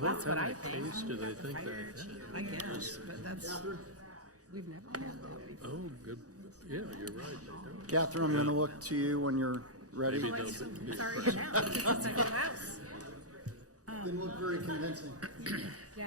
That's what I kind of think. case do they think they have? I guess, but that's, we've never had that before. Oh, good. Yeah, you're right. They don't. Catherine, I'm going to look to you when you're ready. Maybe It's they'll be already now, because it's a new house. Didn't look very convincing. Yeah.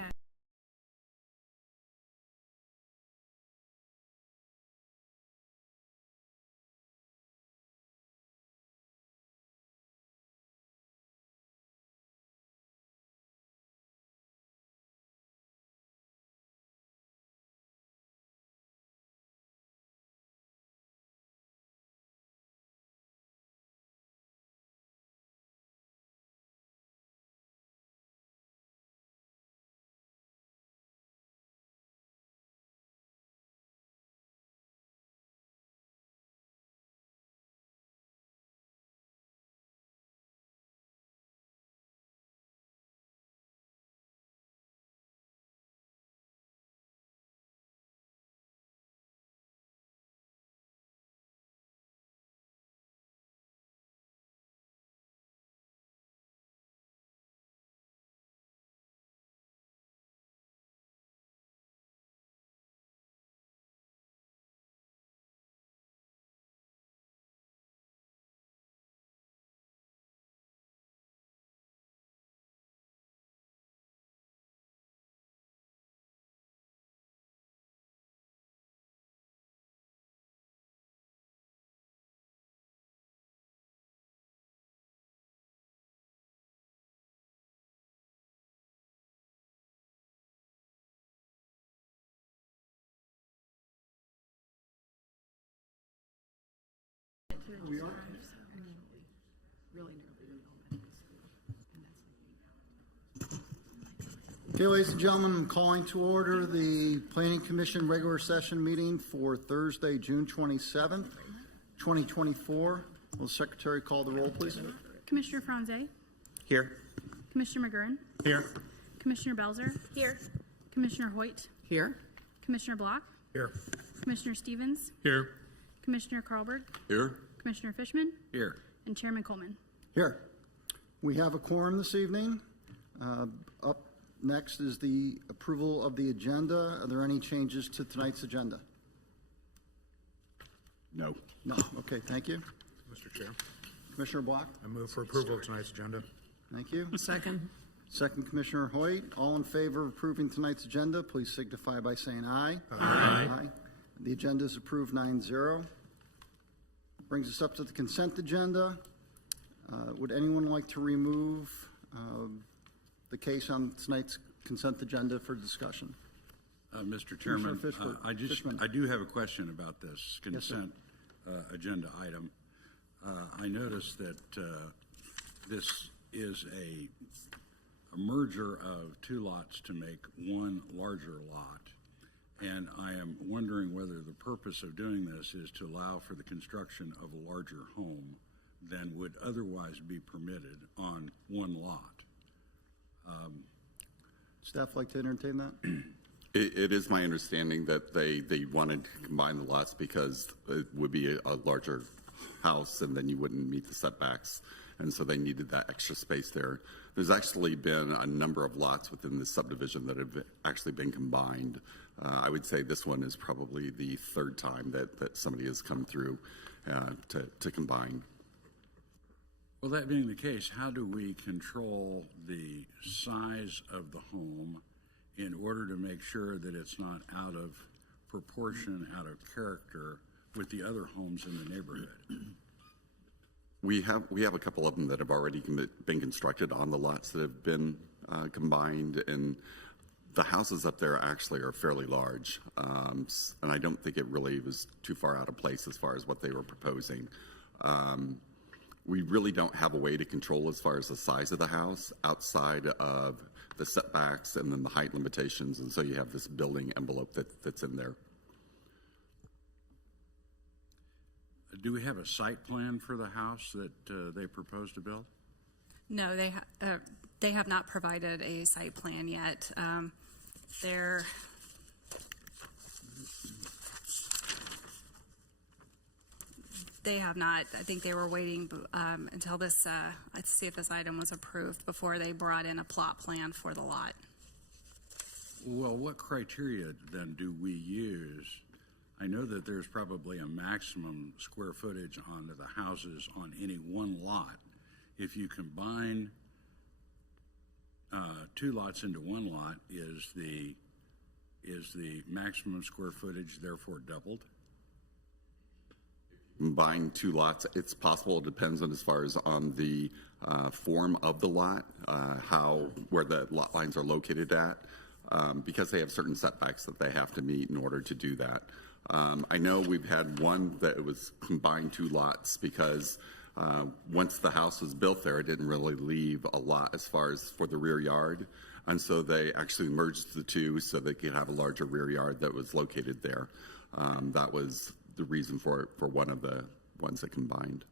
We are. Really Okay, ladies and gentlemen, I'm calling to order the Planning Commission regular session meeting for Thursday, June 27th, 2024. Will the Secretary call the roll, please? Commissioner Franze, Here. Commissioner McGurran, Here. Commissioner Belzer, Here. Commissioner Hoyt, Here. Commissioner Block, Here. Commissioner Stevens, here. Commissioner Carlberg, Here. Commissioner Fishman, Here. and Chairman Coleman. Here. We have a quorum this evening. Up next is the approval of the agenda. Are there any changes to tonight's agenda? No. No. Okay, thank you. Mr. Chair, Commissioner Block? I move for approval of tonight's agenda. Thank you. Second. Second, Commissioner Hoyt. All in favor of approving tonight's agenda, please signify by saying aye. Aye. The agenda is approved 9-0. Brings us up to the consent agenda. Would anyone like to remove the case on tonight's consent agenda for discussion? Mr. Chairman, Fishman. I do have a question about this consent agenda item. I noticed that this is a merger of two lots to make one larger lot. And I am wondering whether the purpose of doing this is to allow for the construction of a larger home than would otherwise be permitted on one lot. Staff like to entertain that? It is my understanding that they wanted to combine the lots because it would be a larger house and then you wouldn't meet the setbacks. And so they needed that extra space there. There's actually been a number of lots within this subdivision that have actually been combined. I would say this one is probably the third time that somebody has come through to combine. Well, that being the case, how do we control the size of the home in order to make sure that it's not out of proportion, out of character with the other homes in the neighborhood? We have a couple of them that have already been constructed on the lots that have been combined, and the houses up there actually are fairly large, and I don't think it really was too far out of place as far as what they were proposing. We really don't have a way to control as far as the size of the house outside of the setbacks and then the height limitations, and so you have this building envelope that's in there. Do we have a site plan for the house that they propose to build? No, they have not provided a site plan yet. They're They have not. I think they were waiting until this, let's see if this item was approved before they brought in a plot plan for the lot. Well, what criteria then do we use? I know that there's probably a maximum square footage on the houses on any one lot. If you combine two lots into one lot, is the maximum square footage therefore doubled? Combine two lots, it's possible. It depends on as far as on the form of the lot, where the lot lines are located at, because they have certain setbacks that they have to meet in order to do that. I know we've had one that was combined two lots because once the house was built there, it didn't really leave a lot as far as for the rear yard. And so they actually merged the two so they could have a larger rear yard that was located there. That was the reason for one of the ones that combined.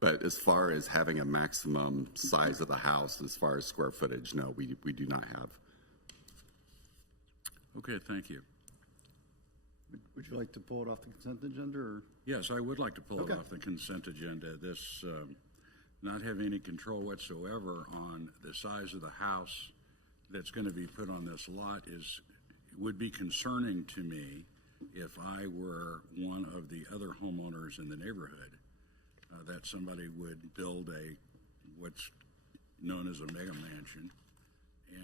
But as far as having a maximum size of the house, as far as square footage, no, we do not have. Okay, thank you. Would you like to pull it off the consent agenda, or? Yes, I would like to pull Okay. it off the consent agenda. This, not having any control whatsoever on the size of the house that's going to be put on this lot would be concerning to me if I were one of the other homeowners in the neighborhood, that somebody would build what's known as a mega mansion.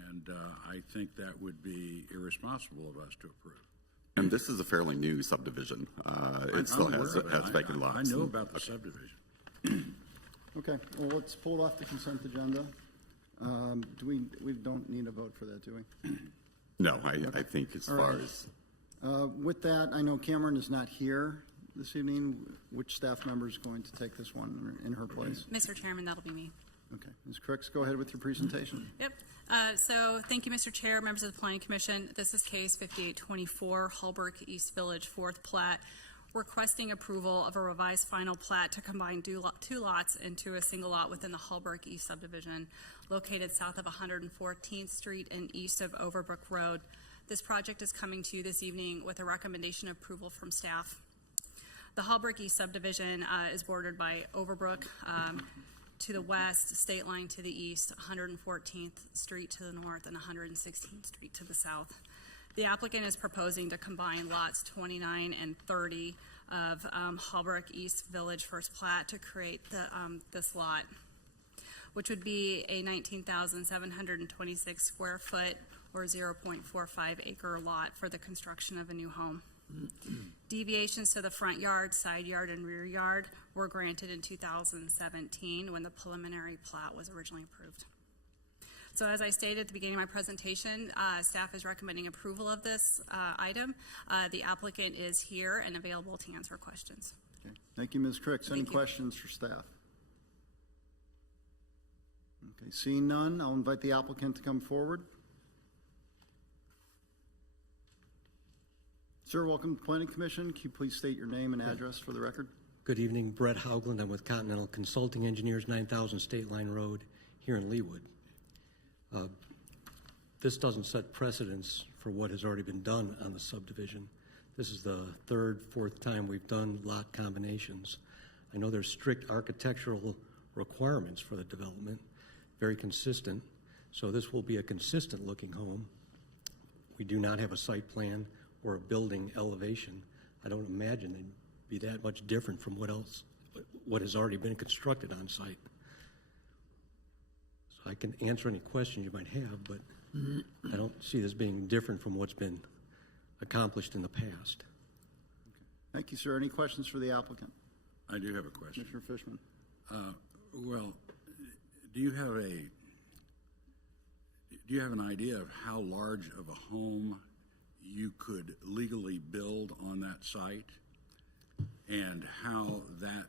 And I think that would be irresponsible of us to approve. And this is a fairly new subdivision. It still has vacant lots. I know about the subdivision. Okay, well, let's pull it off the consent agenda. We don't need a vote for that, do we? No, I think as far as. With that, I know Cameron is not here this evening. Which staff member is going to take this one in her place? Mr. Chairman, that'll be me. Okay, Ms. Crooks, go ahead with your presentation. Yep. So thank you, Mr. Chair, members of the Planning Commission. This is case 5824, HALLBROOK East Village, 4th Plat, requesting approval of a revised final plat to combine two lots into a single lot within the HALLBROOK East subdivision, located south of 114th Street and east of Overbrook Road. This project is coming to you this evening with a recommendation of approval from staff. The HALLBROOK East subdivision is bordered by Overbrook to the west, State Line to the east, 114th Street to the north, and 116th Street to the south. The applicant is proposing to combine lots 29 and 30 of HALLBROOK East Village First Plat to create this lot, which would be a 19,726 square foot or 0.45 acre lot for the construction of a new home. Deviations to the front yard, side yard, and rear yard were granted in 2017 when the preliminary plat was originally approved. So as I stated at the beginning of my presentation, staff is recommending approval of this item. The applicant is here and available to answer questions. Okay. Thank you, Ms. Crooks. Any Thank you. questions for staff? Okay, seeing none, I'll invite the applicant to come forward. Sir, welcome to the Planning Commission. Can you please state your name and address for the record? Good evening, Brett Haugland. I'm with Continental Consulting Engineers, 9000 State Line Road here in Leawood. This doesn't set precedence for what has already been done on the subdivision. This is the third, fourth time we've done lot combinations. I know there's strict architectural requirements for the development, very consistent. So this will be a consistent looking home. We do not have a site plan or a building elevation. I don't imagine they'd be that much different from what has already been constructed on site. So I can answer any questions you might have, but I don't see this being different from what's been accomplished in the past. Thank you, sir. Any questions for the applicant? I do have a question. Commissioner Fishman. Well, do you have an idea of how large of a home you could legally build on that site and how that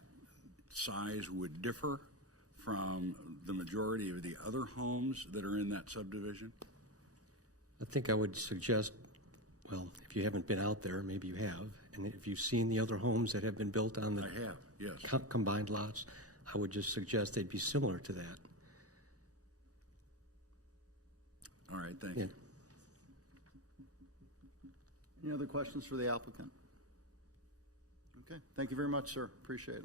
size would differ from the majority of the other homes that are in that subdivision? I think I would suggest, well, if you haven't been out there, maybe you have, and if you've seen the other homes that have been built on the I have, yes. combined lots, I would just suggest they'd be similar to that. All right, thank you. Any other questions for the applicant? Okay, thank you very much, sir. Appreciate it.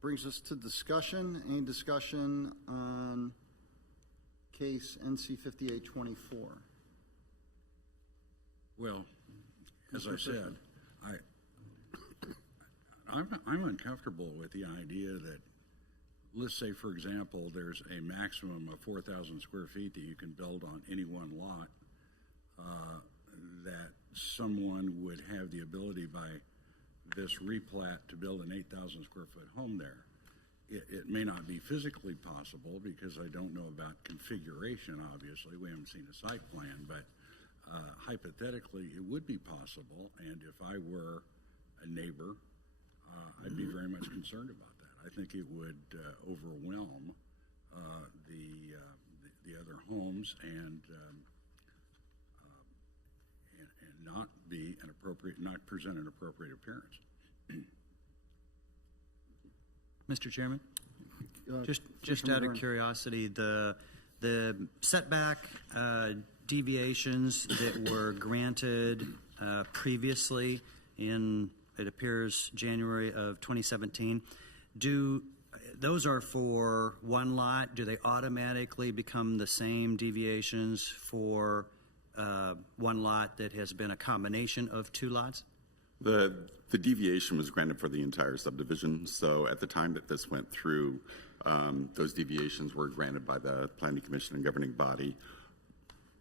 Brings us to discussion. Any discussion on case NC 5824? Well, as I said, I'm uncomfortable with the idea that, let's say, for example, there's a maximum of 4,000 square feet that you can build on any one lot, that someone would have the ability by this replat to build an 8,000 square foot home there. It may not be physically possible because I don't know about configuration, obviously. We haven't seen a site plan, but hypothetically, it would be possible. And if I were a neighbor, I'd be very much concerned about that. I think it would overwhelm the other homes and not be an appropriate, not present an appropriate appearance. Mr. Chairman, just Commissioner out of Byrne. curiosity, the setback deviations that were granted previously in, it appears, January of 2017, those are for one lot? Do they automatically become the same deviations for one lot that has been a combination of two lots? The deviation was granted for the entire subdivision, so at the time that this went through, those deviations were granted by the Planning Commission and governing body.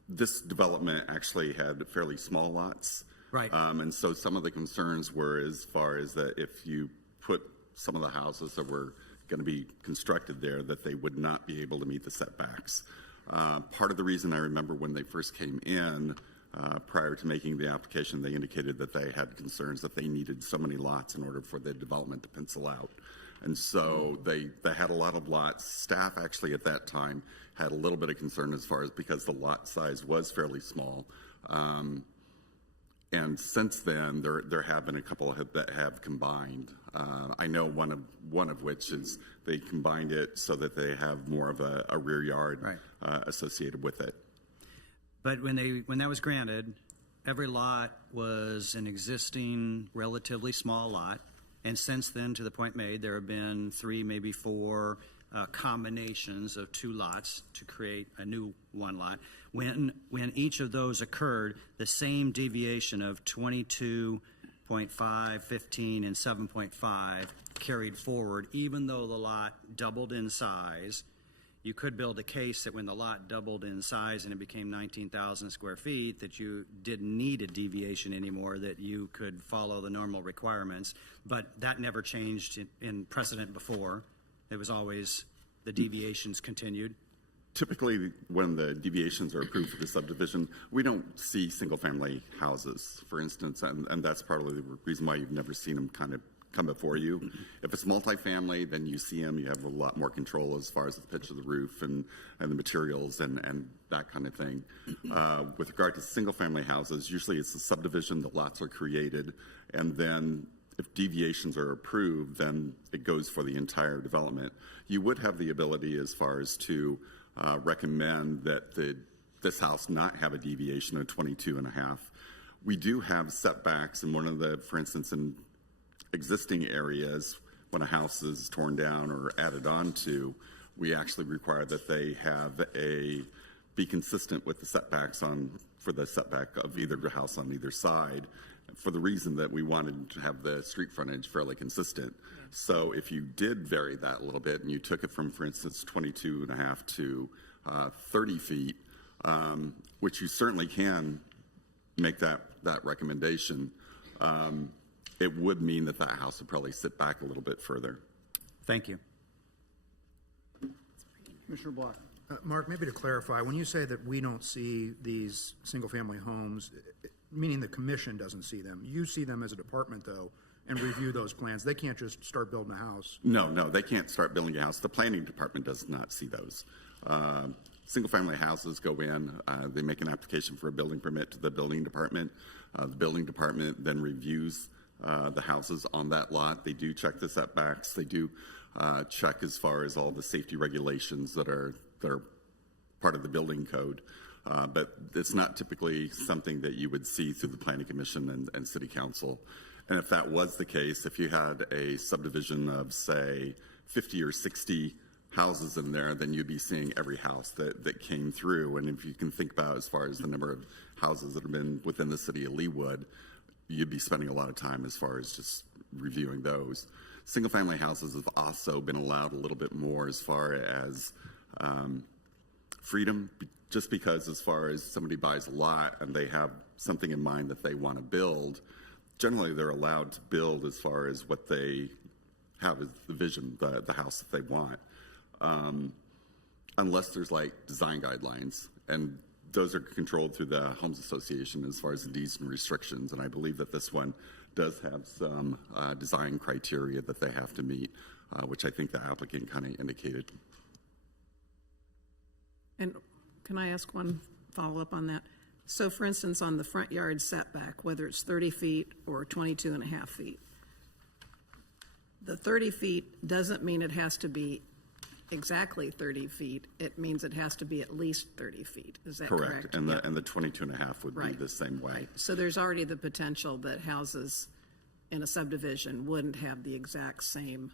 This development actually had fairly small lots. Right. And so some of the concerns were as far as that if you put some of the houses that were going to be constructed there, that they would not be able to meet the setbacks. Part of the reason I remember when they first came in, prior to making the application, they indicated that they had concerns that they needed so many lots in order for the development to pencil out. And so they had a lot of lots. Staff actually at that time had a little bit of concern as far as because the lot size was fairly small. And since then, there have been a couple that have combined. I know one of which is they combined it so that they have more of a rear yard associated with it. But when that was granted, every lot was an existing, relatively small lot. And since then, to the point made, there have been 3, maybe 4 combinations of 2 lots to create a new one lot. When each of those occurred, the same deviation of 22.5, 15, and 7.5 carried forward, even though the lot doubled in size. You could build a case that when the lot doubled in size and it became 19,000 square feet, that you didn't need a deviation anymore, that you could follow the normal requirements. But that never changed in precedent before. It was always the deviations continued. Typically, when the deviations are approved for the subdivision, we don't see single-family houses, for instance, and that's probably the reason why you've never seen them kind of come before you. If it's multifamily, then you see them. You have a lot more control as far as the pitch of the roof and the materials and that kind of thing. With regard to single-family houses, usually it's a subdivision, the lots are created, and then if deviations are approved, then it goes for the entire development. You would have the ability as far as to recommend that this house not have a deviation of 22.5. We do have setbacks in one of the, for instance, in existing areas, when a house is torn down or added on to, we actually require that they be consistent with the setbacks for the setback of either house on either side, for the reason that we wanted to have the street frontage fairly consistent. So if you did vary that a little bit and you took it from, for instance, 22.5 to 30 feet, which you certainly can make that recommendation, it would mean that house would probably sit back a little bit further. Thank you. Commissioner Black. Mark, maybe to clarify, when you say that we don't see these single-family homes, meaning the commission doesn't see them, you see them as a department, though, and review those plans. They can't just start building a house. No, they can't start building a house. The planning department does not see those. Single-family houses go in, they make an application for a building permit to the building department. The building department then reviews the houses on that lot. They do check the setbacks. They do check as far as all the safety regulations that are part of the building code. But it's not typically something that you would see through the Planning Commission and City Council. And if that was the case, if you had a subdivision of, say, 50 or 60 houses in there, then you'd be seeing every house that came through. And if you can think about as far as the number of houses that have been within the city of Leawood, you'd be spending a lot of time as far as just reviewing those. Single-family houses have also been allowed a little bit more as far as freedom, just because as far as somebody buys a lot and they have something in mind that they want to build, generally they're allowed to build as far as what they have as the vision, the house that they want, unless there's like design guidelines, and those are controlled through the Homes Association as far as the deeds and restrictions. And I believe that this one does have some design criteria that they have to meet, which I think the applicant kind of indicated. And can I ask one follow-up on that? So for instance, on the front yard setback, whether it's 30 feet or 22 and a half feet, the 30 feet doesn't mean it has to be exactly 30 feet. It means it has to be at least 30 feet. Is that correct? And the 22 and a half would be the same way. Right. So there's already the potential that houses in a subdivision wouldn't have the exact same,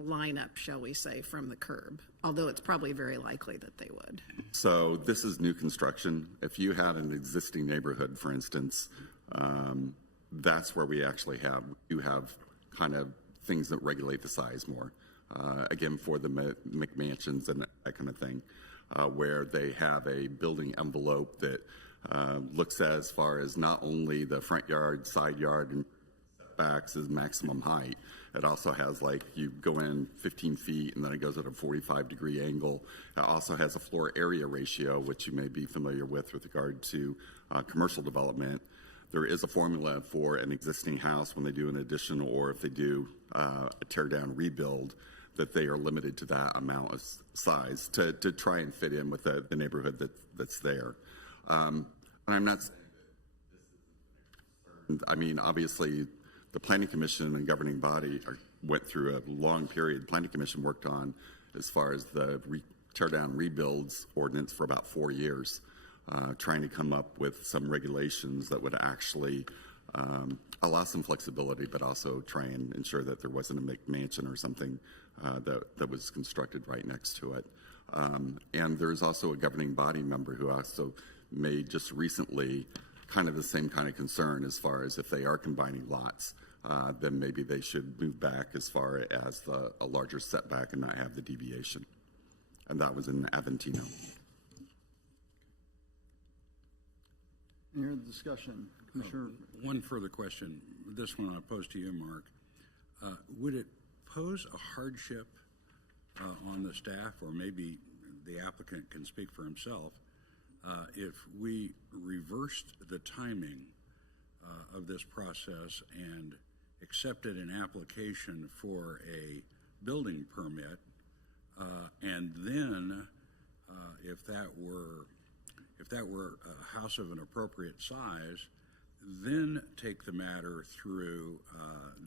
lineup, shall we say, from the curb, although it's probably very likely that they would. So this is new construction. If you had an existing neighborhood, for instance, that's where we actually have kind of things that regulate the size more. Again, for the McMansions and that kind of thing, where they have a building envelope that looks at as far as not only the front yard, side yard, and setbacks as maximum height. It also has, like, you go in 15 feet and then it goes at a 45-degree angle. It also has a floor area ratio, which you may be familiar with regard to commercial development. There is a formula for an existing house when they do an addition, or if they do a tear down rebuild, that they are limited to that amount of size to try and fit in with the neighborhood that's there. And I'm not saying that I mean, obviously, the Planning Commission and governing body went through a long period. Planning Commission worked on as far as the tear down rebuilds ordinance for about 4 years, trying to come up with some regulations that would actually allow some flexibility, but also try and ensure that there wasn't a McMansion or something that was constructed right next to it. And there's also a governing body member who also made just recently kind of the same kind of concern as far as if they are combining lots, then maybe they should move back as far as a larger setback and not have the deviation. And that was in Aventino. Any other discussion? Commissioner? One further question. This one I'll pose to you, Mark. Would it pose a hardship on the staff, or maybe the applicant can speak for himself, if we reversed the timing of this process and accepted an application for a building permit, and then if that were a house of an appropriate size, then take the matter through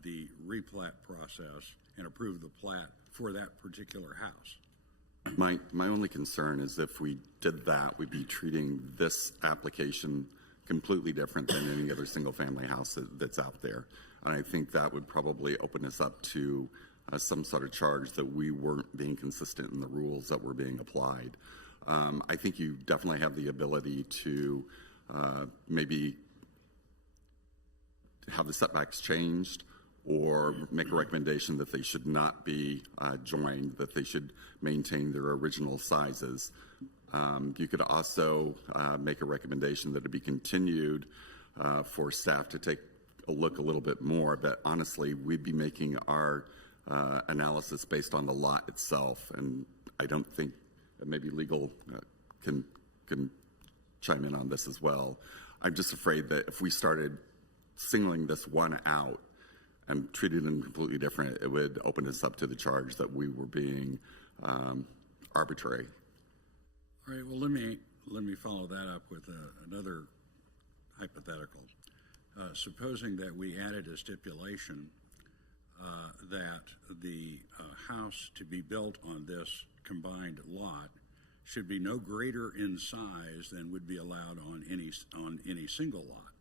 the replat process and approve the plat for that particular house? My only concern is if we did that, we'd be treating this application completely different than any other single-family house that's out there. And I think that would probably open us up to some sort of charge that we weren't being consistent in the rules that were being applied. I think you definitely have the ability to maybe have the setbacks changed, or make a recommendation that they should not be joined, that they should maintain their original sizes. You could also make a recommendation that it be continued for staff to take a look a little bit more, but honestly, we'd be making our analysis based on the lot itself, and I don't think maybe legal can chime in on this as well. I'm just afraid that if we started singling this one out and treated them completely different, it would open us up to the charge that we were being arbitrary. All right, well, let me follow that up with another hypothetical. Supposing that we added a stipulation that the house to be built on this combined lot should be no greater in size than would be allowed on any single lot.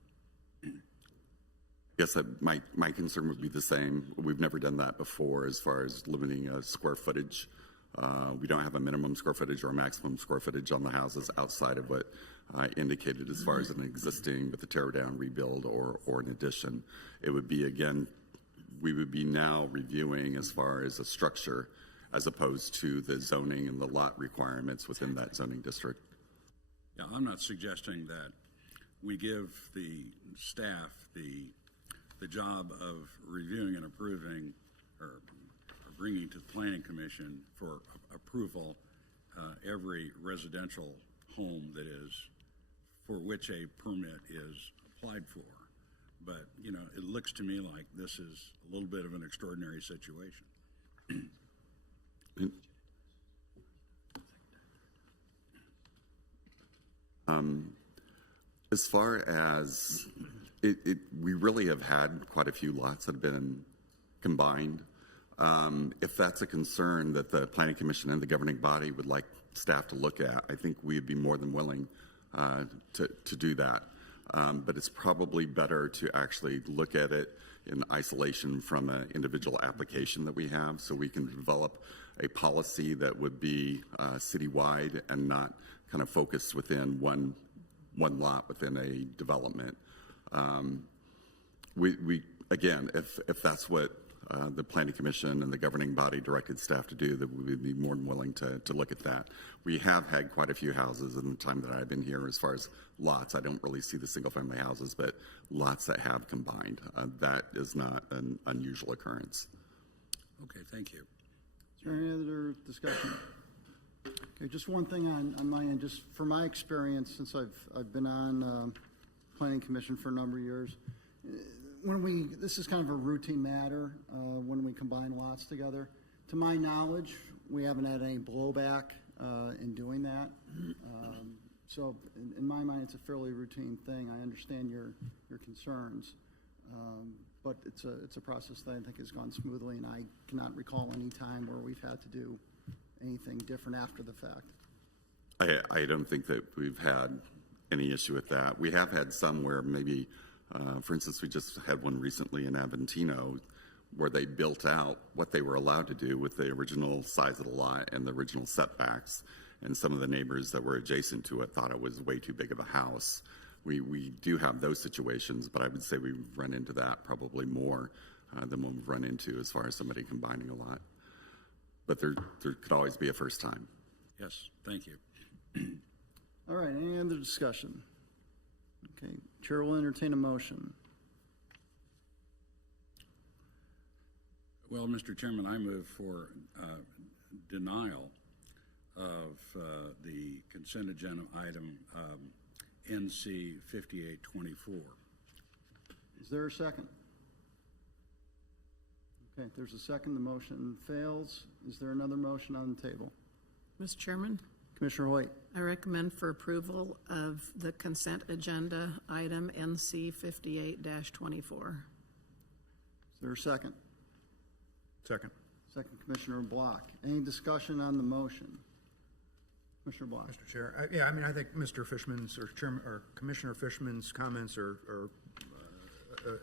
Yes, my concern would be the same. We've never done that before as far as limiting square footage. We don't have a minimum square footage or a maximum square footage on the houses outside of what I indicated as far as an existing with a tear down, rebuild, or an addition. It would be, again, we would be now reviewing as far as a structure as opposed to the zoning and the lot requirements within that zoning district. Yeah, I'm not suggesting that we give the staff the job of reviewing and approving or bringing to the Planning Commission for approval every residential home that is, for which a permit is applied for. But, you know, it looks to me like this is a little bit of an extraordinary situation. As far as we really have had quite a few lots that have been combined. If that's a concern that the Planning Commission and the governing body would like staff to look at, I think we'd be more than willing to do that. But it's probably better to actually look at it in isolation from an individual application that we have, so we can develop a policy that would be citywide and not kind of focused within one lot within a development. We again, if that's what the Planning Commission and the governing body directed staff to do, that we would be more than willing to look at that. We have had quite a few houses in the time that I've been here as far as lots. I don't really see the single-family houses, but lots that have combined. That is not an unusual occurrence. Okay, thank you. Is there any other discussion? Okay, just one thing on my end, just from my experience since I've been on Planning Commission for a number of years. This is kind of a routine matter when we combine lots together. To my knowledge, we haven't had any blowback in doing that. So in my mind, it's a fairly routine thing. I understand your concerns, but it's a process that I think has gone smoothly, and I cannot recall any time where we've had to do anything different after the fact. I don't think that we've had any issue with that. We have had some where maybe, for instance, we just had one recently in Aventino where they built out what they were allowed to do with the original size of the lot and the original setbacks. And some of the neighbors that were adjacent to it thought it was way too big of a house. We do have those situations, but I would say we've run into that probably more than what we've run into as far as somebody combining a lot. But there could always be a first time. Yes, thank you. All right, any other discussion? Okay, Chair will entertain a motion. Well, Mr. Chairman, I move for denial of the consent agenda item NC 5824. Is there a second? Okay, if there's a second, the motion fails. Is there another motion on the table? Mr. Chairman, Commissioner Hoyt. I recommend for approval of the consent agenda item NC 58-24. Is there a second? Second. Second, Commissioner Block. Any discussion on the motion? Commissioner Block. Mr. Chair, yeah, I mean, I think Mr. Fishman's or Chairman or Commissioner Fishman's comments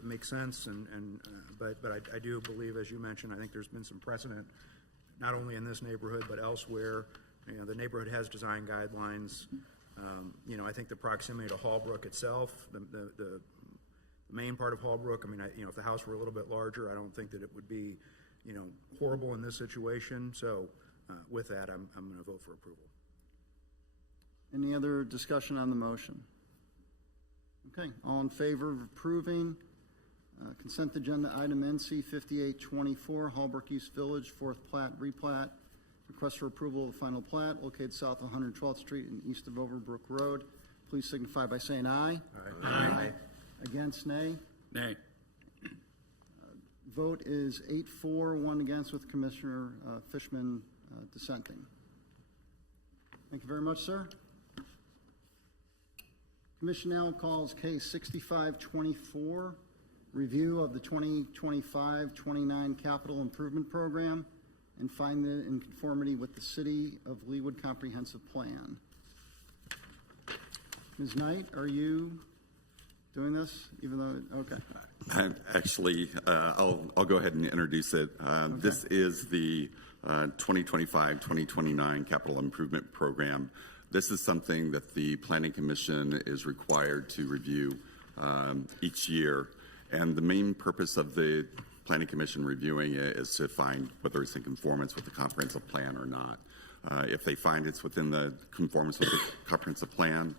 make sense, but I do believe, as you mentioned, I think there's been some precedent, not only in this neighborhood but elsewhere. You know, the neighborhood has design guidelines. You know, I think the proximity to HALLBROOK itself, the main part of HALLBROOK. I mean, if the house were a little bit larger, I don't think that it would be, horrible in this situation. So, with that, I'm going to vote for approval. Any other discussion on the motion? Okay, all in favor of approving consent agenda item NC 5824, HALLBROOK East Village, 4th Plat, replat. Request for approval of the final plat located south of 112th Street and east of Overbrook Road. Please signify by saying aye. Aye. Aye. Against, nay. Nay. Vote is 8-4, 1 against, with Commissioner Fishman dissenting. Thank you very much, sir. Commission now calls case 6524, review of the 2025-29 capital improvement program and find it in conformity with the City of Leawood Comprehensive Plan. Ms. Knight, are you doing this? Even though, okay. Actually, I'll go ahead and introduce it. This is the 2025-2029 Capital Improvement Program. This is something that the Planning Commission is required to review each year. And the main purpose of the Planning Commission reviewing it is to find whether it's in conformance with the comprehensive plan or not. If they find it's within the conformance with the comprehensive plan,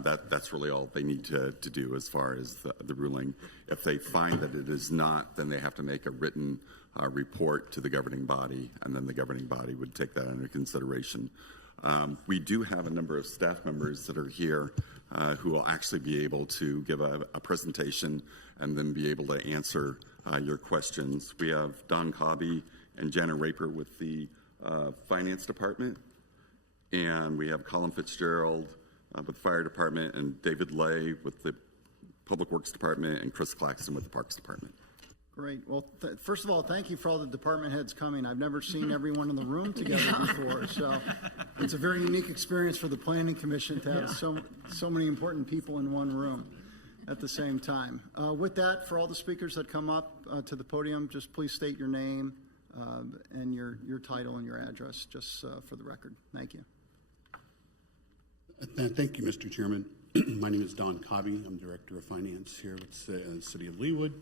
that's really all they need to do as far as the ruling. If they find that it is not, then they have to make a written report to the governing body, and then the governing body would take that under consideration. We do have a number of staff members that are here who will actually be able to give a presentation and then be able to answer your questions. We have Don Cobby and Jana Raper with the Finance Department, and we have Colin Fitzgerald with the Fire Department, and David Lay with the Public Works Department, and Chris Claxton with the Parks Department. Great. Well, first of all, thank you for all the department heads coming. I've never seen everyone in the room together before, so it's a very unique experience for the Planning Commission to have so many important people in one room at the same time. With that, for all the speakers that come up to the podium, just please state your name and your title and your address, just for the record. Thank you. Thank you, Mr. Chairman. My name is Don Cobby. I'm Director of Finance here with the City of Leawood.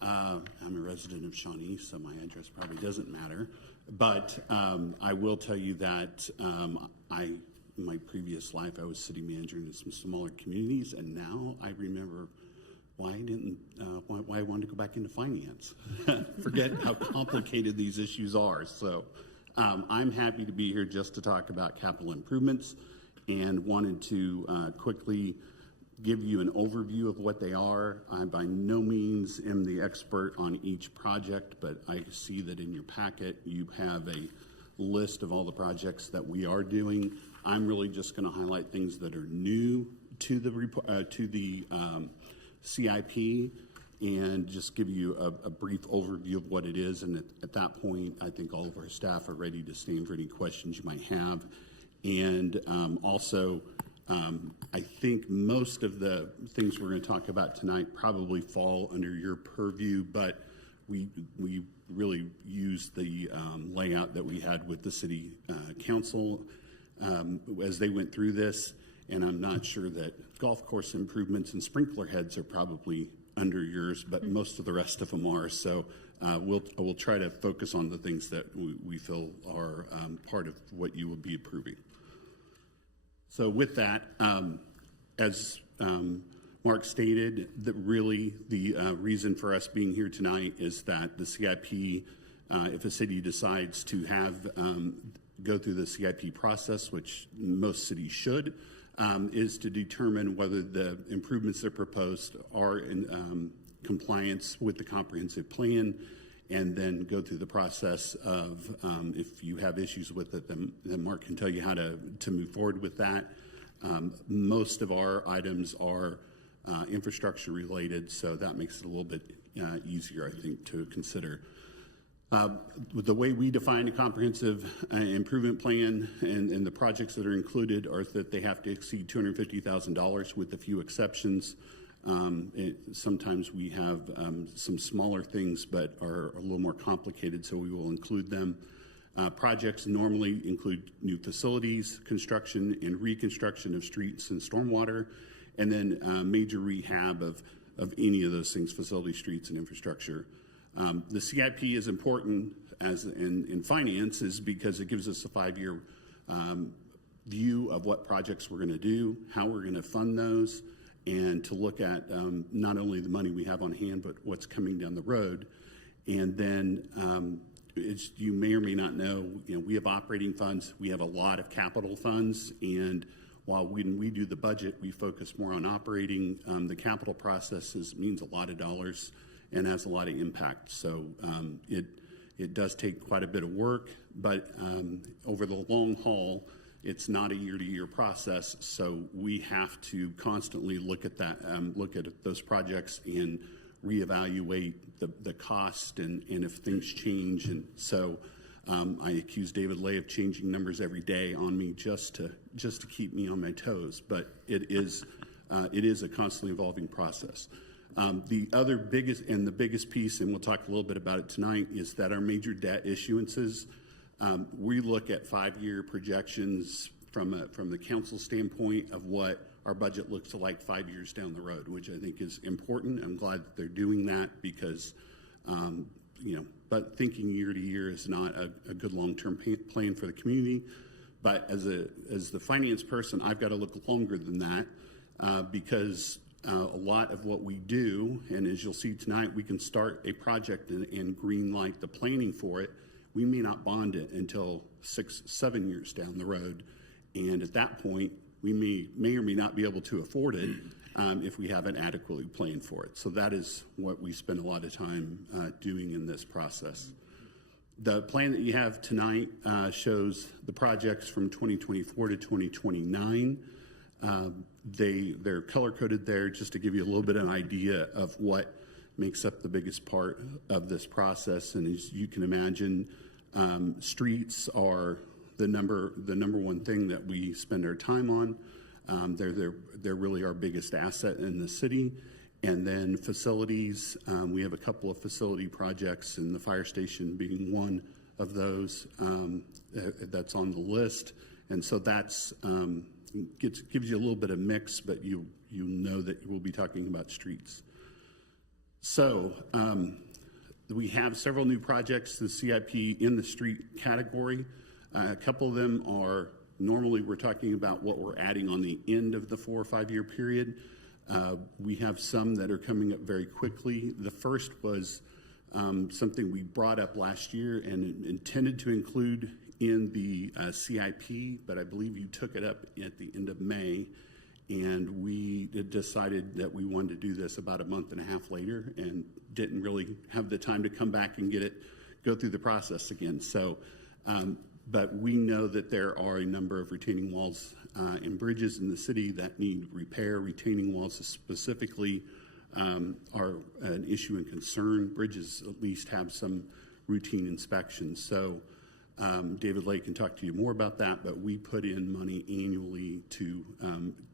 I'm a resident of Shawnee, so my address probably doesn't matter. But I will tell you that in my previous life, I was city manager in some smaller communities, and now I remember why I wanted to go back into finance. Forget how complicated these issues are. So I'm happy to be here just to talk about capital improvements, and wanted to quickly give you an overview of what they are. I by no means am the expert on each project, but I see that in your packet you have a list of all the projects that we are doing. I'm really just going to highlight things that are new to the CIP and just give you a brief overview of what it is. And at that point, I think all of our staff are ready to stand for any questions you might have. And also, I think most of the things we're going to talk about tonight probably fall under your purview, but we really used the layout that we had with the city council as they went through this, and I'm not sure that golf course improvements and sprinkler heads are probably under yours, but most of the rest of them are. So we'll try to focus on the things that we feel are part of what you will be approving. So with that, as Mark stated, that really the reason for us being here tonight is that the CIP, if a city decides to have go through the CIP process, which most cities should, is to determine whether the improvements that are proposed are in compliance with the comprehensive plan, and then go through the process of if you have issues with it, then Mark can tell you how to move forward with that. Most of our items are infrastructure related, so that makes it a little bit easier, I think, to consider. The way we define a comprehensive improvement plan and the projects that are included are that they have to exceed $250,000 with a few exceptions. Sometimes we have some smaller things but are a little more complicated, so we will include them. Projects normally include new facilities, construction and reconstruction of streets and stormwater, and then major rehab of any of those things, facilities, streets, and infrastructure. The CIP is important as in finances because it gives us a 5-year view of what projects we're going to do, how we're going to fund those, and to look at not only the money we have on hand, but what's coming down the road. And then, as you may or may not know, we have operating funds, we have a lot of capital funds, and while when we do the budget, we focus more on operating, the capital processes means a lot of dollars and has a lot of impact. So it does take quite a bit of work, but over the long haul, it's not a year-to-year process, so we have to constantly look at that, look at those projects and reevaluate the cost and if things change. And so I accuse David Lay of changing numbers every day on me just to keep me on my toes. But it is a constantly evolving process. The other biggest piece, and we'll talk a little bit about it tonight, is that our major debt issuances, we look at 5-year projections from the council standpoint of what our budget looks like 5 years down the road, which I think is important. I'm glad that they're doing that because, but thinking year to year is not a good long-term plan for the community. But as the finance person, I've got to look longer than that because a lot of what we do, and as you'll see tonight, we can start a project and green light the planning for it. We may not bond it until 6-7 years down the road. And at that point, we may or may not be able to afford it if we haven't adequately planned for it. So that is what we spend a lot of time doing in this process. The plan that you have tonight shows the projects from 2024 to 2029. They're color-coded there just to give you a little bit of an idea of what makes up the biggest part of this process. And as you can imagine, streets are the number one thing that we spend our time on. They're really our biggest asset in the city. And then facilities, we have a couple of facility projects, and the fire station being one of those that's on the list. And so that's gives you a little bit of mix, but you know that we'll be talking about streets. So we have several new projects, the CIP in the street category. A couple of them are normally we're talking about what we're adding on the end of the 4 or 5 year period. We have some that are coming up very quickly. The first was something we brought up last year and intended to include in the CIP, but I believe you took it up at the end of May, and we decided that we wanted to do this about a month and a half later and didn't really have the time to come back and go through the process again. So, but we know that there are a number of retaining walls and bridges in the city that need repair. Retaining walls specifically are an issue and concern. Bridges at least have some routine inspections. So David Lake can talk to you more about that, but we put in money annually to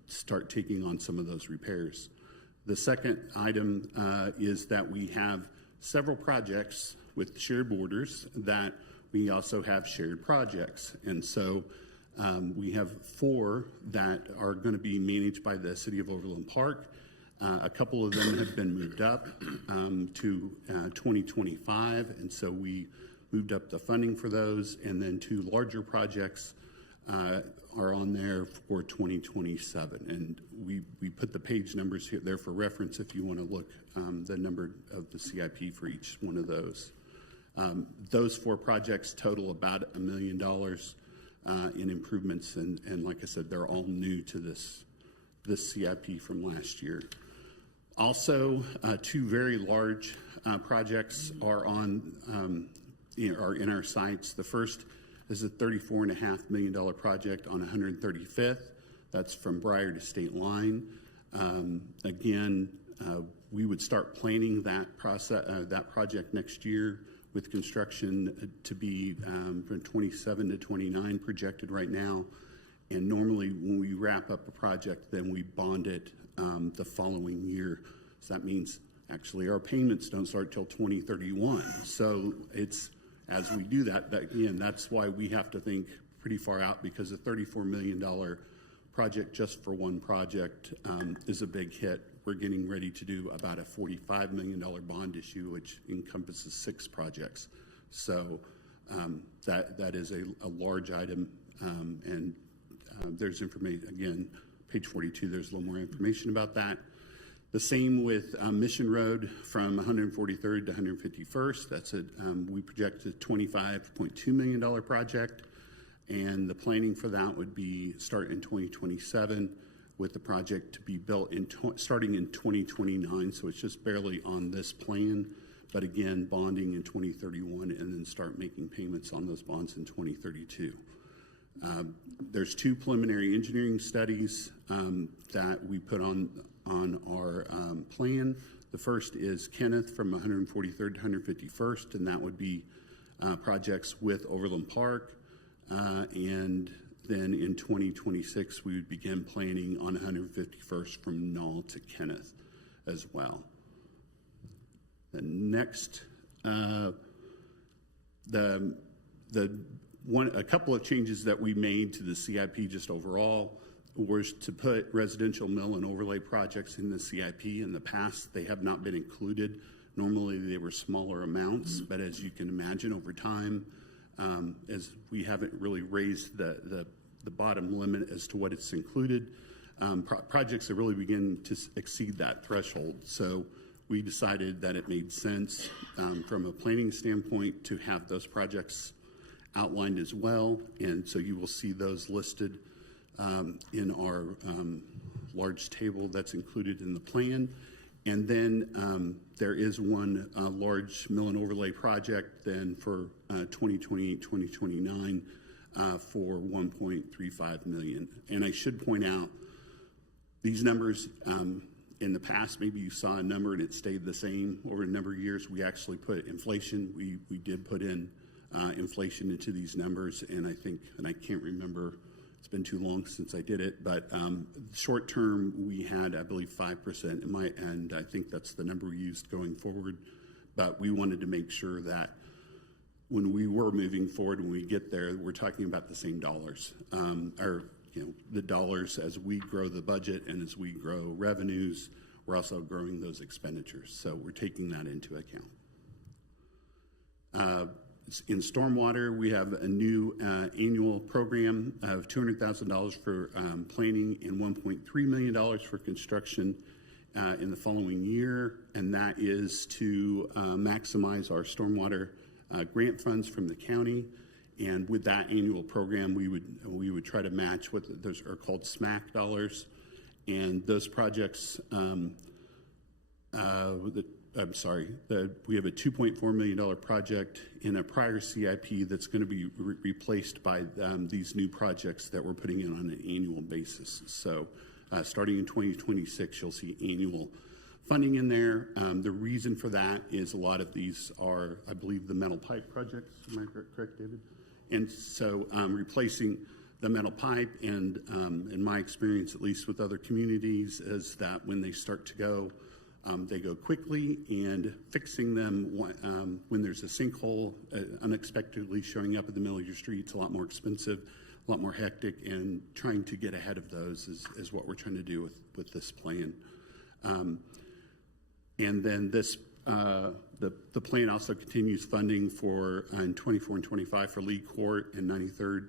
start taking on some of those repairs. The second item is that we have several projects with shared borders that we also have shared projects. And so we have 4 that are going to be managed by the City of Overland Park. A couple of them have been moved up to 2025, and so we moved up the funding for those. And then 2 larger projects are on there for 2027. And we put the page numbers here there for reference if you want to look the number of the CIP for each one of those. Those 4 projects total about $1 million in improvements, and like I said, they're all new to this CIP from last year. Also, 2 very large projects are are in our sites. The first is a $34.5 million project on 135th. That's from Briar to State Line. Again, we would start planning that project next year, with construction to be from 27 to 29 projected right now. And normally when we wrap up a project, then we bond it the following year. So that means actually our payments don't start till 2031. So it's, as we do that, again, that's why we have to think pretty far out, because a $34 million project just for one project is a big hit. We're getting ready to do about a $45 million bond issue, which encompasses 6 projects. So that is a large item, and there's information, again, page 42, there's a little more information about that. The same with Mission Road from 143rd to 151st. That's we project a $25.2 million project, and the planning for that would be start in 2027, with the project to be built starting in 2029. So it's just barely on this plan, but again, bonding in 2031, and then start making payments on those bonds in 2032. There's 2 preliminary engineering studies that we put on our plan. The first is Kenneth from 143rd to 151st, and that would be projects with Overland Park. And then in 2026, we would begin planning on 151st from Knoll to Kenneth as well. The next, a couple of changes that we made to the CIP just overall was to put residential mill and overlay projects in the CIP. In the past, they have not been included. Normally, they were smaller amounts, but as you can imagine, over time, as we haven't really raised the bottom limit as to what it's included, projects have really begun to exceed that threshold. So we decided that it made sense from a planning standpoint to have those projects outlined as well. And so you will see those listed in our large table that's included in the plan. And then there is one large mill and overlay project then for 2028, 2029 for $1.35 million. And I should point out, these numbers in the past, maybe you saw a number and it stayed the same over a number of years. We actually put inflation. We did put in inflation into these numbers, and I think, and I can't remember, it's been too long since I did it, but short term we had, I believe, 5% in my end. I think that's the number we used going forward, but we wanted to make sure that when we were moving forward, when we get there, we're talking about the same dollars, or the dollars as we grow the budget and as we grow revenues, we're also growing those expenditures. So we're taking that into account. In stormwater, we have a new annual program of $200,000 for planning and $1.3 million for construction in the following year, and that is to maximize our stormwater grant funds from the county. And with that annual program, we would try to match what those are called SMAC dollars, and those projects. We have a $2.4 million project in a prior CIP that's going to be replaced by these new projects that we're putting in on an annual basis. So starting in 2026, you'll see annual funding in there. The reason for that is a lot of these are, I believe, the metal pipe projects. Am I correct, David? And so replacing the metal pipe, and in my experience, at least with other communities, is that when they start to go, they go quickly, and fixing them when there's a sinkhole unexpectedly showing up in the middle of your street, it's a lot more expensive, a lot more hectic, and trying to get ahead of those is what we're trying to do with this plan. And then this, the plan also continues funding for in 24 and 25 for Lee Court and 93rd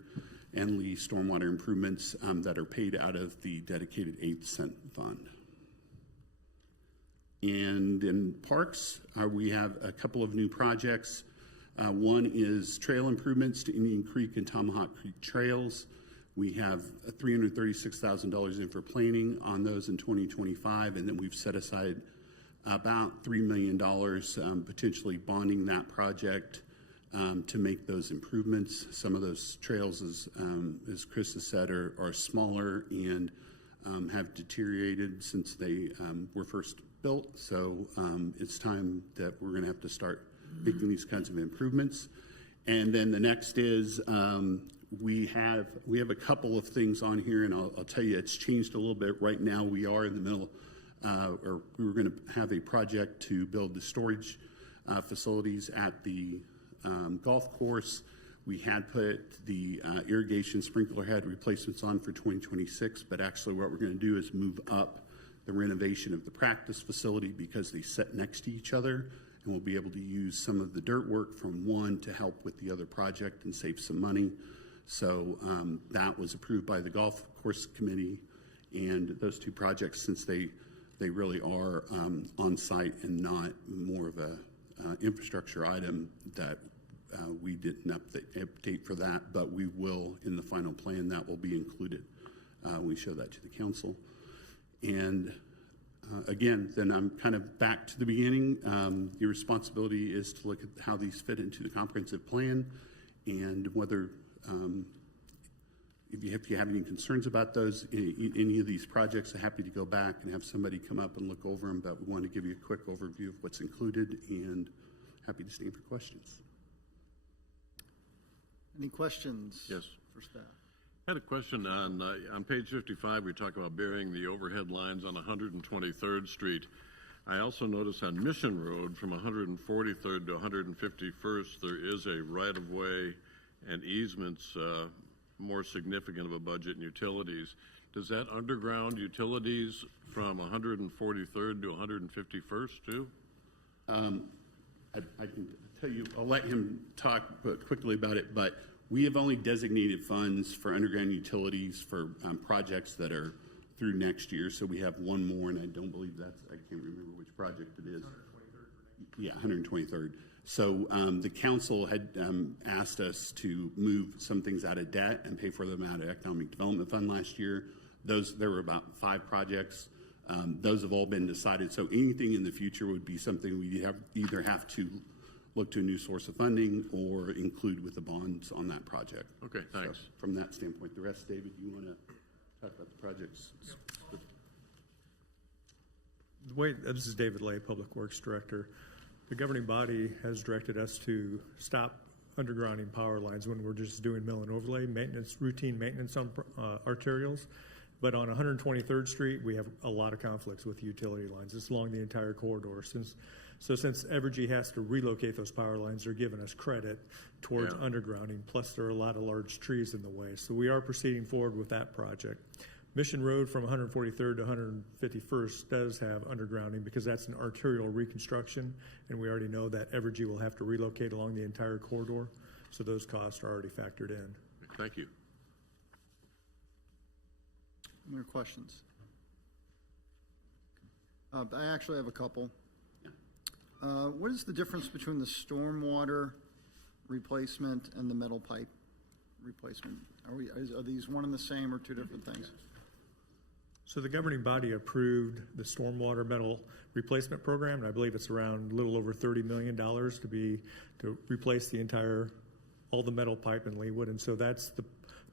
and Lee stormwater improvements that are paid out of the dedicated 8 cent fund. And in parks, we have a couple of new projects. One is trail improvements to Indian Creek and Tomahawk Creek trails. We have $336,000 in for planning on those in 2025, and then we've set aside about $3 million potentially bonding that project to make those improvements. Some of those trails, as Chris has said, are smaller and have deteriorated since they were first built. So it's time that we're going to have to start making these kinds of improvements. And then the next is we have a couple of things on here, and I'll tell you it's changed a little bit. Right now we are in the middle, or we were going to have a project to build the storage facilities at the golf course. We had put the irrigation sprinkler head replacements on for 2026, but actually what we're going to do is move up the renovation of the practice facility because they sit next to each other, and we'll be able to use some of the dirt work from one to help with the other project and save some money. So that was approved by the golf course committee, and those two projects, since they really are on site and not more of a infrastructure item, that we didn't update for that, but we will in the final plan. That will be included. We show that to the council. And again, then I'm kind of back to the beginning. Your responsibility is to look at how these fit into the comprehensive plan, and whether if you have any concerns about those, any of these projects, I'm happy to go back and have somebody come up and look over them, but we want to give you a quick overview of what's included, and happy to stand for questions. Any questions? Yes. For staff? I had a question on page 55. We talk about burying the overhead lines on 123rd Street. I also notice on Mission Road from 143rd to 151st, there is a right-of-way and easements, more significant of a budget in utilities. Does that underground utilities from 143rd to 151st too? I can tell you, I'll let him talk quickly about it, but we have only designated funds for underground utilities for projects that are through next year. So we have one more, and I don't believe I can't remember which project it is. 123rd. Yeah, 123rd. So the council had asked us to move some things out of debt and pay for them out of Economic Development Fund last year. There were about 5 projects. Those have all been decided. So anything in the future would be something we either have to look to a new source of funding or include with the bonds on that project. Okay, thanks. So from that standpoint, the rest, David, you want to talk about the projects? This is David Lay, Public Works Director. The governing body has directed us to stop undergrounding power lines when we're just doing mill and overlay maintenance, routine maintenance on arterials. But on 123rd Street, we have a lot of conflicts with utility lines. It's along the entire corridor. Since Evergy has to relocate those power lines, they're giving us credit towards undergrounding. Plus, there are a lot of large trees in the way. So we are proceeding forward with that project. Mission Road from 143rd to 151st does have undergrounding because that's an arterial reconstruction, and we already know that Evergy will have to relocate along the entire corridor. So those costs are already factored in. Thank you. Any other questions? I actually have a couple. What is the difference between the stormwater replacement and the metal pipe replacement? Are these one and the same or two different things? So the governing body approved the stormwater metal replacement program, and I believe it's around a little over $30 million to replace all the metal pipe in Leawood, and so that's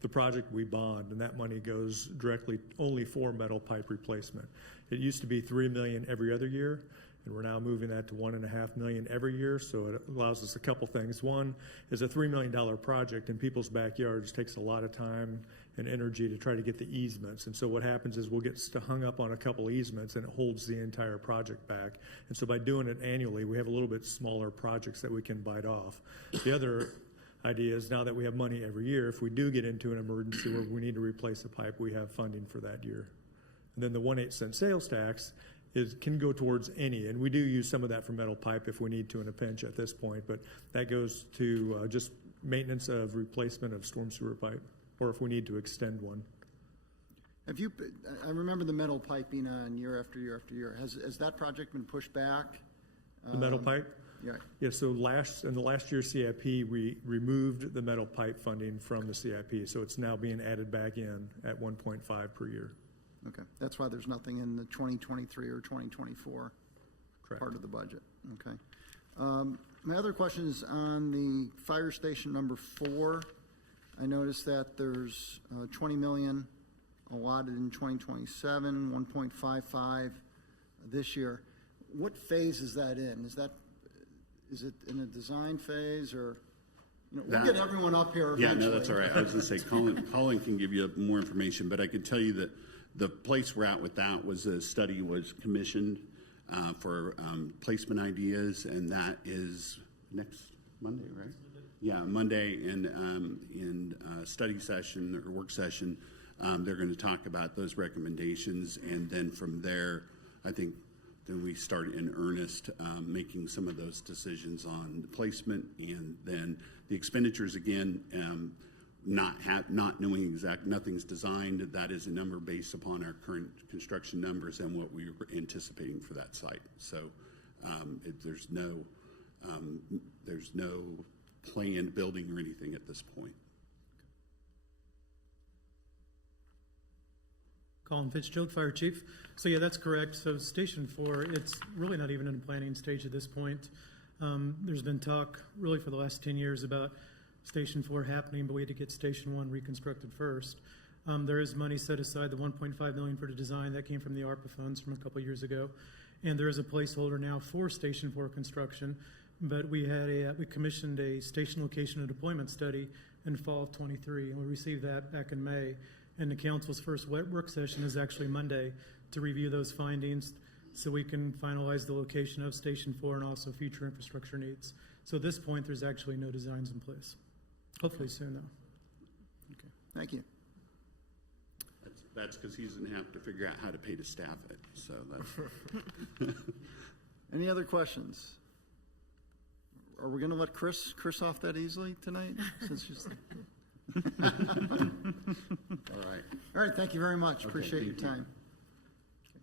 the project we bond, and that money goes directly only for metal pipe replacement. It used to be $3 million every other year, and we're now moving that to $1.5 million every year, so it allows us a couple things. One is a $3 million project in people's backyards takes a lot of time and energy to try to get the easements, and so what happens is we'll get hung up on a couple easements, and it holds the entire project back. And so by doing it annually, we have a little bit smaller projects that we can bite off. The other idea is now that we have money every year, if we do get into an emergency where we need to replace a pipe, we have funding for that year. And then the 1/8 cent sales tax can go towards any, and we do use some of that for metal pipe if we need to in a pinch at this point, but that goes to just maintenance of replacement of storm sewer pipe, or if we need to extend one. I remember the metal pipe being on year after year after year. Has that project been pushed back? The metal pipe? Yeah. Yeah, so in the last year's CIP, we removed the metal pipe funding from the CIP, so it's now being added back in at 1.5 per year. Okay, that's why there's nothing in the 2023 or 2024 Correct. part of the budget. Okay. My other question is on the fire station number 4. I noticed that there's 20 million allotted in 2027, 1.55 this year. What phase is that in? Is it in a design phase, or we'll get everyone up here eventually? Yeah, no, that's all right. I was going to say Colin can give you more information, but I can tell you that the place we're at with that was a study was commissioned for placement ideas, and that is next Monday, right? Yeah, Monday, and in study session or work session, they're going to talk about those recommendations, and then from there, I think then we start in earnest making some of those decisions on the placement, and then the expenditures again. Not knowing nothing's designed. That is a number based upon our current construction numbers and what we were anticipating for that site. So there's no planned building or anything at this point. Colin Fitzgerald, Fire Chief. So yeah, that's correct. So Station 4, it's really not even in the planning stage at this point. There's been talk really for the last 10 years about Station 4 happening, but we had to get Station 1 reconstructed first. There is money set aside, the $1.5 million for the design that came from the ARPA funds from a couple years ago, and there is a placeholder now for Station 4 construction. But we commissioned a station location and deployment study in fall of 23, and we received that back in May. And the council's first work session is actually Monday to review those findings, so we can finalize the location of Station 4 and also future infrastructure needs. So at this point, there's actually no designs in place. Hopefully soon, though. Okay, thank you. That's because he's going to have to figure out how to pay to staff it, so that's. Any other questions? Are we going to let Chris off that easily tonight? Since she's... All right. All right, thank you very much. Appreciate your thank you. time. Okay.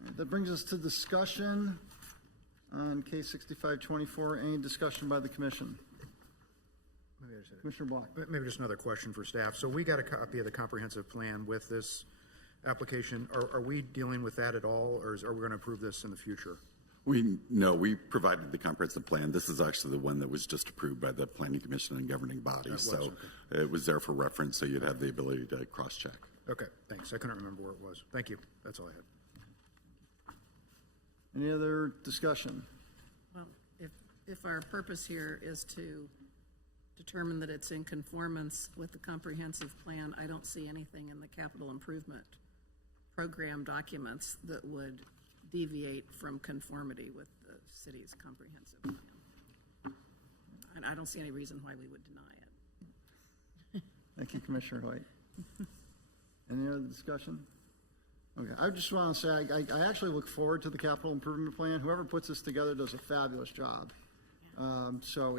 All right, that brings us to discussion on case 6524. Any discussion by the commission? Commissioner Block. Maybe just another question for staff. So we got a copy of the comprehensive plan with this application. Are we dealing with that at all, or are we going to approve this in the future? We provided the comprehensive plan. This is actually the one that was just approved by the Planning Commission and governing body. So it was there for reference, so you'd have the ability to cross-check. Okay, thanks. I couldn't remember where it was. Thank you. That's all I had. Any other discussion? Well, if our purpose here is to determine that it's in conformance with the comprehensive plan, I don't see anything in the capital improvement program documents that would deviate from conformity with the city's comprehensive plan. And I don't see any reason why we would deny it. Thank you, Commissioner Hoyt. Any other discussion? Okay, I just want to say I actually look forward to the capital improvement plan. Whoever puts this together does a fabulous job. So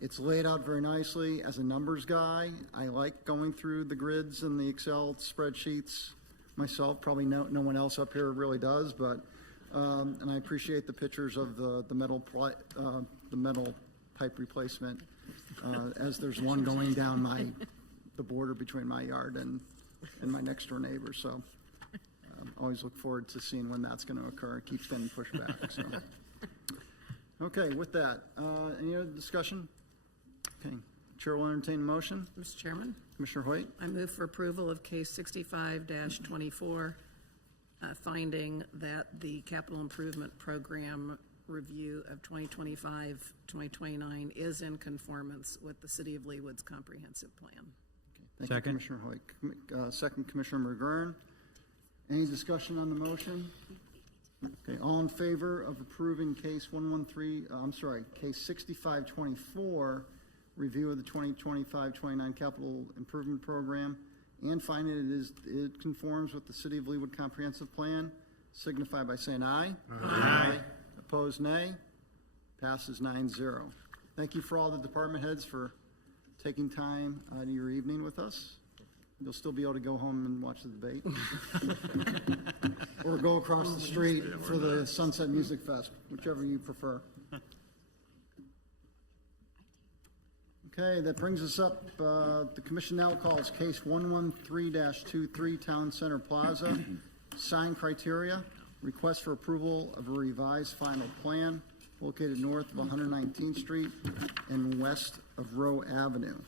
it's laid out very nicely. As a numbers guy, I like going through the grids and the Excel spreadsheets myself. Probably no one else up here really does, but and I appreciate the pictures of the metal pipe replacement as there's one going down the border between my yard and my next door neighbor. So always look forward to seeing when that's going to occur. It keeps getting pushed back. So. Okay, with that, any other discussion? Okay, Chair will entertain a motion. Mr. Chairman, Commissioner Hoyt. I move for approval of case 65-24, finding that the capital improvement program review of 2025-2029 is in conformance with the City of Leawood's comprehensive plan. Okay, thank you, Commissioner Hoyt. Second, Commissioner McGurn. Any discussion on the motion? Okay, all in favor of approving case 6524, review of the 2025-29 capital improvement program, and finding it conforms with the City of Leawood comprehensive plan, signify by saying aye. Aye. Opposed, nay. Passes 9-0. Thank you for all the department heads for taking time out of your evening with us. You'll still be able to go home and watch the debate. Or go across the street for the Sunset Music Fest, whichever you prefer. Okay, that brings us up, the commission now calls case 113-23 Town Center Plaza, sign criteria, request for approval of a revised final plan located north of 119th Street and west of Roe Avenue.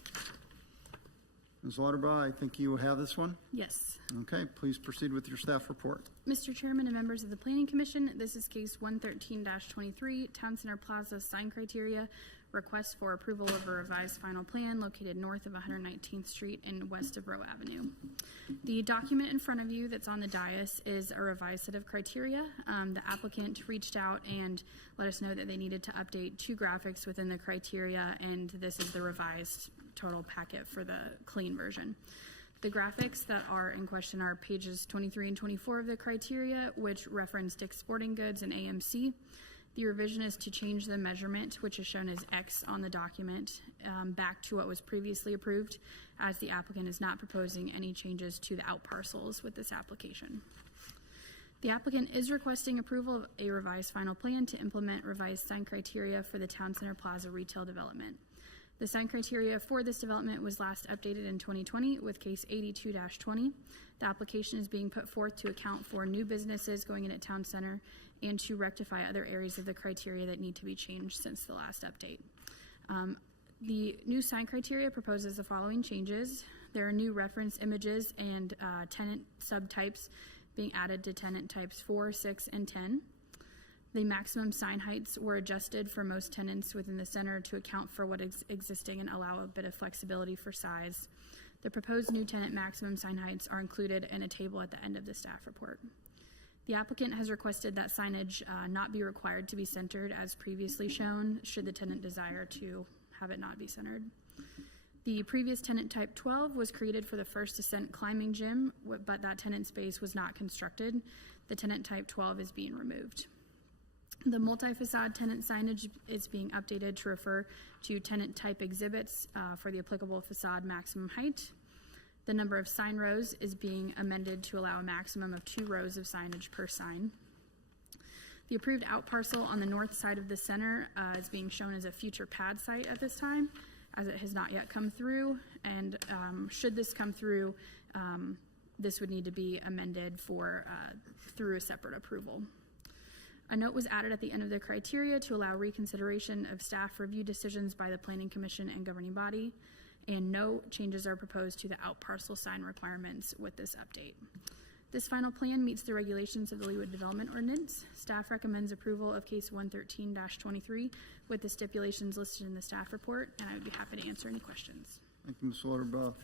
Ms. Lauterbach, I think you have this one? Yes. Okay, please proceed with your staff report. Mr. Chairman and members of the Planning Commission, this is case 113-23, Town Center Plaza sign criteria, request for approval of a revised final plan located north of 119th Street and west of Roe Avenue. The document in front of you that's on the dais is a revised set of criteria. The applicant reached out and let us know that they needed to update 2 graphics within the criteria, and this is the revised total packet for the clean version. The graphics that are in question are pages 23 and 24 of the criteria, which reference Dick's Sporting Goods and AMC. The revision is to change the measurement, which is shown as X on the document, back to what was previously approved, as the applicant is not proposing any changes to the out parcels with this application. The applicant is requesting approval of a revised final plan to implement revised sign criteria for the Town Center Plaza retail development. The sign criteria for this development was last updated in 2020 with case 82-20. The application is being put forth to account for new businesses going in at Town Center and to rectify other areas of the criteria that need to be changed since the last update. The new sign criteria proposes the following changes. There are new reference images and tenant subtypes being added to tenant types 4, 6, and 10. The maximum sign heights were adjusted for most tenants within the center to account for what is existing and allow a bit of flexibility for size. The proposed new tenant maximum sign heights are included in a table at the end of the staff report. The applicant has requested that signage not be required to be centered as previously shown, should the tenant desire to have it not be centered. The previous tenant type 12 was created for the First Ascent climbing gym, but that tenant space was not constructed. The tenant type 12 is being removed. The multi-facade tenant signage is being updated to refer to tenant type exhibits for the applicable facade maximum height. The number of sign rows is being amended to allow a maximum of 2 rows of signage per sign. The approved out parcel on the north side of the center is being shown as a future pad site at this time, as it has not yet come through. And should this come through, this would need to be amended through a separate approval. A note was added at the end of the criteria to allow reconsideration of staff review decisions by the Planning Commission and governing body, and no changes are proposed to the out parcel sign requirements with this update. This final plan meets the regulations of the Leawood Development Ordinance. Staff recommends approval of case 113-23 with the stipulations listed in the staff report, and I would be happy to answer any questions. Thank you, Ms. Lauterbach.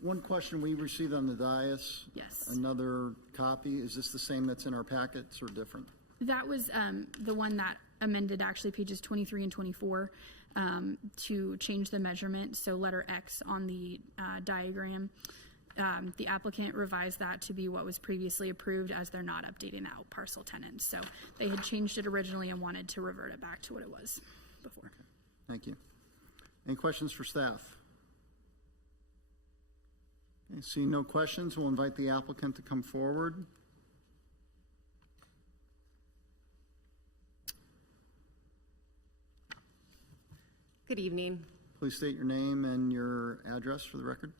One question we received on the dais. Yes. Another copy. Is this the same that's in our packets or different? That was the one that amended actually pages 23 and 24 to change the measurement. So letter X on the diagram, the applicant revised that to be what was previously approved, as they're not updating the out parcel tenants. So they had changed it originally and wanted to revert it back to what it was before. Okay. Thank you. Any questions for staff? Okay, seeing no questions, we'll invite the applicant to come forward. Good evening. Please state your name and your address for the record.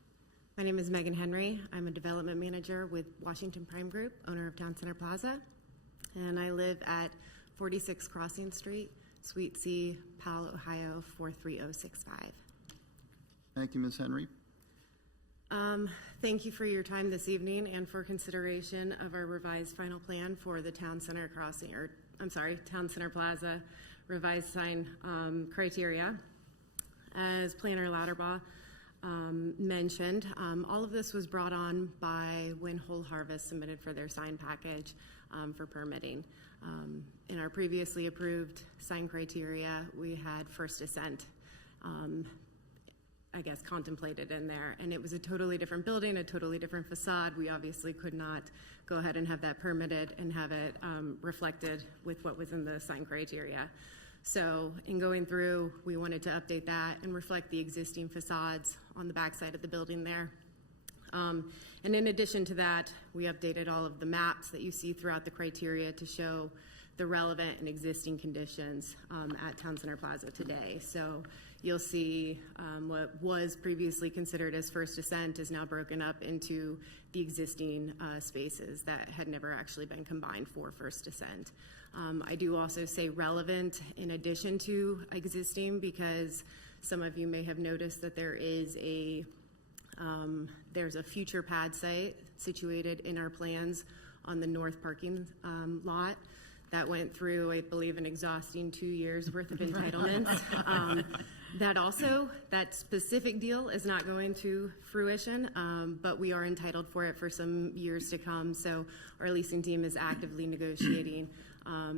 My name is Megan Henry. I'm a development manager with Washington Prime Group, owner of Town Center Plaza, and I live at 46 Crossing Street, Suite C, Powell, Ohio 43065. Thank you, Ms. Henry. Thank you for your time this evening and for consideration of our revised final plan for the Town Center Town Center Plaza revised sign criteria. As Planner Lauterbach mentioned, all of this was brought on by when Whole Harvest submitted for their sign package for permitting. In our previously approved sign criteria, we had First Ascent, contemplated in there, and it was a totally different building, a totally different facade. We obviously could not go ahead and have that permitted and have it reflected with what was in the sign criteria. So in going through, we wanted to update that and reflect the existing facades on the backside of the building there. And in addition to that, we updated all of the maps that you see throughout the criteria to show the relevant and existing conditions at Town Center Plaza today. So you'll see what was previously considered as First Ascent is now broken up into the existing spaces that had never actually been combined for First Ascent. I do also say relevant in addition to existing, because some of you may have noticed that there's a future pad site situated in our plans on the north parking lot that went through, I believe, an exhausting 2 years worth of entitlements. That specific deal is not going to fruition, but we are entitled for it for some years to come. So our leasing team is actively negotiating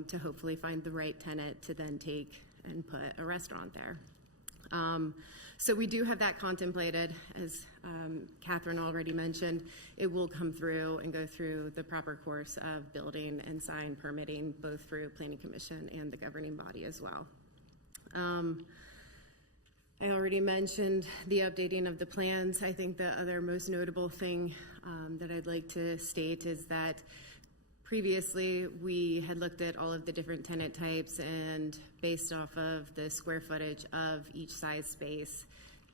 to hopefully find the right tenant to then take and put a restaurant there. So we do have that contemplated, as Catherine already mentioned. It will come through and go through the proper course of building and sign permitting, both through Planning Commission and the governing body as well. I already mentioned the updating of the plans. I think the other most notable thing that I'd like to state is that previously we had looked at all of the different tenant types, and based off of the square footage of each size space,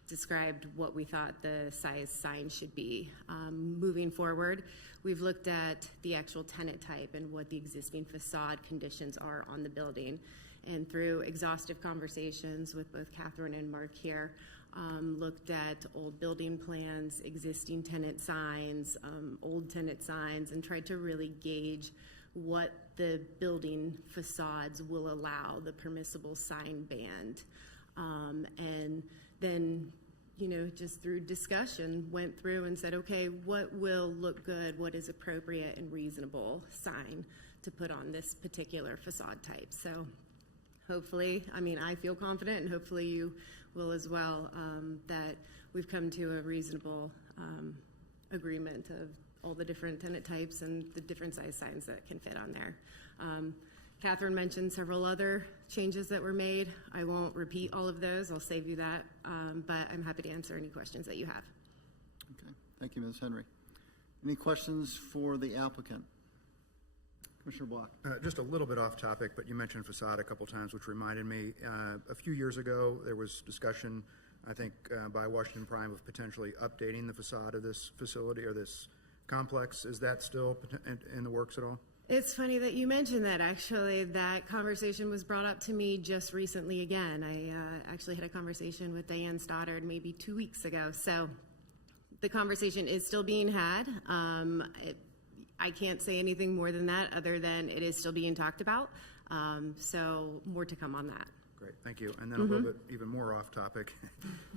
described what we thought the size sign should be. Moving forward, we've looked at the actual tenant type and what the existing facade conditions are on the building. And through exhaustive conversations with both Catherine and Mark here, looked at old building plans, existing tenant signs, old tenant signs, and tried to really gauge what the building facades will allow, the permissible sign band. And then, just through discussion, went through and said, okay, what will look good? What is appropriate and reasonable sign to put on this particular facade type. So hopefully, I mean, I feel confident, and hopefully you will as well, that we've come to a reasonable agreement of all the different tenant types and the different size signs that can fit on there. Catherine mentioned several other changes that were made. I won't repeat all of those. I'll save you that, but I'm happy to answer any questions that you have. Okay, thank you, Ms. Henry. Any questions for the applicant? Commissioner Block. Just a little bit off topic, but you mentioned facade a couple times, which reminded me, a few years ago, there was discussion, I think, by Washington Prime of potentially updating the facade of this facility or this complex. Is that still in the works at all? It's funny that you mentioned that. Actually, that conversation was brought up to me just recently again. I actually had a conversation with Diane Stoddard maybe 2 weeks ago. So the conversation is still being had. I can't say anything more than that other than it is still being talked about. So more to come on that. Great, thank you. And then a little bit even more off topic,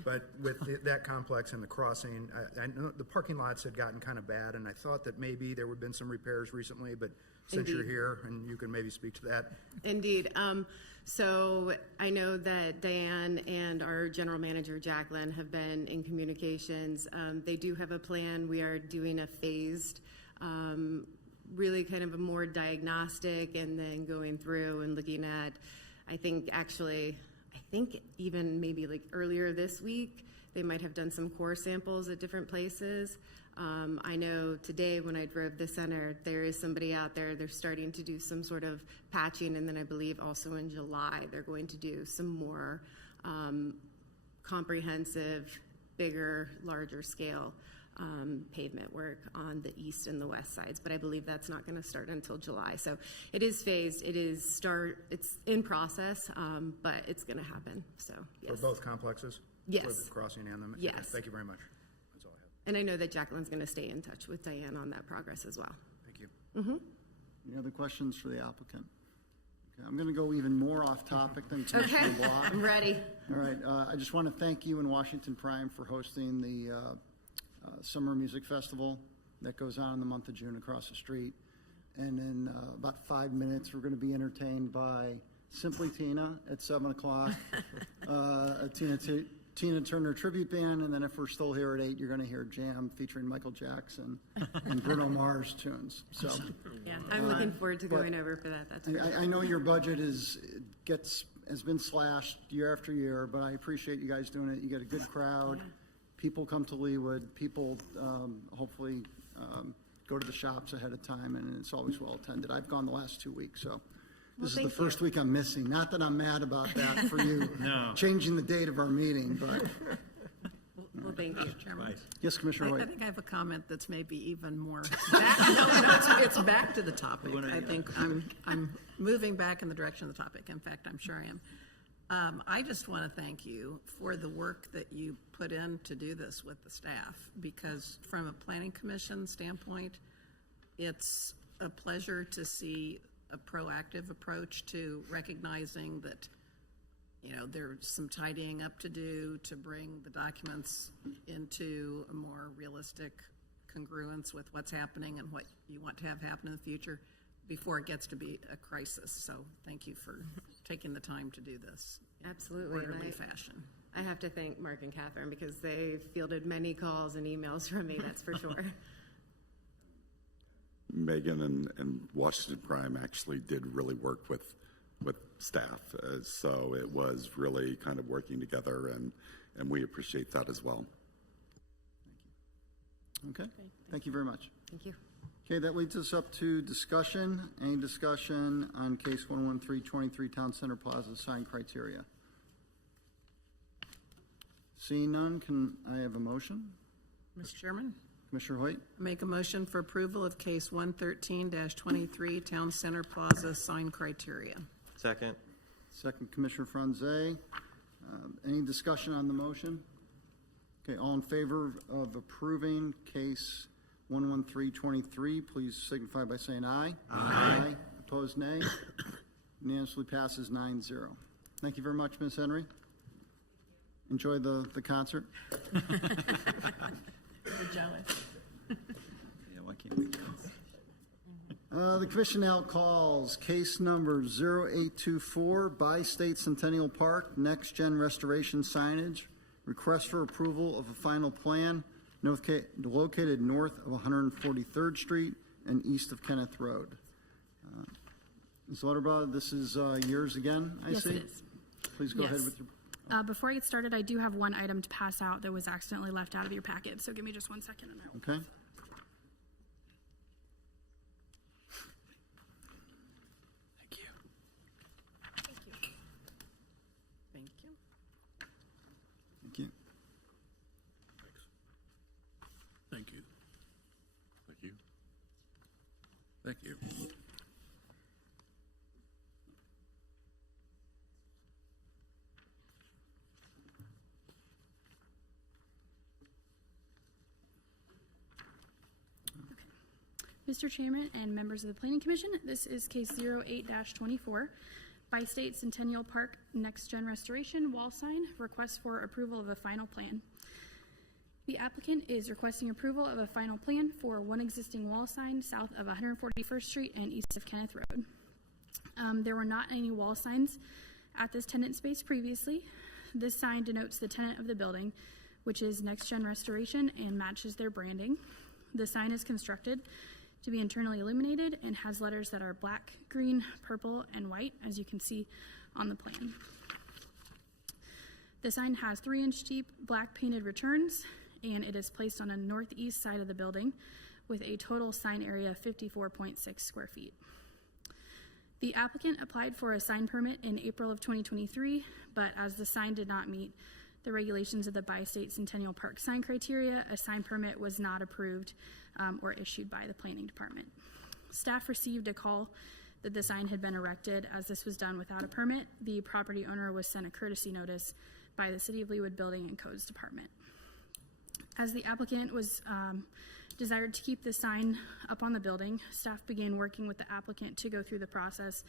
but with that complex and the crossing, I know the parking lots had gotten kind of bad, and I thought that maybe there would have been some repairs recently, but since you're here, and you can maybe speak to that. Indeed. So I know that Diane and our general manager, Jacqueline, have been in communications. They do have a plan. We are doing a phased, really kind of a more diagnostic, and then going through and looking at, I think even maybe like earlier this week, they might have done some core samples at different places. I know today when I drove the center, there is somebody out there, they're starting to do some sort of patching, and then I believe also in July, they're going to do some more comprehensive, bigger, larger scale pavement work on the east and the west sides, but I believe that's not going to start until July. So it is phased. It's in process, but it's going to happen. So yes. For both complexes? Yes. For the crossing and the... Yes. Okay, thank you very much. That's all I have. And I know that Jacqueline's going to stay in touch with Diane on that progress as well. Thank you. Any other questions for the applicant? Okay, I'm going to go even more off topic than Commissioner Block. I'm ready. All right, I just want to thank you and Washington Prime for hosting the Summer Music Festival that goes on in the month of June across the street. And in about 5 minutes, we're going to be entertained by Simply Tina at 7 o'clock, a Tina Turner tribute band, and then if we're still here at 8, you're going to hear Jam featuring Michael Jackson and Bruno Mars tunes. So, yeah, I'm looking forward to going over for that. That's great. I know your budget has been slashed year after year, but I appreciate you guys doing it. You get a good crowd. Yeah. People come to Leawood. People hopefully go to the shops ahead of time, and it's always well attended. I've gone the last 2 weeks, so this is the first week I'm missing. Not that I'm mad about that for you changing the date of our meeting, but. Well, thank you. Chairman. Yes, Commissioner White. I think I have a comment that's maybe even more it's back to the topic. I think I'm moving back in the direction of the topic. In fact, I'm sure I am. I just want to thank you for the work that you put in to do this with the staff, because from a planning commission standpoint, it's a pleasure to see a proactive approach to recognizing that, you know, there's some tidying up to do to bring the documents into a more realistic congruence with what's happening and what you want to have happen in the future before it gets to be a crisis. So thank you for taking the time to do this. Absolutely. In orderly fashion. I have to thank Mark and Catherine because they fielded many calls and emails from me, that's for sure. Megan and Washington Prime actually did really work with staff, so it was really kind of working together, and we appreciate that as well. Okay. Thank you very much. Thank you. Okay, that leads us up to discussion. Any discussion on case 11323 Town Center Plaza sign criteria? Seeing none, can I have a motion? Mr. Chairman, Commissioner Hoyt? I make a motion for approval of case 113-23 Town Center Plaza sign criteria. Second. Second, Commissioner Franze. Any discussion on the motion? Okay, all in favor of approving case 11323, please signify by saying aye. Aye. Opposed, nay. Unanimously passes 9-0. Thank you very much, Ms. Henry. Enjoy the concert. Good job. Yeah, why can't we? The Commission now calls case number 0824, by State Centennial Park, Next Gen Restoration Signage, request for approval of a final plan located north of 143rd Street and east of Kenneth Road. Ms. Lauterbach, this is yours again, I see? Yes, it is. Please go ahead Yes. with your... Before I get started, I do have one item to pass out that was accidentally left out of your packet, so give me just 1 second and I will. Okay. Thank you. Thank you. Thank you. Thank you. Thank you. Thank you. Thank you. Mr. Chairman and members of the Planning Commission, this is case 08-24, by State Centennial Park Next Gen Restoration wall sign, request for approval of a final plan. The applicant is requesting approval of a final plan for one existing wall sign south of 141st Street and east of Kenneth Road. There were not any wall signs at this tenant space previously. This sign denotes the tenant of the building, which is Next Gen Restoration, and matches their branding. The sign is constructed to be internally illuminated and has letters that are black, green, purple, and white, as you can see on the plan. The sign has 3-inch deep black painted returns, and it is placed on a northeast side of the building with a total sign area of 54.6 square feet. The applicant applied for a sign permit in April of 2023, but as the sign did not meet the regulations of the Bi-State Centennial Park sign criteria, a sign permit was not approved or issued by the planning department. Staff received a call that the sign had been erected. As this was done without a permit, the property owner was sent a courtesy notice by the City of Leawood Building and Codes Department. As the applicant was desired to keep the sign up on the building, staff began working with the applicant to go through the process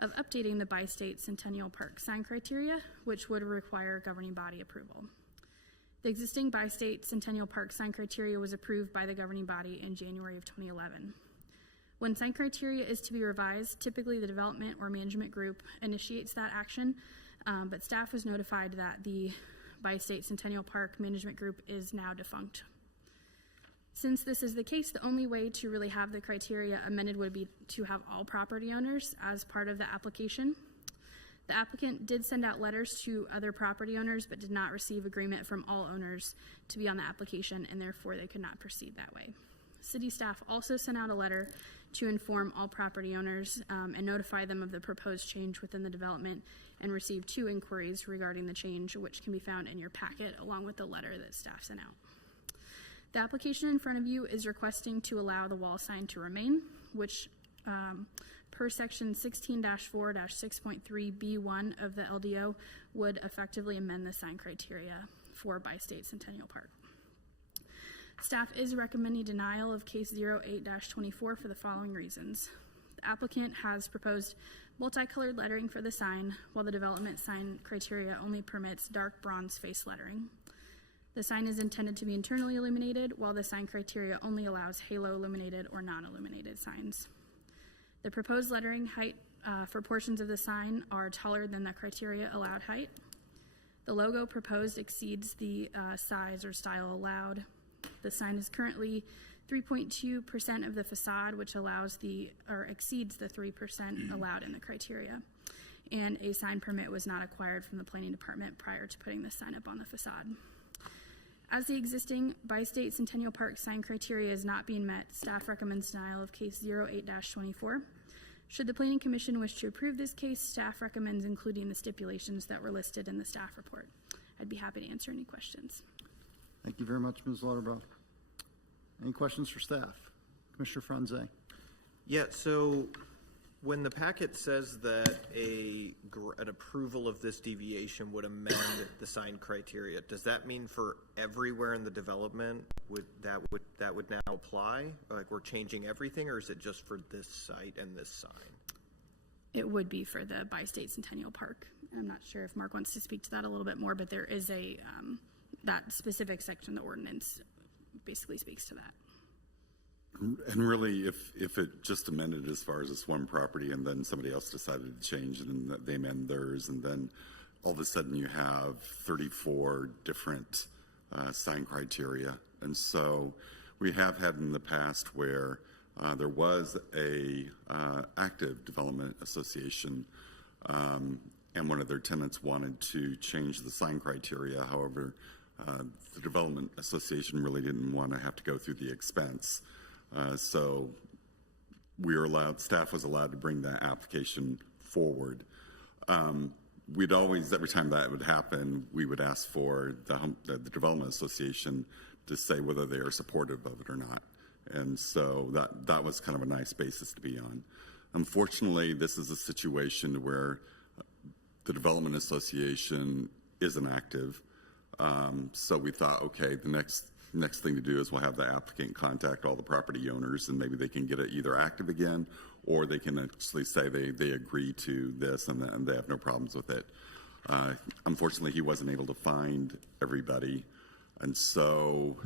of updating the Bi-State Centennial Park sign criteria, which would require governing body approval. The existing Bi-State Centennial Park sign criteria was approved by the governing body in January of 2011. When sign criteria is to be revised, typically the development or management group initiates that action, but staff was notified that the Bi-State Centennial Park management group is now defunct. Since this is the case, the only way to really have the criteria amended would be to have all property owners as part of the application. The applicant did send out letters to other property owners, but did not receive agreement from all owners to be on the application, and therefore they could not proceed that way. City staff also sent out a letter to inform all property owners and notify them of the proposed change within the development, and received 2 inquiries regarding the change, which can be found in your packet along with the letter that staff sent out. The application in front of you is requesting to allow the wall sign to remain, which per section 16-4-6.3B1 of the LDO would effectively amend the sign criteria for Bi-State Centennial Park. Staff is recommending denial of case 08-24 for the following reasons. The applicant has proposed multicolored lettering for the sign, while the development sign criteria only permits dark bronze face lettering. The sign is intended to be internally illuminated, while the sign criteria only allows halo illuminated or non-illuminated signs. The proposed lettering height for portions of the sign are taller than the criteria allowed height. The logo proposed exceeds the size or style allowed. The sign is currently 3.2% of the facade, which exceeds the 3% allowed in the criteria. And a sign permit was not acquired from the planning department prior to putting the sign up on the facade. As the existing Bi-State Centennial Park sign criteria is not being met, staff recommends denial of case 08-24. Should the Planning Commission wish to approve this case, staff recommends including the stipulations that were listed in the staff report. I'd be happy to answer any questions. Thank you very much, Ms. Lauterbach. Any questions for staff? Commissioner Franze. Yeah, so when the packet says that an approval of this deviation would amend the sign criteria, does that mean for everywhere in the development that would now apply? Like we're changing everything, or is it just for this site and this sign? It would be for the Bi-State Centennial Park. I'm not sure if Mark wants to speak to that a little bit more, but there is that specific section of the ordinance basically speaks to that. And really, if it just amended as far as this one property and then somebody else decided to change it and they amend theirs, and then all of a sudden you have 34 different sign criteria. And so we have had in the past where there was a active development association and one of their tenants wanted to change the sign criteria. However, the development association really didn't want to have to go through the expense. So staff was allowed to bring that application forward. We'd always, every time that would happen, we would ask for the development association to say whether they are supportive of it or not. And so that was kind of a nice basis to be on. Unfortunately, this is a situation where the development association isn't active. So we thought, okay, the next thing to do is we'll have the applicant contact all the property owners, and maybe they can get it either active again, or they can actually say they agree to this and they have no problems with it. Unfortunately, he wasn't able to find everybody, and so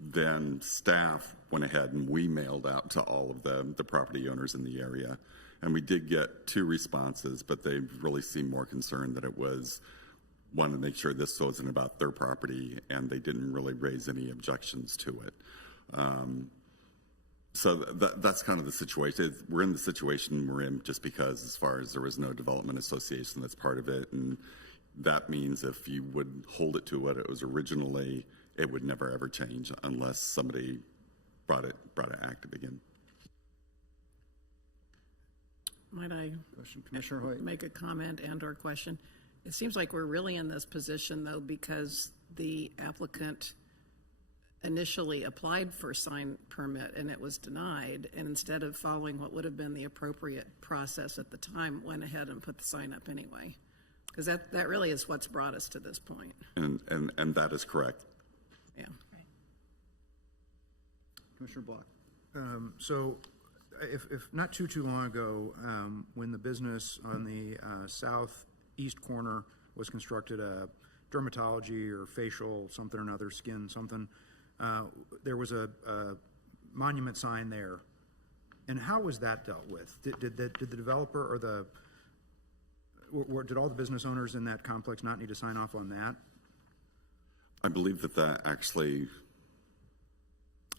then staff went ahead and we mailed out to all of the property owners in the area, and we did get 2 responses, but they really seemed more concerned that it was wanted to make sure this wasn't about their property, and they didn't really raise any objections to it. So that's kind of the situation. We're in the situation we're in just because as far as there was no development association that's part of it, and that means if you would hold it to what it was originally, it would never ever change unless somebody brought it active again. Might I Commissioner Hoyt. make a comment and or question? It seems like we're really in this position, though, because the applicant initially applied for a sign permit and it was denied, and instead of following what would have been the appropriate process at the time, went ahead and put the sign up anyway. Because that really is what's brought us to this point. And that is correct. Yeah. Commissioner Block. So if not too long ago, when the business on the southeast corner was constructed, a dermatology or facial something or another, skin something, there was a monument sign there. And how was that dealt with? Did the developer or did all the business owners in that complex not need to sign off on that? I believe that actually,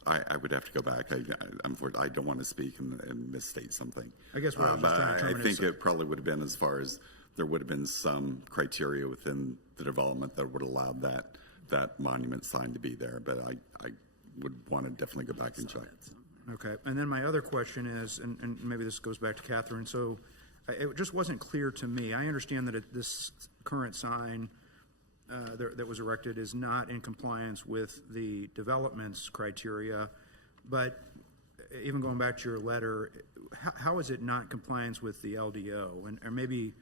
I would have to go back. I don't want to speak and misstate something. I guess what I was just trying to determine I think it probably would have been as far as there would have been some criteria within the development that would allow that monument sign to be there. But I would want to definitely go back and check. Okay. And then my other question is, and maybe this goes back to Catherine, so it just wasn't clear to me. I understand that this current sign that was erected is not in compliance with the development's criteria, but even going back to your letter, how is it not in compliance with the LDO? Or maybe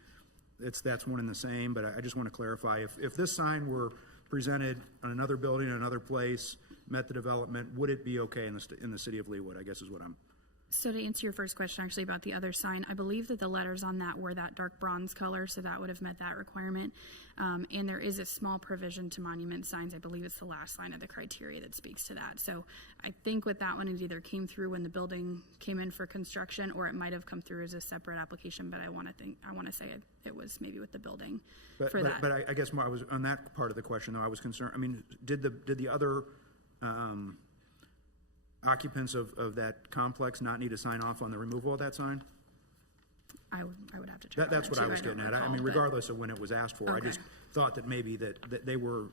that's one and the same, but I just want to clarify. If this sign were presented on another building in another place, met the development, would it be okay in the city of Leawood, I guess is what I'm... So to answer your first question, actually about the other sign, I believe that the letters on that were that dark bronze color, so that would have met that requirement. And there is a small provision to monument signs. I believe it's the last line of the criteria that speaks to that. So I think with that one, it either came through when the building came in for construction, or it might have come through as a separate application. But I want to say it was maybe with the building for that. But I guess I was on that part of the question, though. I was concerned. I mean, did the other occupants of that complex not need to sign off on the removal of that sign? I would have to check. That's what I was getting at. I mean, regardless of when it was asked for, okay. I just thought that maybe that they were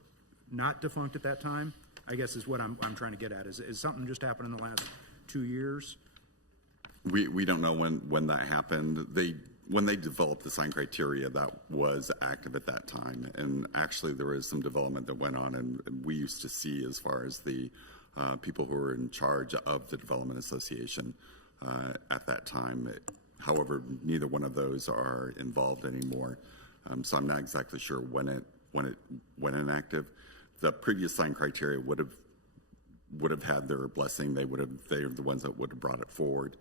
not defunct at that time, I guess is what I'm trying to get at. Is something just happened in the last 2 years? We don't know when that happened. When they developed the sign criteria, that was active at that time. And actually there was some development that went on, and we used to see as far as the people who were in charge of the development association at that time. However, neither one of those are involved anymore. So I'm not exactly sure when it went inactive. The previous sign criteria would have had their blessing. They're the ones that would have brought it forward.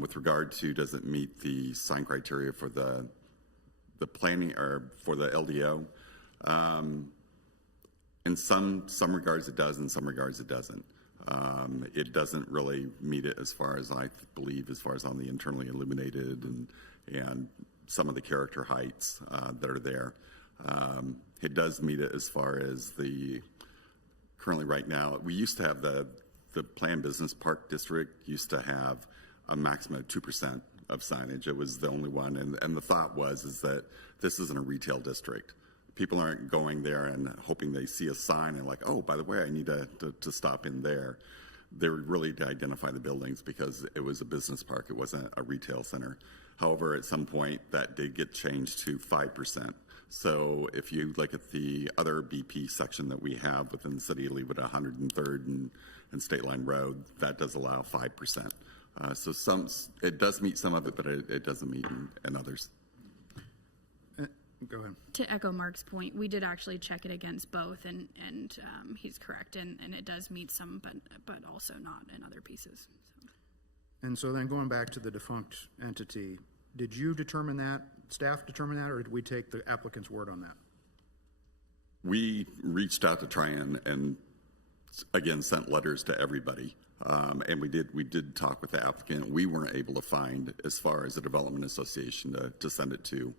With regard to does it meet the sign criteria for the planning or for the LDO? In some regards it does, in some regards it doesn't. It doesn't really meet it as far as I believe, as far as on the internally illuminated and some of the character heights that are there. It does meet it as far as currently right now. We used to have the planned business park district used to have a maximum of 2% of signage. It was the only one, and the thought is that this isn't a retail district. People aren't going there and hoping they see a sign and like, oh, by the way, I need to stop in there. They were really to identify the buildings because it was a business park. It wasn't a retail center. However, at some point that did get changed to 5%. So if you look at the other BP section that we have within the city of Leawood, 103rd and State Line Road, that does allow 5%. So it does meet some of it, but it doesn't meet in others. Go ahead. To echo Mark's point, we did actually check it against both, and he's correct, and it does meet some, but also not in other pieces. So. And so then going back to the defunct entity, did you determine that, staff determine that, or did we take the applicant's word on that? We reached out to try and again, sent letters to everybody. And we did talk with the applicant. We weren't able to find, as far as the development association to send it to.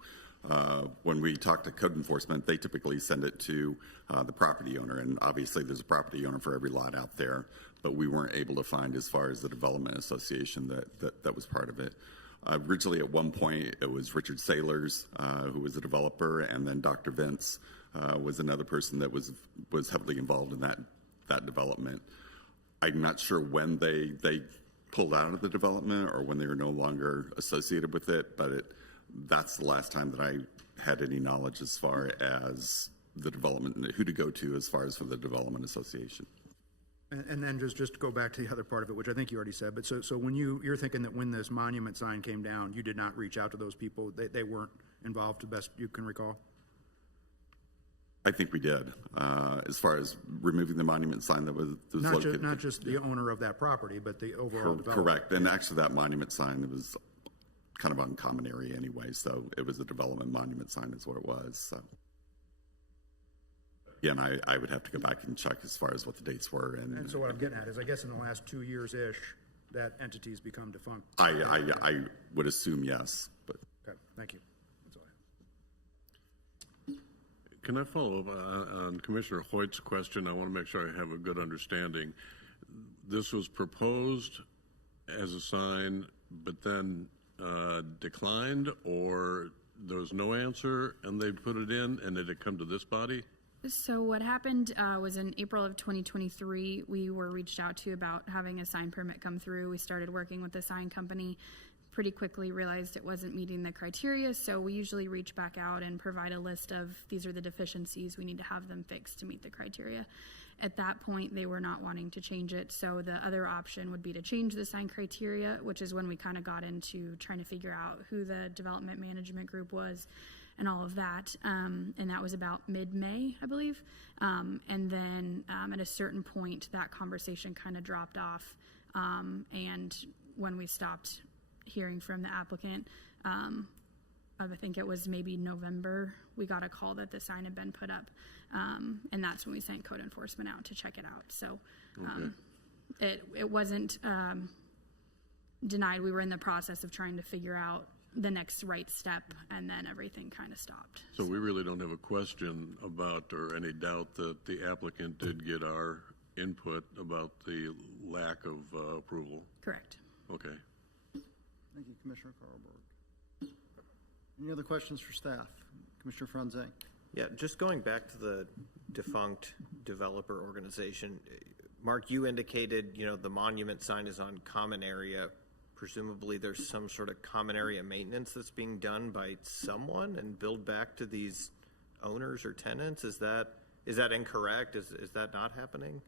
When we talk to code enforcement, they typically send it to the property owner, and obviously there's a property owner for every lot out there, but we weren't able to find, as far as the development association, that was part of it. Originally, at one point, it was Richard Saylors, who was a developer, and then Dr. Vince was another person that was heavily involved in that development. I'm not sure when they pulled out of the development or when they were no longer associated with it, but that's the last time that I had any knowledge as far as the development and who to go to as far as for the development association. And then just to go back to the other part of it, which I think you already said, but so when you're thinking that when this monument sign came down, you did not reach out to those people, they weren't involved, the best you can recall? I think we did. As far as removing the monument sign that was located. Not just the owner of that property, but the overall development. Correct. And actually that monument sign, it was kind of on common area anyway, so it was a development monument sign is what it was. So again, I would have to go back and check as far as what the dates were. And so what I'm getting at is, I guess in the last 2 years-ish, that entity's become defunct. I would assume yes. But okay, thank you. That's all I have. Can I follow up on Commissioner Hoyt's question? I want to make sure I have a good understanding. This was proposed as a sign, but then declined, or there was no answer and they put it in and it had come to this body? So what happened was in April of 2023, we were reached out to about having a sign permit come through. We started working with the sign company, pretty quickly realized it wasn't meeting the criteria, so we usually reach back out and provide a list of these are the deficiencies, we need to have them fixed to meet the criteria. At that point, they were not wanting to change it, so the other option would be to change the sign criteria, which is when we kind of got into trying to figure out who the development management group was and all of that, and that was about mid-May, I believe. And then at a certain point, that conversation kind of dropped off, and when we stopped hearing from the applicant, I think it was maybe November, we got a call that the sign had been put up, and that's when we sent code enforcement out to check it out. So it wasn't denied. We were in the process of trying to figure out the next right step, and then everything kind of stopped. So we really don't have a question about or any doubt that the applicant did get our input about the lack of approval? Correct. Okay. Thank you, Commissioner Carlberg. Any other questions for staff? Commissioner Franze? Yeah, just going back to the defunct developer organization, Mark, you indicated, the monument sign is on common area. Presumably there's some sort of common area maintenance that's being done by someone and billed back to these owners or tenants. Is that incorrect? Is that not happening?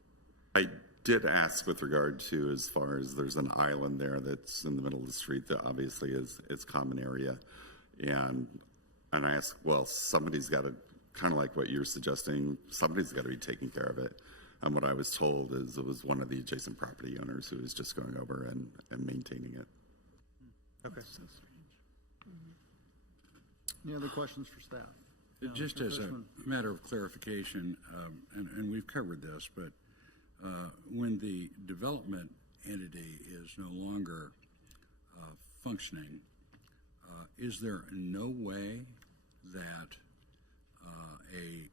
I did ask with regard to, as far as there's an island there that's in the middle of the street that obviously is common area. And I asked, well, somebody's got to, kind of like what you're suggesting, somebody's got to be taking care of it. And what I was told is it was one of the adjacent property owners who was just going over and maintaining it. Okay. Any other questions for staff? Just as a matter of clarification, and we've covered this, but when the development entity is no longer functioning, is there no way that a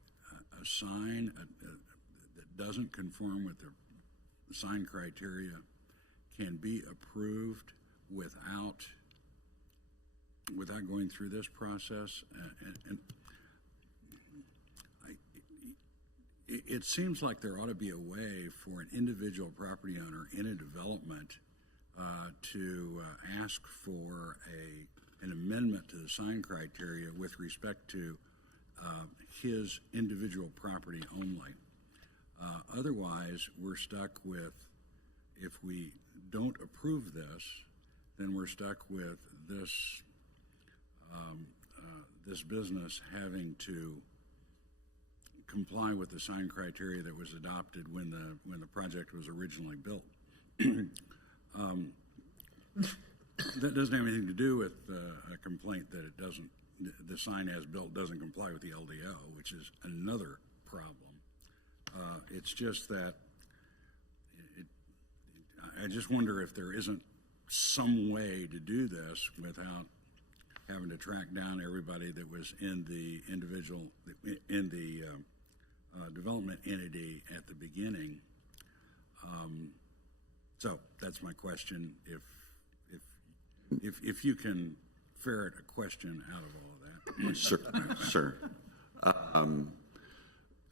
sign that doesn't conform with the sign criteria can be approved without going through this process? It seems like there ought to be a way for an individual property owner in a development to ask for an amendment to the sign criteria with respect to his individual property only. Otherwise, we're stuck with, if we don't approve this, then we're stuck with this this business having to comply with the sign criteria that was adopted when the project was originally built. That doesn't have anything to do with a complaint that the sign as built doesn't comply with the LDO, which is another problem. It's just that I just wonder if there isn't some way to do this without having to track down everybody that was in the development entity at the beginning. So that's my question. If you can ferret a question out of all of that. Sure.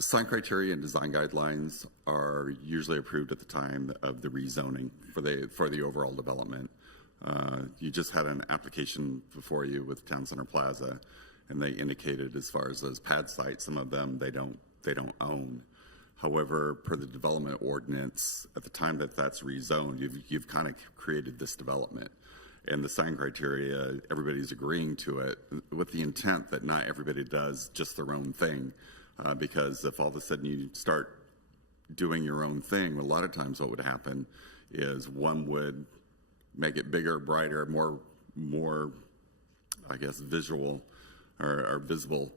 Sign criteria and design guidelines are usually approved at the time of the rezoning for the overall development. You just had an application before you with Town Center Plaza, and they indicated as far as those pad sites, some of them they don't own. However, per the development ordinance, at the time that that's rezoned, you've kind of created this development. And the sign criteria, everybody's agreeing to it with the intent that not everybody does just their own thing. Because if all of a sudden you start doing your own thing, a lot of times what would happen is one would make it bigger, brighter, more, I guess, visual or visible.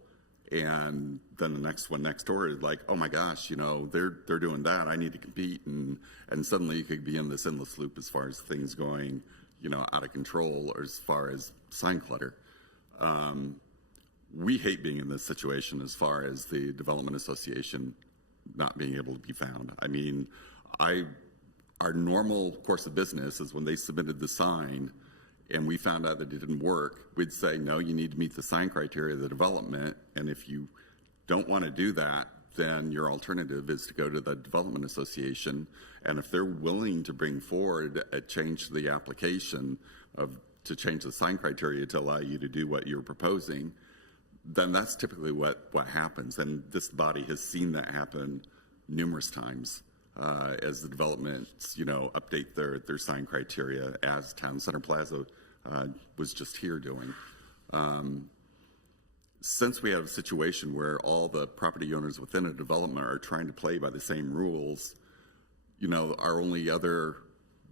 And then the next one next door is like, oh my gosh, they're doing that. I need to compete. And suddenly you could be in this endless loop as far as things going, out of control, or as far as sign clutter. We hate being in this situation as far as the Development Association not being able to be found. I mean, our normal course of business is when they submitted the sign and we found out that it didn't work, we'd say, no, you need to meet the sign criteria of the development. And if you don't want to do that, then your alternative is to go to the Development Association. And if they're willing to bring forward a change to the application to change the sign criteria to allow you to do what you're proposing, then that's typically what happens. And this body has seen that happen numerous times as the developments, update their sign criteria, as Town Center Plaza was just here doing. Since we have a situation where all the property owners within a development are trying to play by the same rules, our only other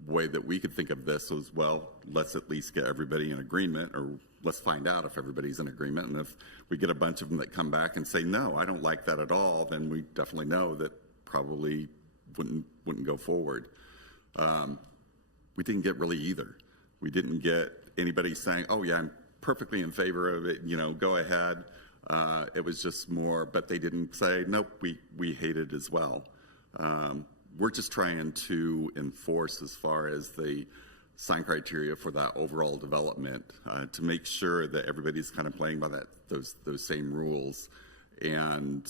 way that we could think of this was, well, let's at least get everybody in agreement, or let's find out if everybody's in agreement. And if we get a bunch of them that come back and say, no, I don't like that at all, then we definitely know that probably wouldn't go forward. We didn't get really either. We didn't get anybody saying, oh yeah, I'm perfectly in favor of it, go ahead. It was just more, but they didn't say, nope, we hate it as well. We're just trying to enforce as far as the sign criteria for that overall development to make sure that everybody's kind of playing by those same rules. And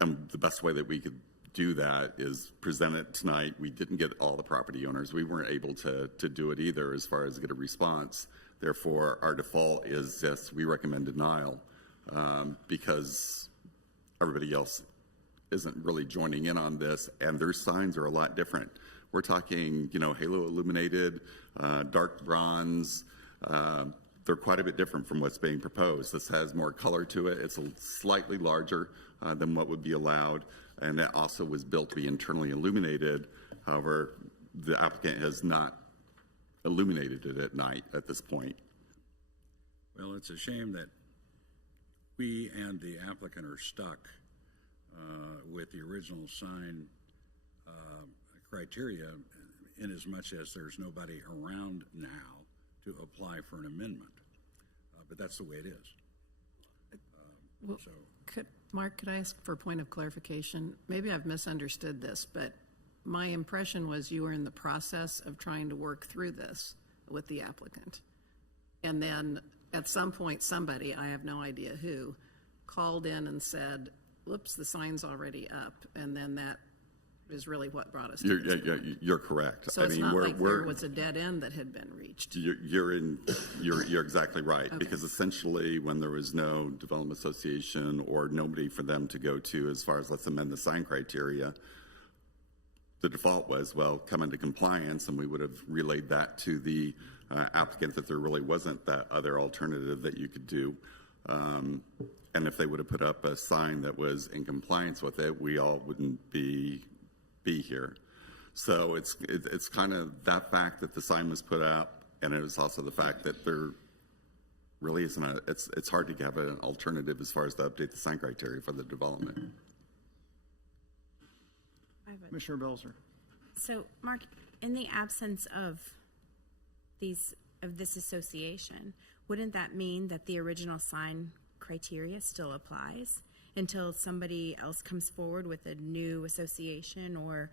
the best way that we could do that is present it tonight. We didn't get all the property owners. We weren't able to do it either as far as get a response. Therefore, our default is this: we recommend denial because everybody else isn't really joining in on this, and their signs are a lot different. We're talking, halo illuminated, dark bronze. They're quite a bit different from what's being proposed. This has more color to it. It's slightly larger than what would be allowed, and that also was built to be internally illuminated. However, the applicant has not illuminated it at night at this point. Well, it's a shame that we and the applicant are stuck with the original sign criteria in as much as there's nobody around now to apply for an amendment. But that's the way it is. Well, Mark, could I ask for a point of clarification? Maybe I've misunderstood this, but my impression was you were in the process of trying to work through this with the applicant. And then at some point, somebody, I have no idea who, called in and said, whoops, the sign's already up. And then that is really what brought us to this. You're correct. So it's not like there was a dead end that had been reached. You're exactly right. Okay. Because essentially when there was no development association or nobody for them to go to as far as let's amend the sign criteria, the default was, well, come into compliance, and we would have relayed that to the applicant that there really wasn't that other alternative that you could do. And if they would have put up a sign that was in compliance with it, we all wouldn't be here. So it's kind of that fact that the sign was put up, and it was also the fact that there really isn't it's hard to have an alternative as far as to update the sign criteria for the development. Commissioner Belzer. So, Mark, in the absence of this association, wouldn't that mean that the original sign criteria still applies until somebody else comes forward with a new association or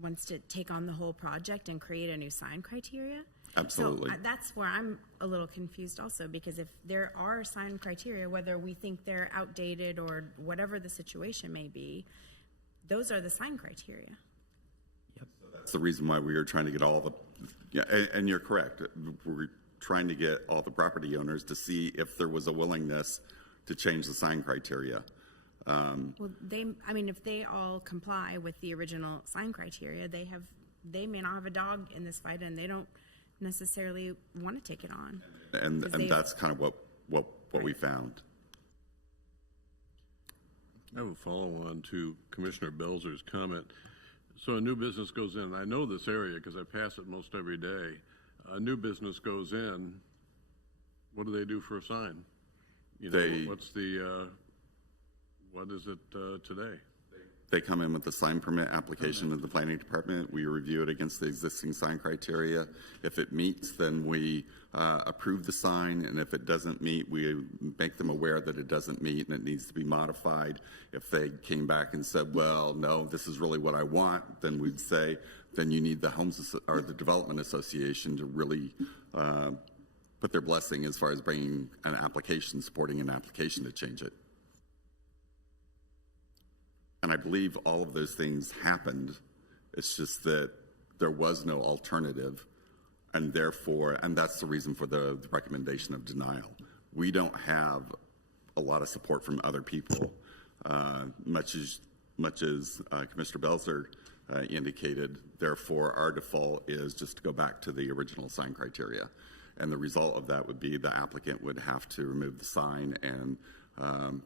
wants to take on the whole project and create a new sign criteria? Absolutely. So that's where I'm a little confused also, because if there are sign criteria, whether we think they're outdated or whatever the situation may be, those are the sign criteria. Yep. So that's the reason why we are trying to get all the, and you're correct. We're trying to get all the property owners to see if there was a willingness to change the sign criteria. Well, if they all comply with the original sign criteria, they may not have a dog in this fight, and they don't necessarily want to take it on. And that's kind of what right. we found. I have a follow-on to Commissioner Belzer's comment. So a new business goes in. I know this area because I pass it most every day. A new business goes in. What do they do for a sign? What is it today? They come in with the sign permit application to the planning department. We review it against the existing sign criteria. If it meets, then we approve the sign, and if it doesn't meet, we make them aware that it doesn't meet and it needs to be modified. If they came back and said, well, no, this is really what I want, then we'd say, then you need the the development association to really put their blessing as far as bringing an application, supporting an application to change it. And I believe all of those things happened. It's just that there was no alternative, and that's the reason for the recommendation of denial. We don't have a lot of support from other people, much as Commissioner Belzer indicated. Therefore, our default is just to go back to the original sign criteria. And the result of that would be the applicant would have to remove the sign and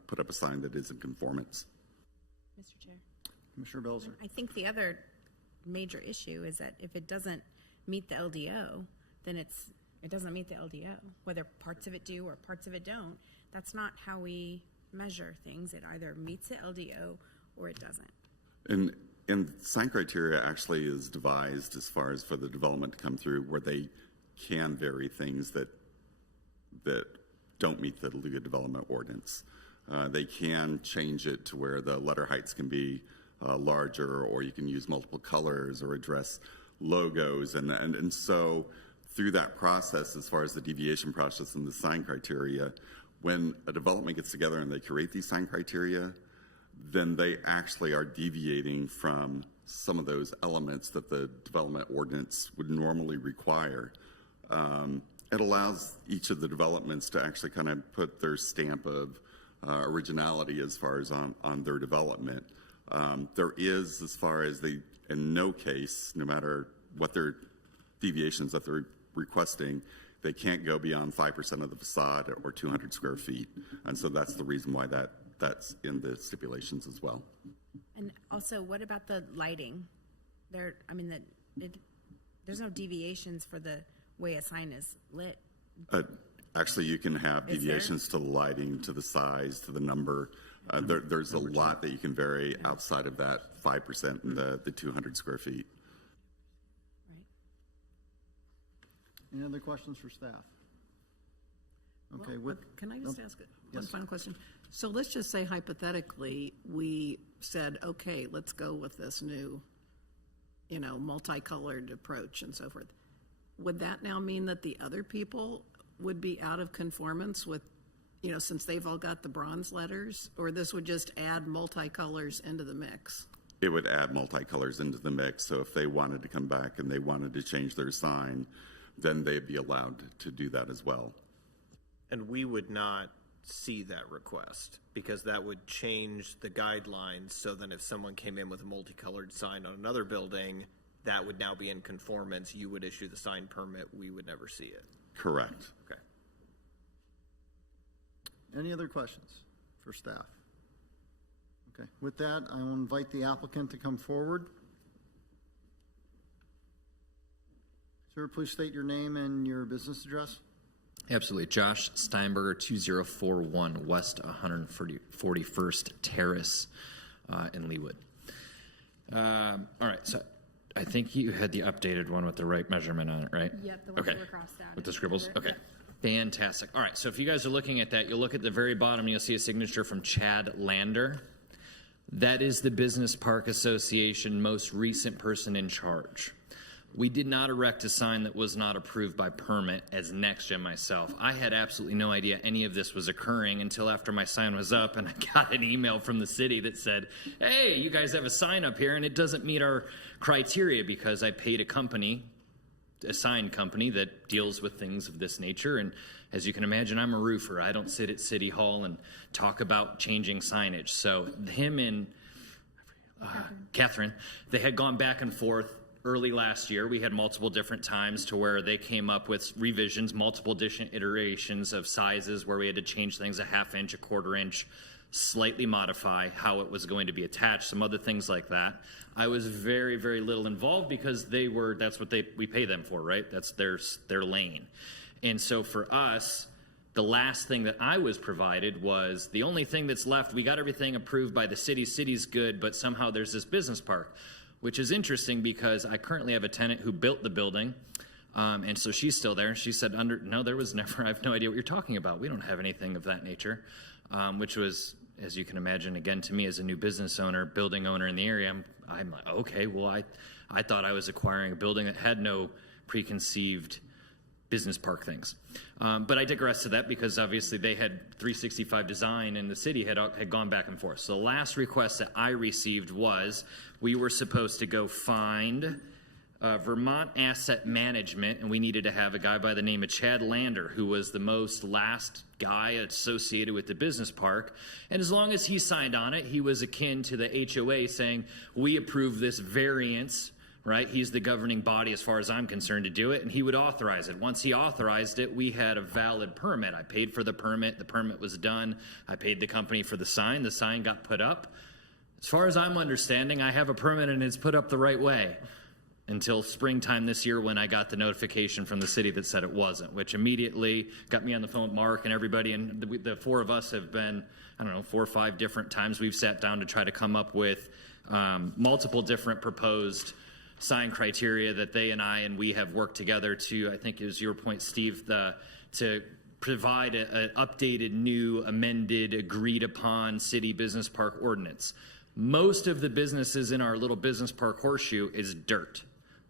put up a sign that is in conformance. Mr. Chair. Commissioner Belzer. I think the other major issue is that if it doesn't meet the LDO, then it doesn't meet the LDO. Whether parts of it do or parts of it don't, that's not how we measure things. It either meets the LDO or it doesn't. And sign criteria actually is devised as far as for the development to come through where they can vary things that don't meet the Leawood Development Ordinance. They can change it to where the letter heights can be larger, or you can use multiple colors or address logos. And so through that process, as far as the deviation process and the sign criteria, when a development gets together and they create these sign criteria, then they actually are deviating from some of those elements that the development ordinance would normally require. It allows each of the developments to actually kind of put their stamp of originality as far as on their development. There is, as far as in no case, no matter what their deviations that they're requesting, they can't go beyond 5% of the facade or 200 square feet. And so that's the reason why that's in the stipulations as well. And also, what about the lighting? There's no deviations for the way a sign is lit. Actually, you can have deviations to the lighting, to the size, to the number. There's a lot that you can vary outside of that 5% and the 200 square feet. Any other questions for staff? Okay, Well, can I just ask one final question? So let's just say hypothetically, we said, okay, let's go with this new, multicolored approach and so forth. Would that now mean that the other people would be out of conformance with, since they've all got the bronze letters? Or this would just add multicolors into the mix? It would add multicolors into the mix. So if they wanted to come back and they wanted to change their sign, then they'd be allowed to do that as well. And we would not see that request because that would change the guidelines. So then if someone came in with a multicolored sign on another building, that would now be in conformance. You would issue the sign permit. We would never see it. Correct. Okay. Any other questions for staff? Okay, with that, I will invite the applicant to come forward. Sir, please state your name and your business address. Absolutely. Josh Steinberger, 2041 West 141st Terrace in Leawood. All right, so I think you had the updated one with the right measurement on it, right? Yep, the ones that were crossed out. With the scribbles? Okay. Fantastic. All right, so if you guys are looking at that, you'll look at the very bottom and you'll see a signature from Chad Lander. That is the Business Park Association most recent person in charge. We did not erect a sign that was not approved by permit as NextGen myself. I had absolutely no idea any of this was occurring until after my sign was up and I got an email from the city that said, hey, you guys have a sign up here and it doesn't meet our criteria because I paid a sign company that deals with things of this nature. And as you can imagine, I'm a roofer. I don't sit at City Hall and talk about changing signage. So him and Catherine, they had gone back and forth early last year. We had multiple different times to where they came up with revisions, multiple different iterations of sizes where we had to change things a half inch, a quarter inch, slightly modify how it was going to be attached, some other things like that. I was very, very little involved because that's what we pay them for, right? That's their lane. And so for us, the last thing that I was provided was the only thing that's left. We got everything approved by the city. City's good, but somehow there's this business park, which is interesting because I currently have a tenant who built the building, and so she's still there. And she said, no, there was never, I have no idea what you're talking about. We don't have anything of that nature, which was, as you can imagine, again, to me as a new business owner, building owner in the area, I'm like, okay, well, I thought I was acquiring a building that had no preconceived business park things. But I digress to that because obviously they had 365 design and the city had gone back and forth. So the last request that I received was we were supposed to go find Vermont Asset Management, and we needed to have a guy by the name of Chad Lander, who was the last guy associated with the business park. And as long as he signed on it, he was akin to the HOA saying, we approve this variance, right? He's the governing body as far as I'm concerned to do it, and he would authorize it. Once he authorized it, we had a valid permit. I paid for the permit was done. I paid the company for the sign got put up. As far as I'm understanding, I have a permit and it's put up the right way until springtime this year when I got the notification from the city that said it wasn't, which immediately got me on the phone with Mark and everybody. And the four of us have been, 4 or 5 different times we've sat down to try to come up with multiple different proposed sign criteria that they and we have worked together to, I think is your point, Steve, to provide an updated, new, amended, agreed upon city business park ordinance. Most of the businesses in our little business park horseshoe is dirt.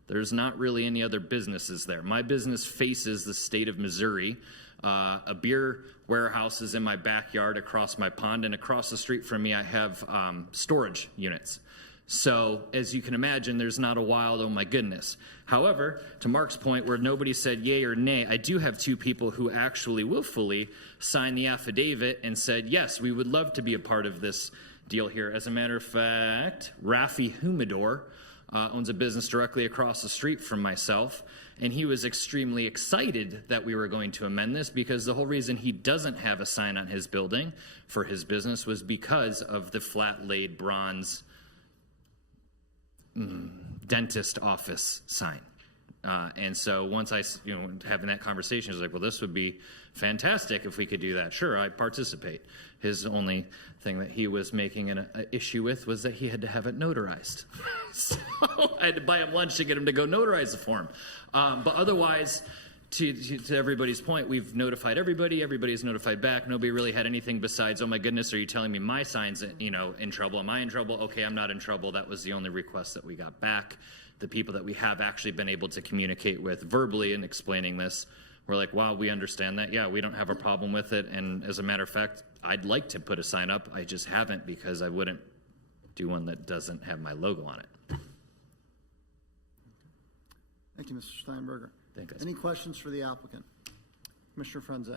There's not really any other businesses there. My business faces the state of Missouri. A beer warehouse is in my backyard across my pond, and across the street from me I have storage units. So, as you can imagine, there's not a wild, oh my goodness. However, to Mark's point, where nobody said yay or nay, I do have 2 people who actually willfully signed the affidavit and said, yes, we would love to be a part of this deal here. As a matter of fact, Rafi Humidor owns a business directly across the street from myself, and he was extremely excited that we were going to amend this because the whole reason he doesn't have a sign on his building for his business was because of the flat-laid bronze dentist office sign. And so once having that conversation, I was like, well, this would be fantastic if we could do that. Sure, I participate. His only thing that he was making an issue with was that he had to have it notarized. So I had to buy him lunch to get him to go notarize the form. But otherwise, to everybody's point, we've notified everybody. Everybody's notified back. Nobody really had anything besides, oh my goodness, are you telling me my sign's in trouble? Am I in trouble? Okay, I'm not in trouble. That was the only request that we got back. The people that we have actually been able to communicate with verbally and explaining this, we're like, wow, we understand that. Yeah, we don't have a problem with it. And as a matter of fact, I'd like to put a sign up. I just haven't because I wouldn't do one that doesn't have my logo on it. Thank you, Mr. Steinberger. Thank you. Any questions for the applicant? Commissioner Franze.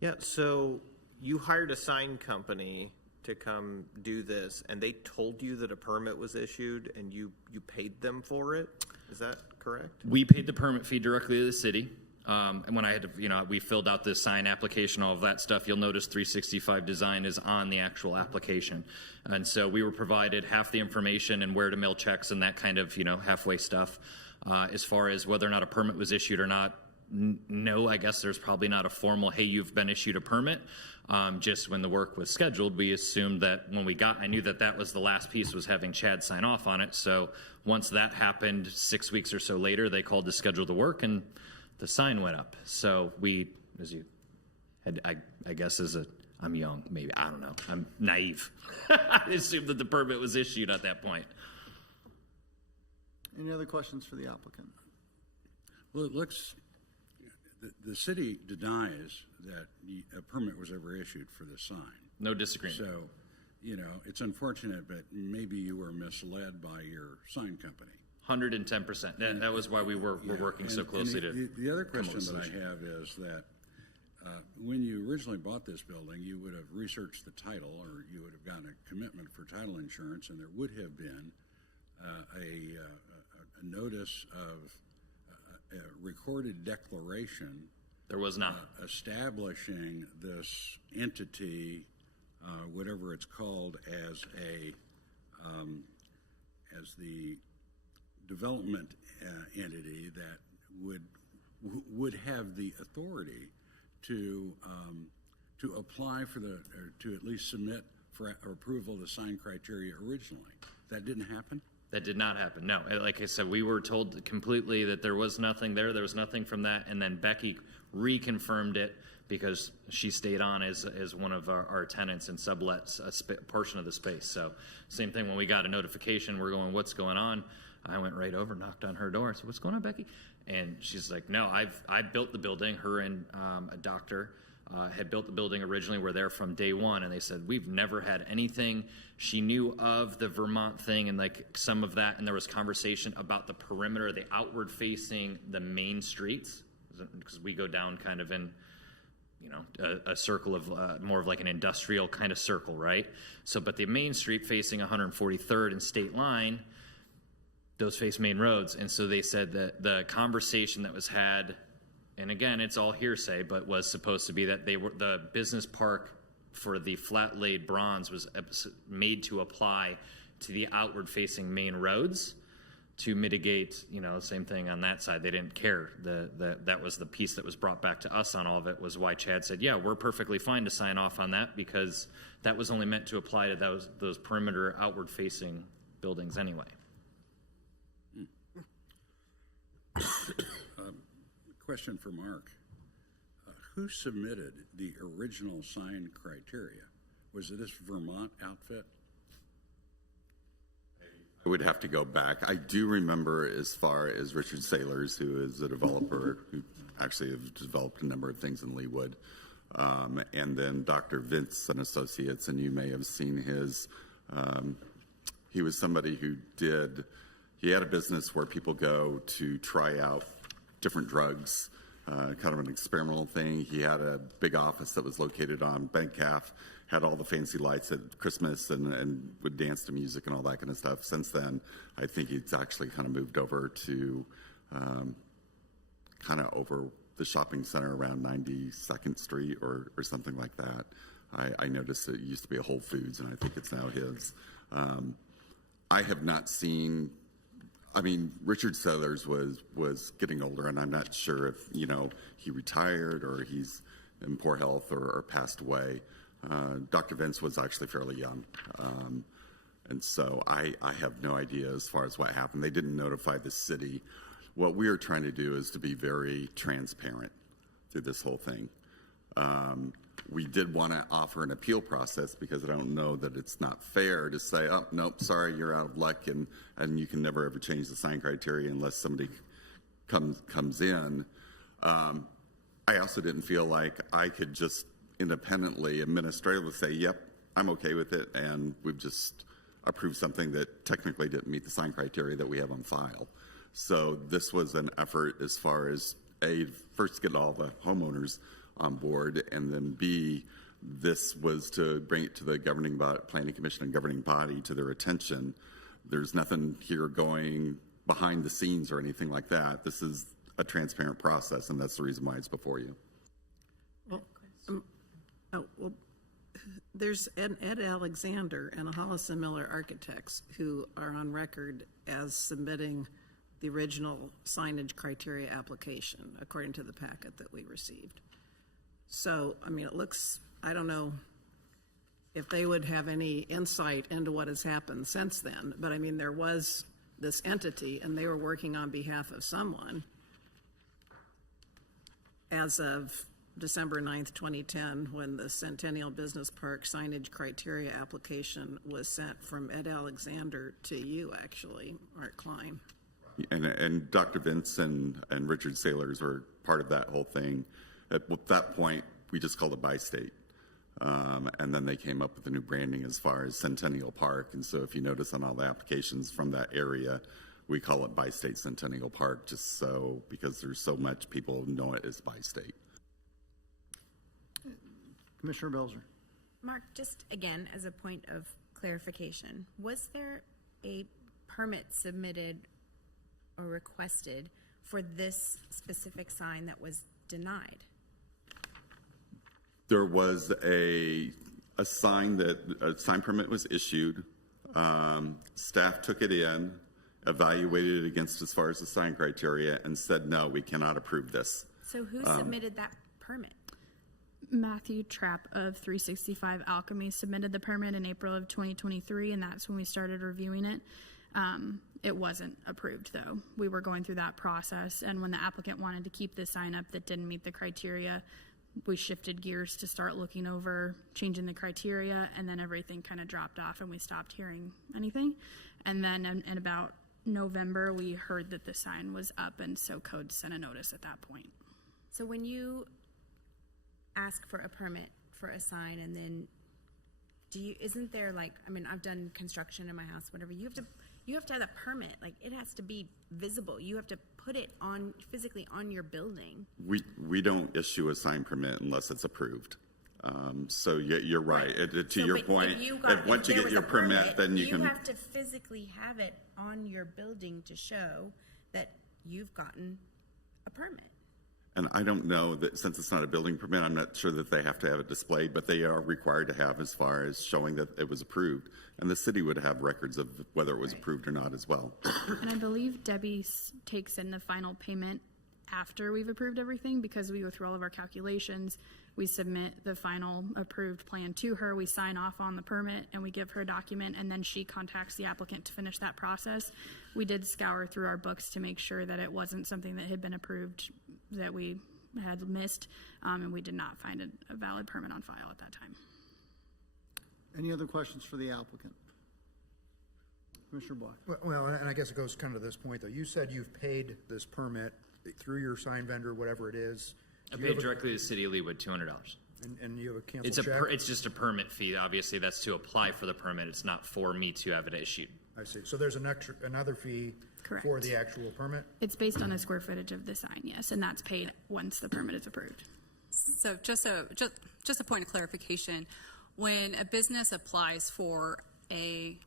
Yeah, so you hired a sign company to come do this, and they told you that a permit was issued, and you paid them for it? Is that correct? We paid the permit fee directly to the city. And when I had to, we filled out this sign application, all of that stuff, you'll notice 365 design is on the actual application. And so we were provided half the information and where to mail checks and that kind of, halfway stuff. As far as whether or not a permit was issued or not, no, I guess there's probably not a formal, hey, you've been issued a permit. Just when the work was scheduled, we assumed that I knew that was the last piece, was having Chad sign off on it. So once that happened, 6 weeks or so later, they called to schedule the work and the sign went up. So I guess I'm young, maybe, I don't know. I'm naive. I assumed that the permit was issued at that point. Any other questions for the applicant? Well, it looks, the city denies that a permit was ever issued for the sign. No disagreement. So, it's unfortunate, but maybe you were misled by your sign company. 110%. That was why we're working so closely to. The other question that I have is that when you originally bought this building, you would have researched the title, or you would have gotten a commitment for title insurance, and there would have been a notice of a recorded declaration. There was not. Establishing this entity, whatever it's called, as the development entity that would have the authority to apply or to at least submit for approval of the sign criteria originally. That didn't happen? That did not happen, no. Like I said, we were told completely that there was nothing there. There was nothing from that. And then Becky reconfirmed it because she stayed on as one of our tenants and sublets a portion of the space. So same thing when we got a notification, we're going, what's going on? I went right over, knocked on her door. I said, what's going on, Becky? And she's like, no, I built the building. Her and a doctor had built the building originally. Were there from day one. And they said, we've never had anything. She knew of the Vermont thing and like some of that. And there was conversation about the perimeter, the outward facing the main streets, because we go down kind of in, a circle of more of like an industrial kind of circle, right? So, but the main street facing 143rd and State Line, those face main roads. And so they said that the conversation that was had, and again, it's all hearsay, but was supposed to be that the business park for the flat laid bronze was made to apply to the outward facing main roads to mitigate, same thing on that side. They didn't care. That was the piece that was brought back to us on all of it, was why Chad said, yeah, we're perfectly fine to sign off on that because that was only meant to apply to those perimeter outward facing buildings anyway. Question for Mark. Who submitted the original sign criteria? Was it this Vermont outfit? I would have to go back. I do remember, as far as Richard Sailors, who is a developer who actually has developed a number of things in Leawood, and then Dr. Vince and Associates, and you may have seen his. He was somebody who he had a business where people go to try out different drugs, kind of an experimental thing. He had a big office that was located on Bank Ave, had all the fancy lights at Christmas and would dance to music and all that kind of stuff. Since then, I think he's actually kind of moved over to kind of over the shopping center around 92nd Street or something like that. I noticed that it used to be a Whole Foods, and I think it's now his. I have not seen I mean, Richard Sellers was getting older, and I'm not sure if, he retired or he's in poor health or passed away. Dr. Vince was actually fairly young. And so I have no idea as far as what happened. They didn't notify the city. What we are trying to do is to be very transparent through this whole thing. We did want to offer an appeal process because I don't know that it's not fair to say, oh, nope, sorry, you're out of luck, and you can never ever change the sign criteria unless somebody comes in. I also didn't feel like I could just independently, administratively say, yep, I'm okay with it, and we've just approved something that technically didn't meet the sign criteria that we have on file. So this was an effort as far as, A, first get all the homeowners on board, and then B, this was to bring it to the planning commission and governing body to their attention. There's nothing here going behind the scenes or anything like that. This is a transparent process, and that's the reason why it's before you. Well, there's Ed Alexander and Hollis and Miller Architects who are on record as submitting the original signage criteria application according to the packet that we received. So, I mean, it looks, I don't know if they would have any insight into what has happened since then, but I mean, there was this entity and they were working on behalf of someone as of December 9th, 2010, when the Centennial Business Park signage criteria application was sent from Ed Alexander to you, actually, Art Klein. And Dr. Vince and Richard Sailors were part of that whole thing. At that point, we just called it Bi-State. And then they came up with the new branding as far as Centennial Park. And so if you notice on all the applications from that area, we call it Bi-State Centennial Park, just so, because there's so much people know it as Bi-State. Commissioner Belzer. Mark, just again, as a point of clarification, was there a permit submitted or requested for this specific sign that was denied? There was a sign permit was issued. Staff took it in, evaluated it against as far as the sign criteria, and said, no, we cannot approve this. So who submitted that permit? Matthew Trapp of 365 Alchemy submitted the permit in April of 2023, and that's when we started reviewing it. It wasn't approved, though. We were going through that process, and when the applicant wanted to keep the sign up that didn't meet the criteria, we shifted gears to start looking over changing the criteria, and then everything kind of dropped off and we stopped hearing anything. And then in about November, we heard that the sign was up, and so code sent a notice at that point. So when you ask for a permit for a sign, and then isn't there, like, I mean, I've done construction in my house, whatever, you have to have a permit, like, it has to be visible. You have to put it on, physically on your building. We don't issue a sign permit unless it's approved. So you're right. To your point, once you get your permit, then you can. You have to physically have it on your building to show that you've gotten a permit. And I don't know that, since it's not a building permit, I'm not sure that they have to have it displayed, but they are required to have as far as showing that it was approved. And the city would have records of whether it was approved or not as well. And I believe Debbie takes in the final payment after we've approved everything, because we go through all of our calculations. We submit the final approved plan to her, we sign off on the permit, and we give her a document, and then she contacts the applicant to finish that process. We did scour through our books to make sure that it wasn't something that had been approved that we had missed, and we did not find a valid permit on file at that time. Any other questions for the applicant? Commissioner Black. Well, and I guess it goes kind of to this point, though. You said you've paid this permit through your sign vendor, whatever it is. I paid directly to the city of Leawood, $200. And you have a canceled check? It's just a permit fee. Obviously, that's to apply for the permit. It's not for me to have it issued. I see. So there's another fee for the actual permit? It's based on the square footage of the sign, yes, and that's paid once the permit is approved. So just a point of clarification, when a business applies for a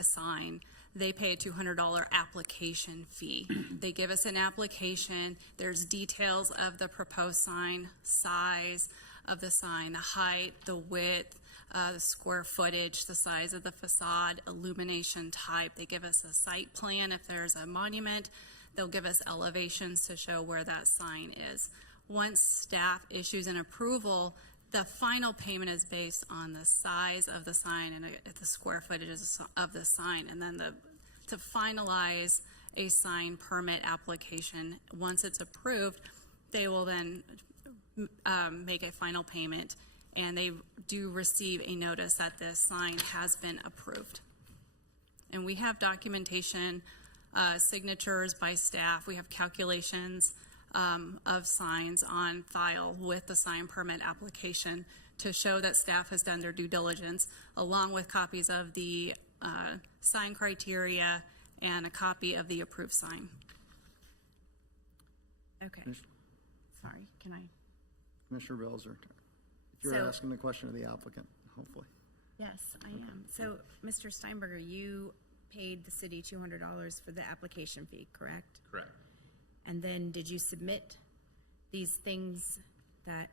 sign, they pay a $200 application fee. They give us an application. There's details of the proposed sign, size of the sign, the height, the width, the square footage, the size of the facade, illumination type. They give us a site plan. If there's a monument, they'll give us elevations to show where that sign is. Once staff issues an approval, the final payment is based on the size of the sign and the square footage of the sign. And then to finalize a sign permit application, once it's approved, they will then make a final payment, and they do receive a notice that this sign has been approved. And we have documentation, signatures by staff. We have calculations of signs on file with the sign permit application to show that staff has done their due diligence, along with copies of the sign criteria and a copy of the approved sign. Okay. Sorry, can I? Commissioner Belzer, if you're asking the question of the applicant, hopefully. Yes, I am. So, Mr. Steinberger, you paid the city $200 for the application fee, correct? Correct. And then did you submit these things that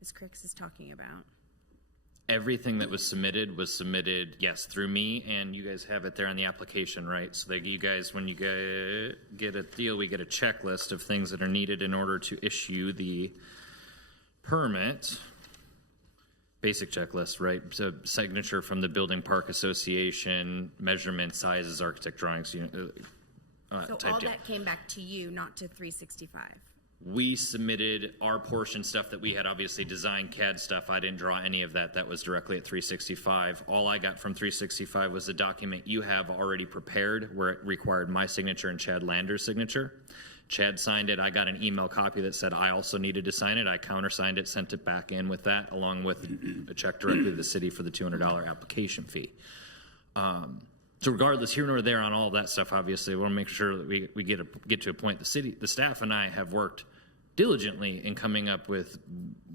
Ms. Cricks is talking about? Everything that was submitted, yes, through me, and you guys have it there on the application, right? So that you guys, when you get a deal, we get a checklist of things that are needed in order to issue the permit. Basic checklist, right? So signature from the Building Park Association, measurement, sizes, architect drawings, So all that came back to you, not to 365? We submitted our portion stuff that we had, obviously design CAD stuff. I didn't draw any of that. That was directly at 365. All I got from 365 was the document you have already prepared where it required my signature and Chad Lander's signature. Chad signed it. I got an email copy that said I also needed to sign it. I countersigned it, sent it back in with that, along with a check directly to the city for the $200 application fee. So regardless, here nor there on all of that stuff, obviously, we want to make sure that we get to a point. The staff and I have worked diligently in coming up with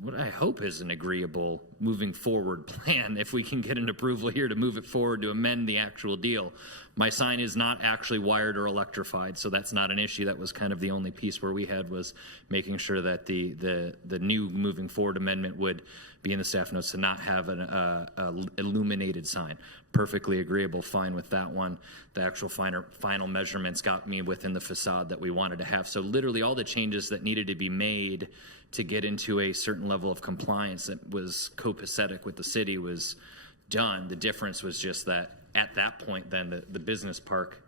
what I hope is an agreeable moving forward plan. If we can get an approval here to move it forward, to amend the actual deal. My sign is not actually wired or electrified, so that's not an issue. That was kind of the only piece where we had was making sure that the new moving forward amendment would be in the staff notes to not have an illuminated sign. Perfectly agreeable, fine with that one. The actual final measurements got me within the facade that we wanted to have. So literally all the changes that needed to be made to get into a certain level of compliance that was copacetic with the city was done. The difference was just that at that point then the business park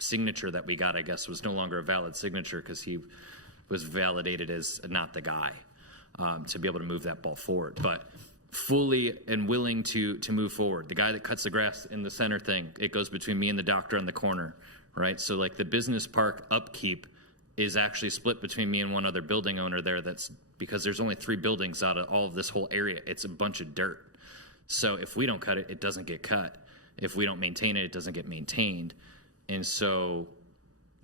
signature that we got, I guess, was no longer a valid signature because he was validated as not the guy to be able to move that ball forward. But fully and willing to move forward. The guy that cuts the grass in the center thing, it goes between me and the doctor on the corner, right? So like the business park upkeep is actually split between me and one other building owner there. That's because there's only 3 buildings out of all of this whole area. It's a bunch of dirt. So if we don't cut it, it doesn't get cut. If we don't maintain it, it doesn't get maintained. And so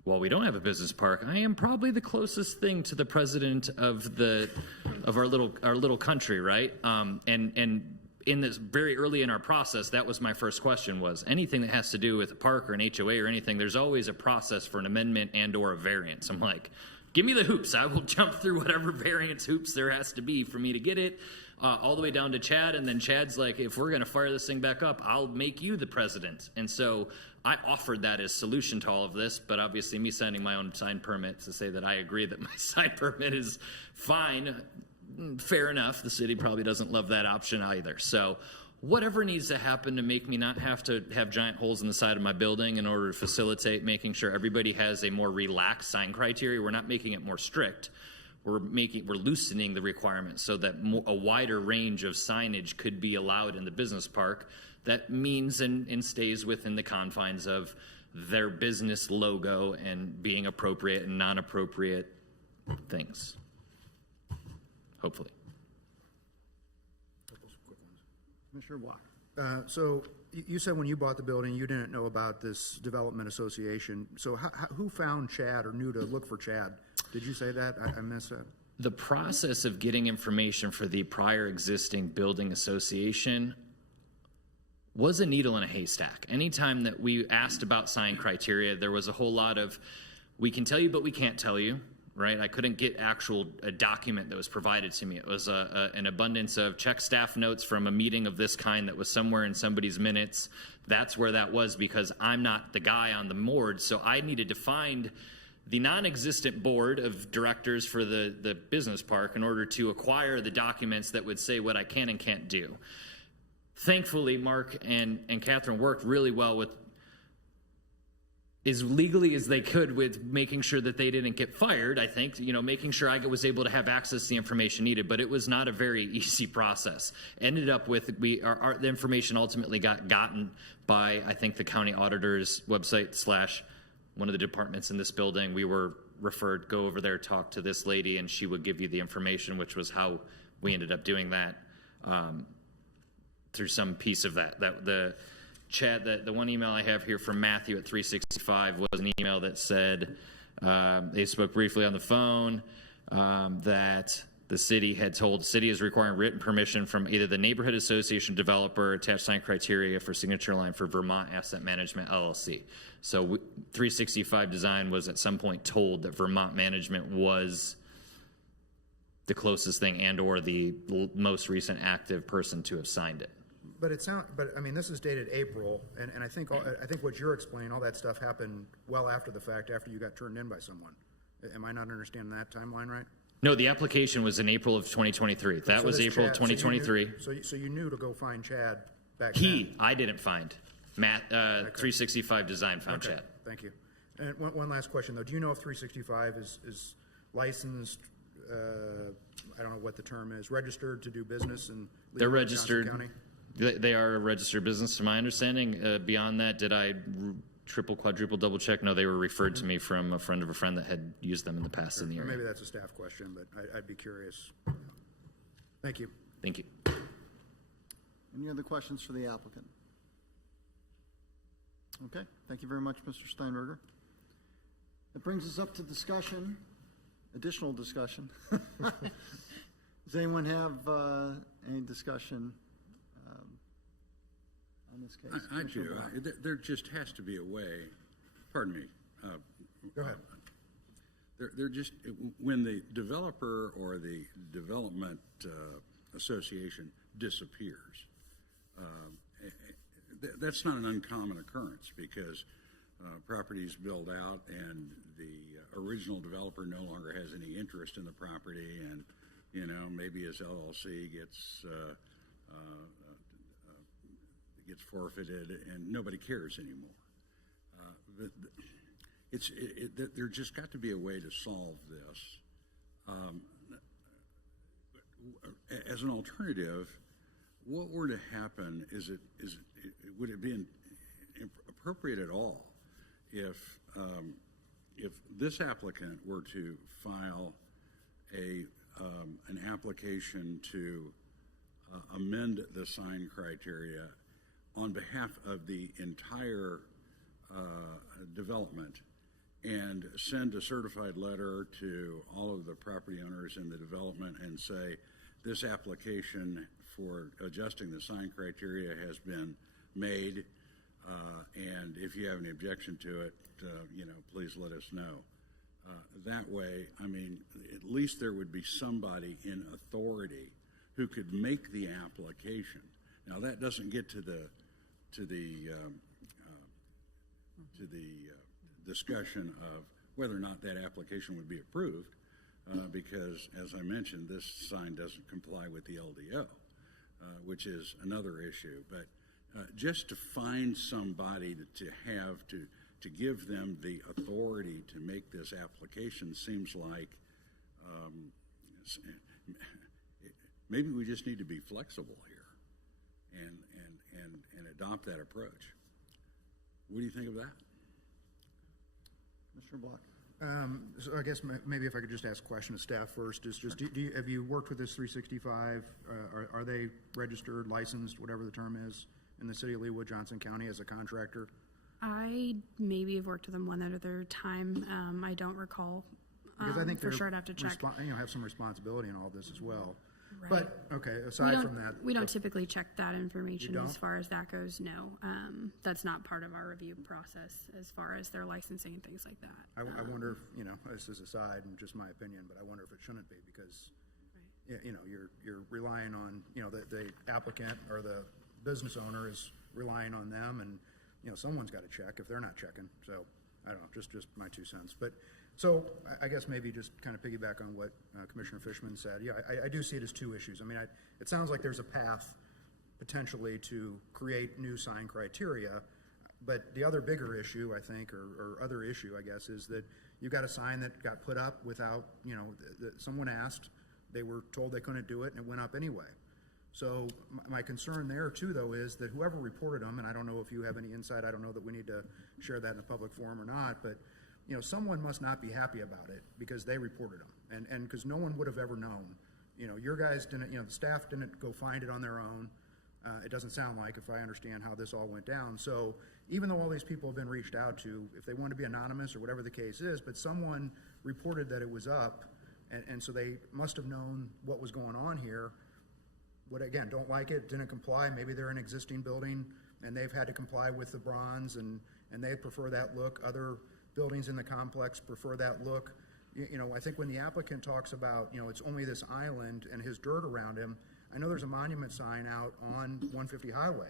while we don't have a business park, I am probably the closest thing to the president of our little country, right? And in this very early in our process, that was my first question: was anything that has to do with a park or an HOA or anything, there's always a process for an amendment and or a variance. I'm like, give me the hoops. I will jump through whatever variance hoops there has to be for me to get it. All the way down to Chad, and then Chad's like, if we're going to fire this thing back up, I'll make you the president. And so I offered that as solution to all of this, but obviously me signing my own sign permit to say that I agree that my sign permit is fine, fair enough. The city probably doesn't love that option either. So whatever needs to happen to make me not have to have giant holes in the side of my building in order to facilitate making sure everybody has a more relaxed sign criteria. We're not making it more strict. We're loosening the requirements so that a wider range of signage could be allowed in the business park. That means and stays within the confines of their business logo and being appropriate and non-appropriate things. Hopefully. Commissioner Watt. So you said when you bought the building, you didn't know about this development association. So who found Chad or knew to look for Chad? Did you say that? I missed that. The process of getting information for the prior existing building association was a needle in a haystack. Anytime that we asked about sign criteria, there was a whole lot of, we can tell you, but we can't tell you, right? I couldn't get a document that was provided to me. It was an abundance of check staff notes from a meeting of this kind that was somewhere in somebody's minutes. That's where that was, because I'm not the guy on the board, so I needed to find the non-existent board of directors for the business park in order to acquire the documents that would say what I can and can't do. Thankfully, Mark and Catherine worked really well with, as legally as they could, with making sure that they didn't get fired, I think, making sure I was able to have access to the information needed, but it was not a very easy process. Ended up with, the information ultimately got gotten by, I think, the county auditor's website / one of the departments in this building. We were referred, go over there, talk to this lady, and she would give you the information, which was how we ended up doing that, through some piece of that. Chad, the one email I have here from Matthew at 365 was an email that said they spoke briefly on the phone that the city had told, the city is requiring written permission from either the neighborhood association developer, attached sign criteria for signature line for Vermont Asset Management LLC. So 365 Design was at some point told that Vermont Management was the closest thing and or the most recent active person to have signed it. But I mean, this is dated April, and I think what you're explaining, all that stuff happened well after the fact, after you got turned in by someone. Am I not understanding that timeline right? No, the application was in April of 2023. That was April of 2023. So you knew to go find Chad back then? I didn't find. Matt, 365 Design found Chad. Thank you. And one last question, though. Do you know if 365 is licensed, I don't know what the term is, registered to do business in They're Leawood, registered. Johnson County? They are a registered business, to my understanding. Beyond that, did I triple, quadruple, double check? No, they were referred to me from a friend of a friend that had used them in the past in the area. Maybe that's a staff question, but I'd be curious. Thank you. Thank you. Any other questions for the applicant? Okay, thank you very much, Mr. Steinberger. That brings us up to discussion, additional discussion. Does anyone have any discussion on this case? I do. There just has to be a way, pardon me. Go ahead. There just, when the developer or the development association disappears, that's not an uncommon occurrence, because properties build out and the original developer no longer has any interest in the property, and maybe his LLC gets forfeited and nobody cares anymore. There just got to be a way to solve this. As an alternative, what were to happen would it be appropriate at all if this applicant were to file an application to amend the sign criteria on behalf of the entire development and send a certified letter to all of the property owners in the development and say, this application for adjusting the sign criteria has been made, and if you have any objection to it, please let us know. That way, I mean, at least there would be somebody in authority who could make the application. Now, that doesn't get to the discussion of whether or not that application would be approved, because, as I mentioned, this sign doesn't comply with the LDO, which is another issue. But just to find somebody to give them the authority to make this application seems like maybe we just need to be flexible here and adopt that approach. What do you think of that? Mr. Block. So I guess maybe if I could just ask a question of staff first, is just, have you worked with this 365? Are they registered, licensed, whatever the term is, in the city of Leawood, Johnson County as a contractor? I maybe have worked with them one other time. I don't recall. Because I think for sure I'd have to check. have some responsibility in all of this as well. But, okay, We aside don't- from that. We don't typically check that information You as don't? far as that goes, no. That's not part of our review process as far as their licensing and things like that. I wonder, if, this is aside and just my opinion, but I wonder if it shouldn't be because, you're relying on, the applicant or the business owner is relying on them and, someone's got to check if they're not checking. So, I don't know, just my 2 cents. But, so I guess maybe just kind of piggyback on what Commissioner Fishman said. Yeah, I do see it as two issues. I mean, it sounds like there's a path potentially to create new sign criteria. But the other bigger issue, I think, or other issue, I guess, is that you've got a sign that got put up without, someone asked, they were told they couldn't do it, and it went up anyway. So my concern there, too, though, is that whoever reported them, and I don't know if you have any insight, I don't know that we need to share that in a public forum or not, but, someone must not be happy about it because they reported them, and because no one would have ever known. Your guys didn't, the staff didn't go find it on their own. It doesn't sound like, if I understand how this all went down. So even though all these people have been reached out to, if they want to be anonymous or whatever the case is, but someone reported that it was up, and so they must have known what was going on here. What, again, don't like it, didn't comply. Maybe they're an existing building and they've had to comply with the bronze and they prefer that look. Other buildings in the complex prefer that look. I think when the applicant talks about, it's only this island and his dirt around him, I know there's a monument sign out on 150 Highway.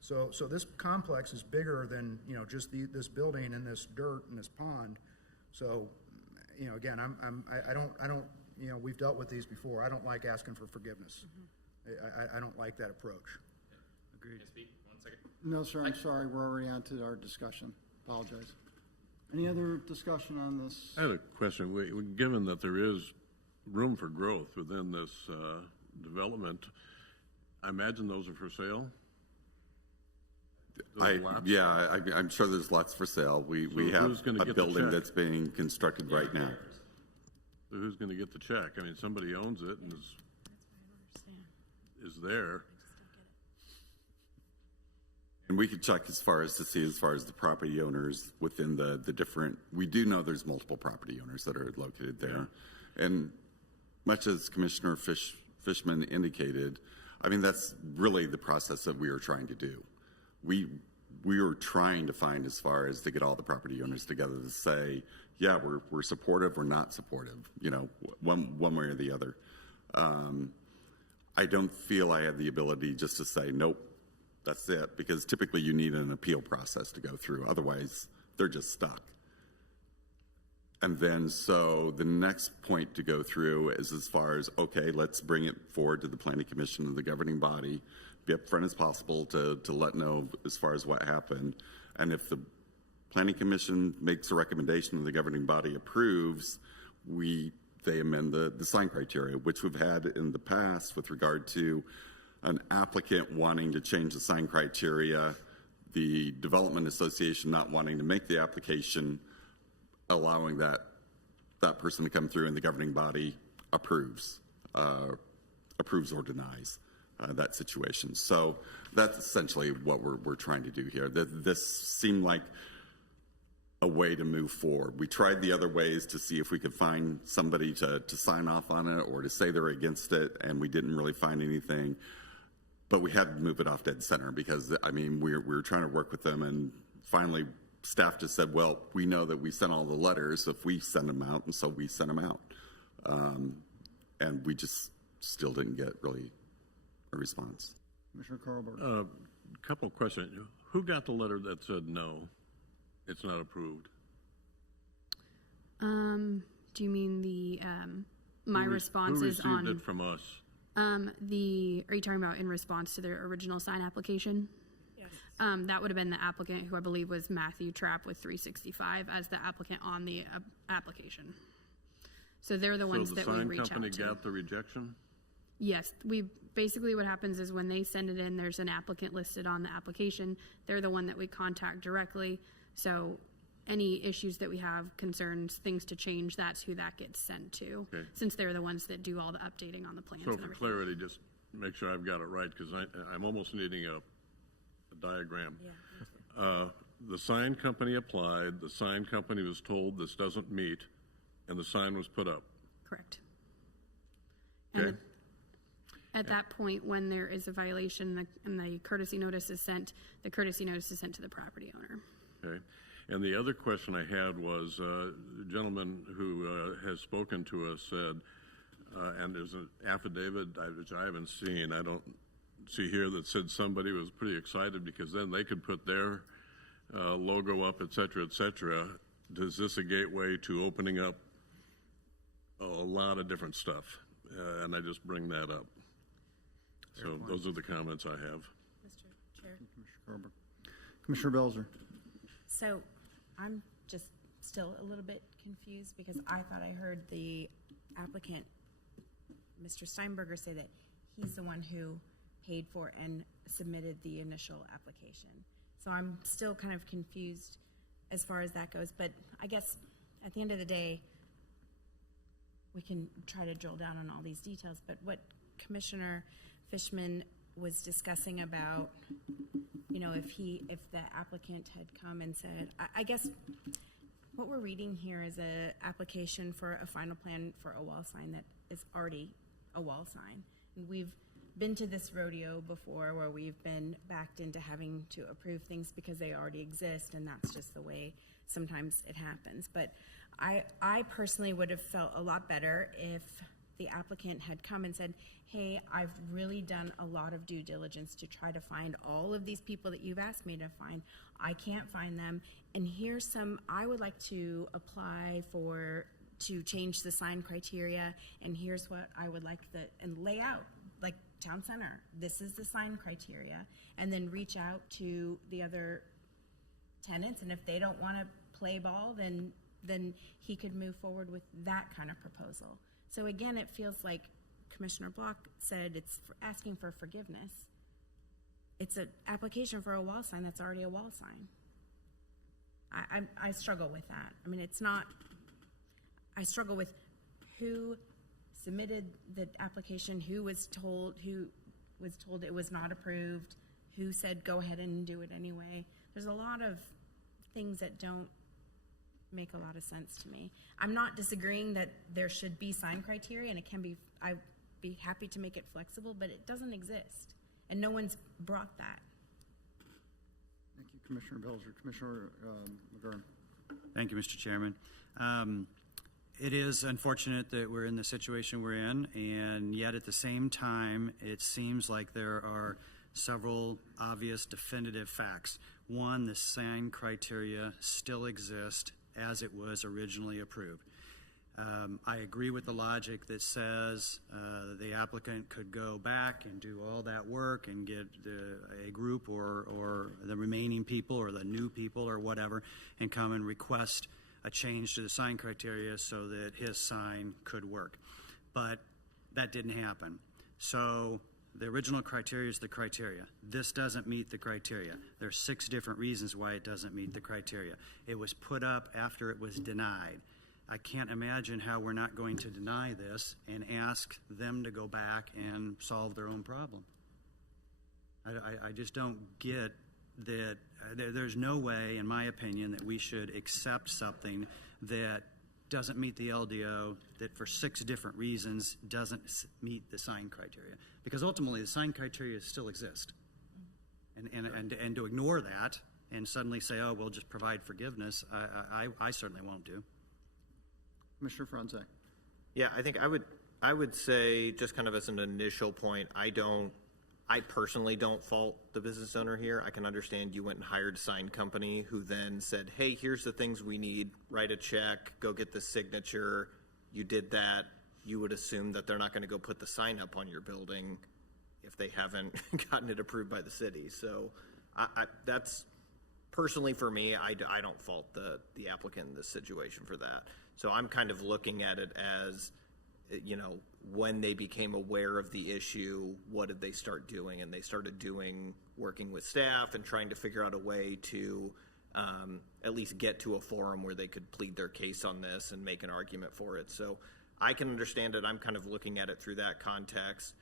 So this complex is bigger than, just this building and this dirt and this pond. So, again, I don't, we've dealt with these before. I don't like asking for forgiveness. I don't like that approach. Agreed. One second. No, sir, I'm sorry, we're already on to our discussion. Apologize. Any other discussion on this? I had a question. Given that there is room for growth within this development, I imagine those are for sale? I'm sure there's lots for sale. We have who's gonna a get the building check? that's being constructed right now. So who's going to get the check? I mean, somebody owns it and is there. And we could check as far as the property owners within the different, we do know there's multiple property owners that are located there. And much as Commissioner Fishman indicated, I mean, that's really the process that we are trying to do. We were trying to find as far as to get all the property owners together to say, yeah, we're supportive or not supportive, one way or the other. I don't feel I have the ability just to say, nope, that's it, because typically you need an appeal process to go through. Otherwise, they're just stuck. And then, so the next point to go through is as far as, okay, let's bring it forward to the Planning Commission and the governing body, be upfront as possible to let know as far as what happened. And if the Planning Commission makes a recommendation and the governing body approves, they amend the sign criteria, which we've had in the past with regard to an applicant wanting to change the sign criteria, the Development Association not wanting to make the application, allowing that person to come through, and the governing body approves or denies that situation. So that's essentially what we're trying to do here. This seemed like a way to move forward. We tried the other ways to see if we could find somebody to sign off on it or to say they're against it, and we didn't really find anything. But we had to move it off dead center because, I mean, we were trying to work with them, and finally staff just said, well, we know that we sent all the letters if we send them out, and so we sent them out. And we just still didn't get really a response. Commissioner Carlberg. A couple of questions. Who got the letter that said no, it's not approved? Do you mean the, my responses who received on? it from us? Are you talking about in response to their original sign application? Yes. That would have been the applicant, who I believe was Matthew Trapp with 365 as the applicant on the application. So they're the ones that we reach out to. So the sign company got the rejection? Yes, basically what happens is when they send it in, there's an applicant listed on the application. They're the one that we contact directly. So any issues that we have, concerns, things to change, that's who that gets sent to. Okay. Since they're the ones that do all the updating on the plans So and for everything. clarity, just make sure I've got it right, because I'm almost needing a diagram. Yeah. The sign company applied, the sign company was told this doesn't meet, and the sign was put up. Correct. Okay. At that point, when there is a violation and the courtesy notice is sent, the courtesy notice is sent to the property owner. Okay. And the other question I had was, the gentleman who has spoken to us said, and there's an affidavit which I haven't seen, I don't see here, that said somebody was pretty excited because then they could put their logo up, et cetera, et cetera. Is this a gateway to opening up a lot of different stuff? And I just bring that up. So those are the comments I have. Mr. Chair. Commissioner Belzer. So I'm just still a little bit confused because I thought I heard the applicant, Mr. Steinberger, say that he's the one who paid for and submitted the initial application. So I'm still kind of confused as far as that goes. But I guess at the end of the day, we can try to drill down on all these details. But what Commissioner Fishman was discussing about, you know, if the applicant had come and said, I guess what we're reading here is a application for a final plan for a wall sign that is already a wall sign. And we've been to this rodeo before where we've been backed into having to approve things because they already exist, and that's just the way sometimes it happens. But I personally would have felt a lot better if the applicant had come and said, hey, I've really done a lot of due diligence to try to find all of these people that you've asked me to find. I can't find them, and here's some, I would like to apply to change the sign criteria, and here's what I would like and lay out, like town center, this is the sign criteria, and then reach out to the other tenants, and if they don't want to play ball, then he could move forward with that kind of proposal. So again, it feels like Commissioner Block said it's asking for forgiveness. It's an application for a wall sign that's already a wall sign. I struggle with that. I mean, it's not, I struggle with who submitted the application, who was told it was not approved, who said go ahead and do it anyway. There's a lot of things that don't make a lot of sense to me. I'm not disagreeing that there should be sign criteria, and it can be, I'd be happy to make it flexible, but it doesn't exist, and no one's brought that. Thank you, Commissioner Belzer. Commissioner McGurn. Thank you, Mr. Chairman. It is unfortunate that we're in the situation we're in, and yet at the same time, it seems like there are several obvious definitive facts. One, the sign criteria still exist as it was originally approved. I agree with the logic that says the applicant could go back and do all that work and get a group or the remaining people or the new people or whatever and come and request a change to the sign criteria so that his sign could work. But that didn't happen. So the original criteria is the criteria. This doesn't meet the criteria. There's 6 different reasons why it doesn't meet the criteria. It was put up after it was denied. I can't imagine how we're not going to deny this and ask them to go back and solve their own problem. I just don't get that. There's no way, in my opinion, that we should accept something that doesn't meet the LDO, that for 6 different reasons doesn't meet the sign criteria. Because ultimately the sign criteria still exist. And to ignore that and suddenly say, oh, we'll just provide forgiveness, I certainly won't do. Commissioner Franzek. Yeah, I think I would say, just kind of as an initial point, I personally don't fault the business owner here. I can understand you went and hired a sign company who then said, hey, here's the things we need, write a check, go get the signature. You did that. You would assume that they're not going to go put the sign up on your building if they haven't gotten it approved by the city. So that's personally for me, I don't fault the applicant in this situation for that. So I'm kind of looking at it as, you know, when they became aware of the issue, what did they start doing? And they started working with staff and trying to figure out a way to at least get to a forum where they could plead their case on this and make an argument for it. So I can understand it. I'm kind of looking at it through that context.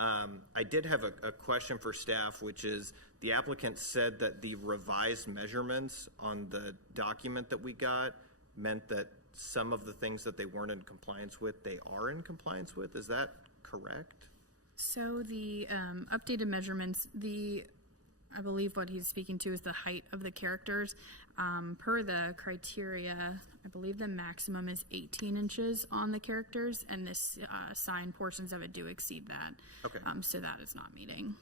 I did have a question for staff, which is the applicant said that the revised measurements on the document that we got meant that some of the things that they weren't in compliance with, they are in compliance with. Is that correct? So the updated measurements, I believe what he's speaking to is the height of the characters. Per the criteria, I believe the maximum is 18 inches on the characters, and this sign portions of it do exceed that. Okay. So that is not meeting.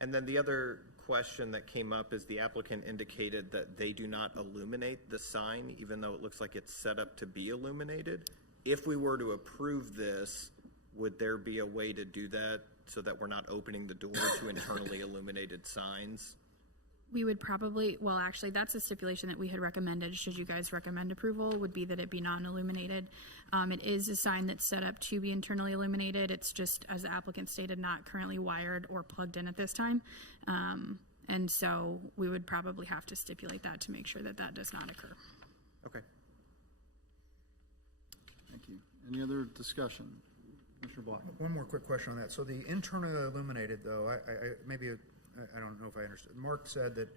And then the other question that came up is the applicant indicated that they do not illuminate the sign, even though it looks like it's set up to be illuminated. If we were to approve this, would there be a way to do that so that we're not opening the door to internally illuminated signs? We would probably, well, actually, that's a stipulation that we had recommended, should you guys recommend approval, would be that it be non-illuminated. It is a sign that's set up to be internally illuminated. It's just, as the applicant stated, not currently wired or plugged in at this time. And so we would probably have to stipulate that to make sure that that does not occur. Okay. Thank you. Any other discussion? Commissioner Black. One more quick question on that. So the internally illuminated, though, I don't know if I understood. Mark said that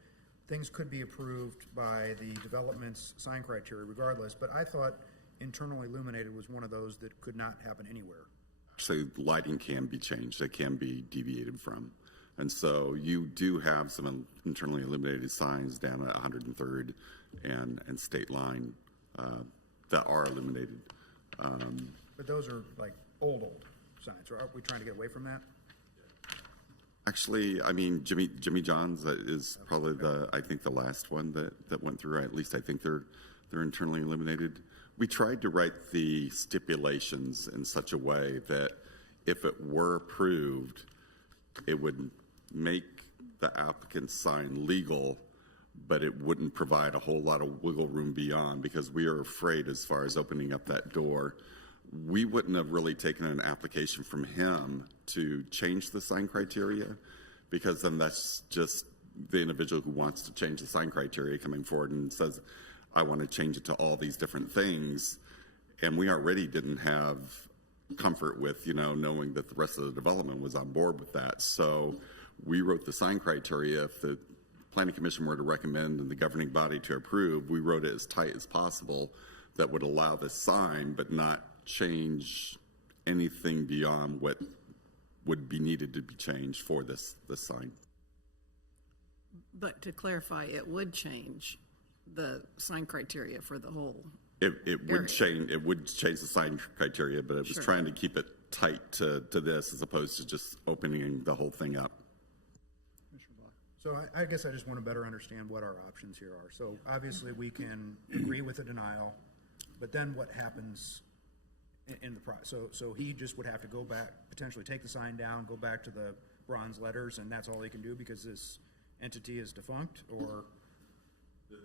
things could be approved by the development's sign criteria regardless, but I thought internally illuminated was one of those that could not happen anywhere. Actually, lighting can be changed. It can be deviated from. And so you do have some internally illuminated signs down at 103rd and State Line that are illuminated. But those are like old signs. Are we trying to get away from that? Actually, I mean, Jimmy John's is probably I think the last one that went through. At least I think they're internally illuminated. We tried to write the stipulations in such a way that if it were approved, it would make the applicant's sign legal, but it wouldn't provide a whole lot of wiggle room beyond, because we are afraid as far as opening up that door. We wouldn't have really taken an application from him to change the sign criteria, because then that's just the individual who wants to change the sign criteria coming forward and says, I want to change it to all these different things. And we already didn't have comfort with, knowing that the rest of the development was on board with that. So we wrote the sign criteria. If the Planning Commission were to recommend and the governing body to approve, we wrote it as tight as possible that would allow the sign, but not change anything beyond what would be needed to be changed for this sign. But to clarify, it would change the sign criteria for the whole. It would change. It would change the sign criteria, but it was trying to keep it tight to this as opposed to just opening the whole thing up. So I guess I just want to better understand what our options here are. So obviously we can agree with the denial, but then what happens in the process? So he just would have to go back, potentially take the sign down, go back to the bronze letters, and that's all he can do because this entity is defunct? Or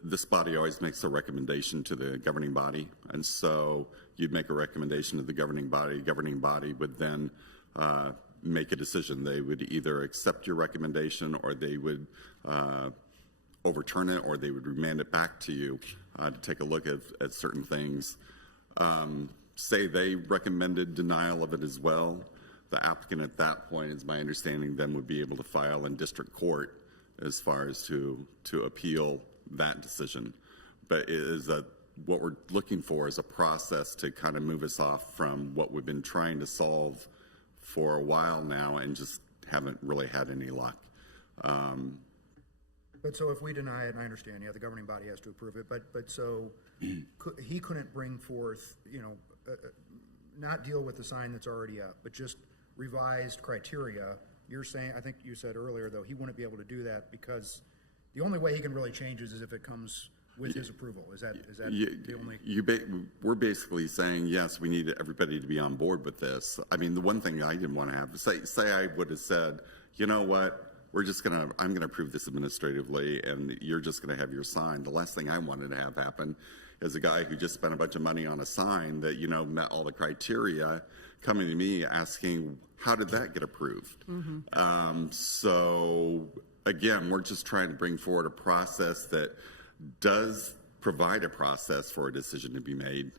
this body always makes a recommendation to the governing body, and so you'd make a recommendation to the governing body. Governing body would then make a decision. They would either accept your recommendation, or they would overturn it, or they would remand it back to you to take a look at certain things. Say they recommended denial of it as well, the applicant at that point, is my understanding, then would be able to file in district court as far as to appeal that decision. But what we're looking for is a process to kind of move us off from what we've been trying to solve for a while now and just haven't really had any luck. But so if we deny it, and I understand, the governing body has to approve it, but so he couldn't bring forth, not deal with the sign that's already up, but just revised criteria. You're saying, I think you said earlier, though, he wouldn't be able to do that because the only way he can really change is if it comes with his approval. Is that the only? We're basically saying, yes, we need everybody to be on board with this. I mean, the one thing I didn't want to have, say I would have said, you know what, I'm going to approve this administratively and you're just going to have your sign. The last thing I wanted to have happen is a guy who just spent a bunch of money on a sign that, met all the criteria, coming to me asking, how did that get approved? Mm-hmm. So again, we're just trying to bring forward a process that does provide a process for a decision to be made.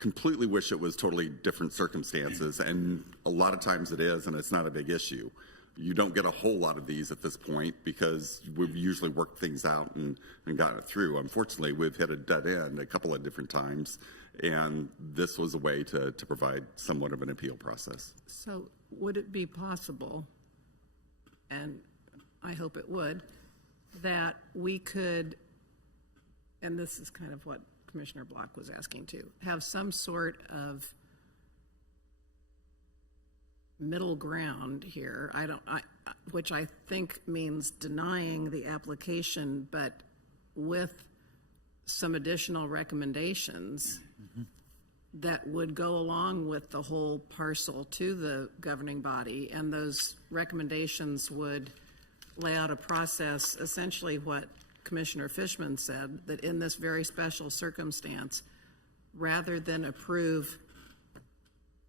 Completely wish it was totally different circumstances, and a lot of times it is, and it's not a big issue. You don't get a whole lot of these at this point because we've usually worked things out and gotten it through. Unfortunately, we've hit a dead end a couple of different times, and this was a way to provide somewhat of an appeal process. So would it be possible, and I hope it would, that we could, and this is kind of what Commissioner Block was asking too, have some sort of middle ground here, which I think means denying the application, but with some additional recommendations that would go along with the whole parcel to the governing body, and those recommendations would lay out a process, essentially what Commissioner Fishman said, that in this very special circumstance, rather than approve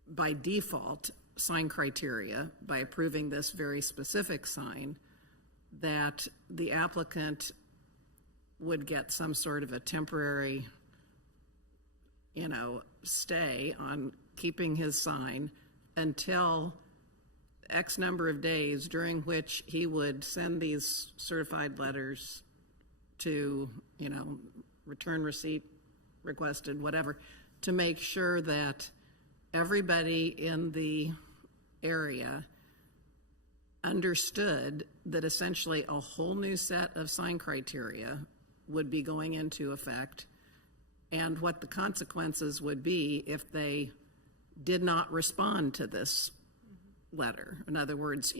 by default sign criteria by approving this very specific sign, that the applicant would get some sort of a temporary, stay on keeping his sign until X number of days, during which he would send these certified letters to, return receipt requested, whatever, to make sure that everybody in the area understood that essentially a whole new set of sign criteria would be going into effect, and what the consequences would be if they did not respond to this letter. In other words,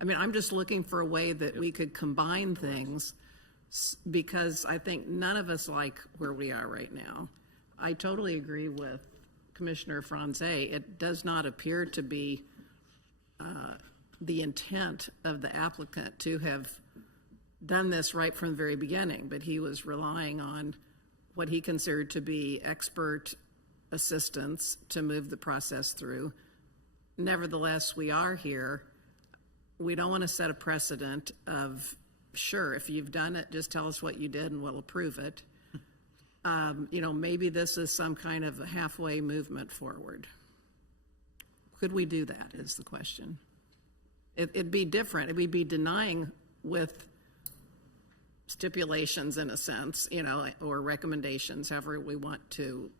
I'm just looking for a way that we could combine things, because I think none of us like where we are right now. I totally agree with Commissioner Franze. It does not appear to be the intent of the applicant to have done this right from the very beginning, but he was relying on what he considered to be expert assistance to move the process through. Nevertheless, we are here. We don't want to set a precedent of, sure, if you've done it, just tell us what you did and we'll approve it. Maybe this is some kind of a halfway movement forward. Could we do that is the question. It'd be different. It would be denying with stipulations in a sense, or recommendations, however we want to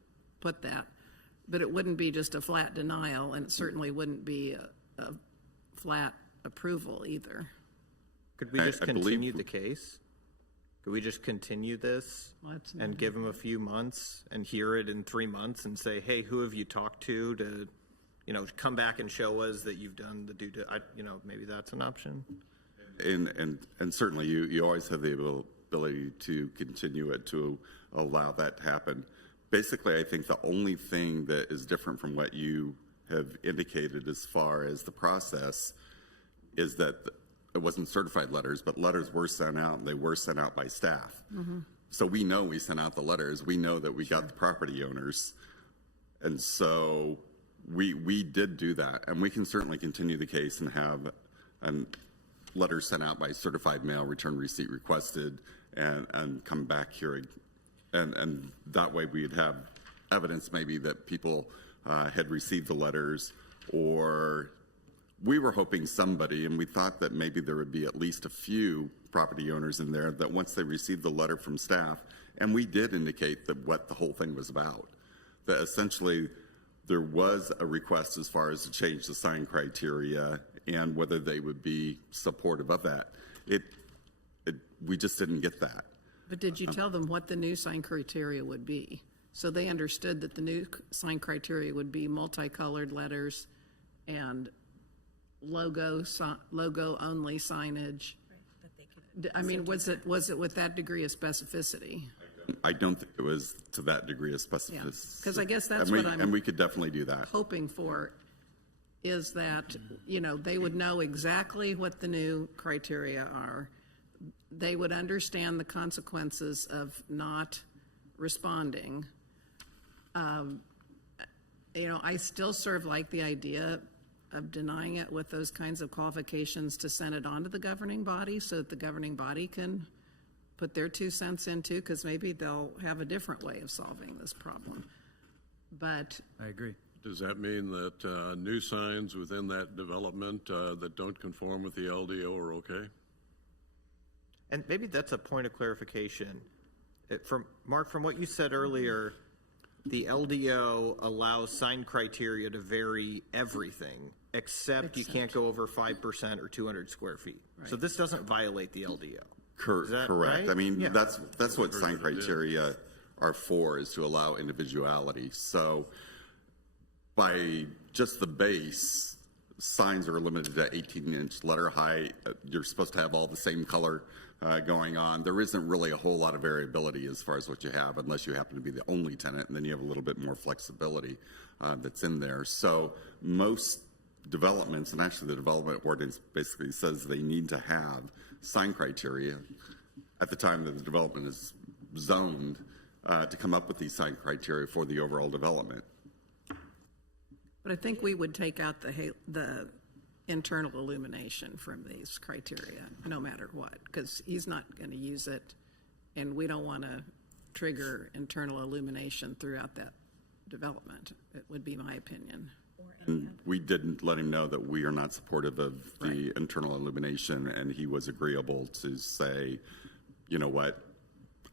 put that. But it wouldn't be just a flat denial, and it certainly wouldn't be a flat approval either. Could we just continue the case? Could we just continue this and give them a few months and hear it in 3 months and say, hey, who have you talked to come back and show us that you've done the maybe that's an option. And certainly you always have the ability to continue it, to allow that to happen. Basically, I think the only thing that is different from what you have indicated as far as the process is that it wasn't certified letters, but letters were sent out, and they were sent out by staff. Mm-hmm. So we know we sent out the letters. We know that we got the property owners. And so we did do that. And we can certainly continue the case and have a letter sent out by certified mail, return receipt requested, and come back here. And that way we'd have evidence maybe that people had received the letters, or we were hoping somebody, and we thought that maybe there would be at least a few property owners in there that once they received the letter from staff, and we did indicate that what the whole thing was about, that essentially there was a request as far as to change the sign criteria and whether they would be supportive of that. We just didn't get that. But did you tell them what the new sign criteria would be? So they understood that the new sign criteria would be multicolored letters and logo only signage. I mean, was it with that degree of specificity? I don't think it was to that degree of specificity. Yeah, because I guess that's and we could definitely do that. Hoping for is that they would know exactly what the new criteria are. They would understand the consequences of not responding. I still sort of like the idea of denying it with those kinds of qualifications to send it on to the governing body so that the governing body can put their 2 cents into, because maybe they'll have a different way of solving this problem. But I agree. Does that mean that new signs within that development that don't conform with the LDO are okay? And maybe that's a point of clarification. Mark, from what you said earlier, the LDO allows sign criteria to vary everything, except you can't go over 5% or 200 square feet. So this doesn't violate the LDO. Correct. Right? I mean, that's what sign criteria are for, is to allow individuality. So by just the base, signs are limited to 18-inch letter height. You're supposed to have all the same color going on. There isn't really a whole lot of variability as far as what you have, unless you happen to be the only tenant, and then you have a little bit more flexibility that's in there. So most developments, and actually the development ordinance basically says they need to have sign criteria at the time that the development is zoned to come up with these sign criteria for the overall development. But I think we would take out the internal illumination from these criteria, no matter what, because he's not going to use it, and we don't want to trigger internal illumination throughout that development. It would be my opinion. And we didn't let him know that we are not supportive of the internal illumination, and he was agreeable to say, you know what,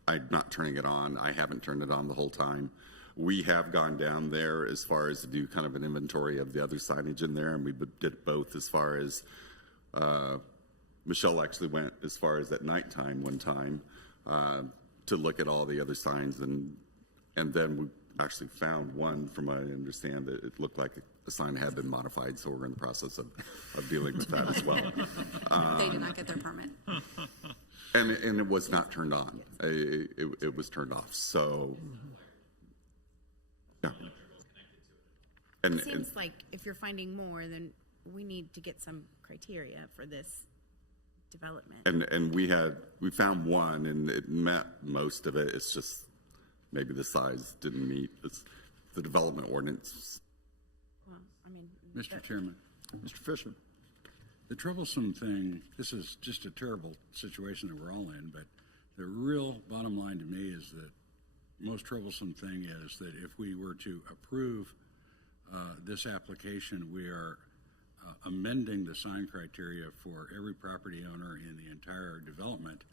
I'm not turning it on. I haven't turned it on the whole time. We have gone down there as far as to do kind of an inventory of the other signage in there, and we did both as far as Michelle actually went as far as at nighttime one time to look at all the other signs, and then we actually found one, from what I understand, that it looked like a sign had been modified, so we're in the process of dealing with that as well. They did not get their permit. And it was not turned on. It was turned off. So, yeah. It seems like if you're finding more, then we need to get some criteria for this development. And we found one, and it met most of it. It's just maybe the size didn't meet the development ordinance. Well, I mean, Mr. Chairman. Mr. Fishman. The troublesome thing, this is just a terrible situation that we're all in, but the real bottom line to me is that most troublesome thing is that if we were to approve this application, we are amending the sign criteria for every property owner in the entire development.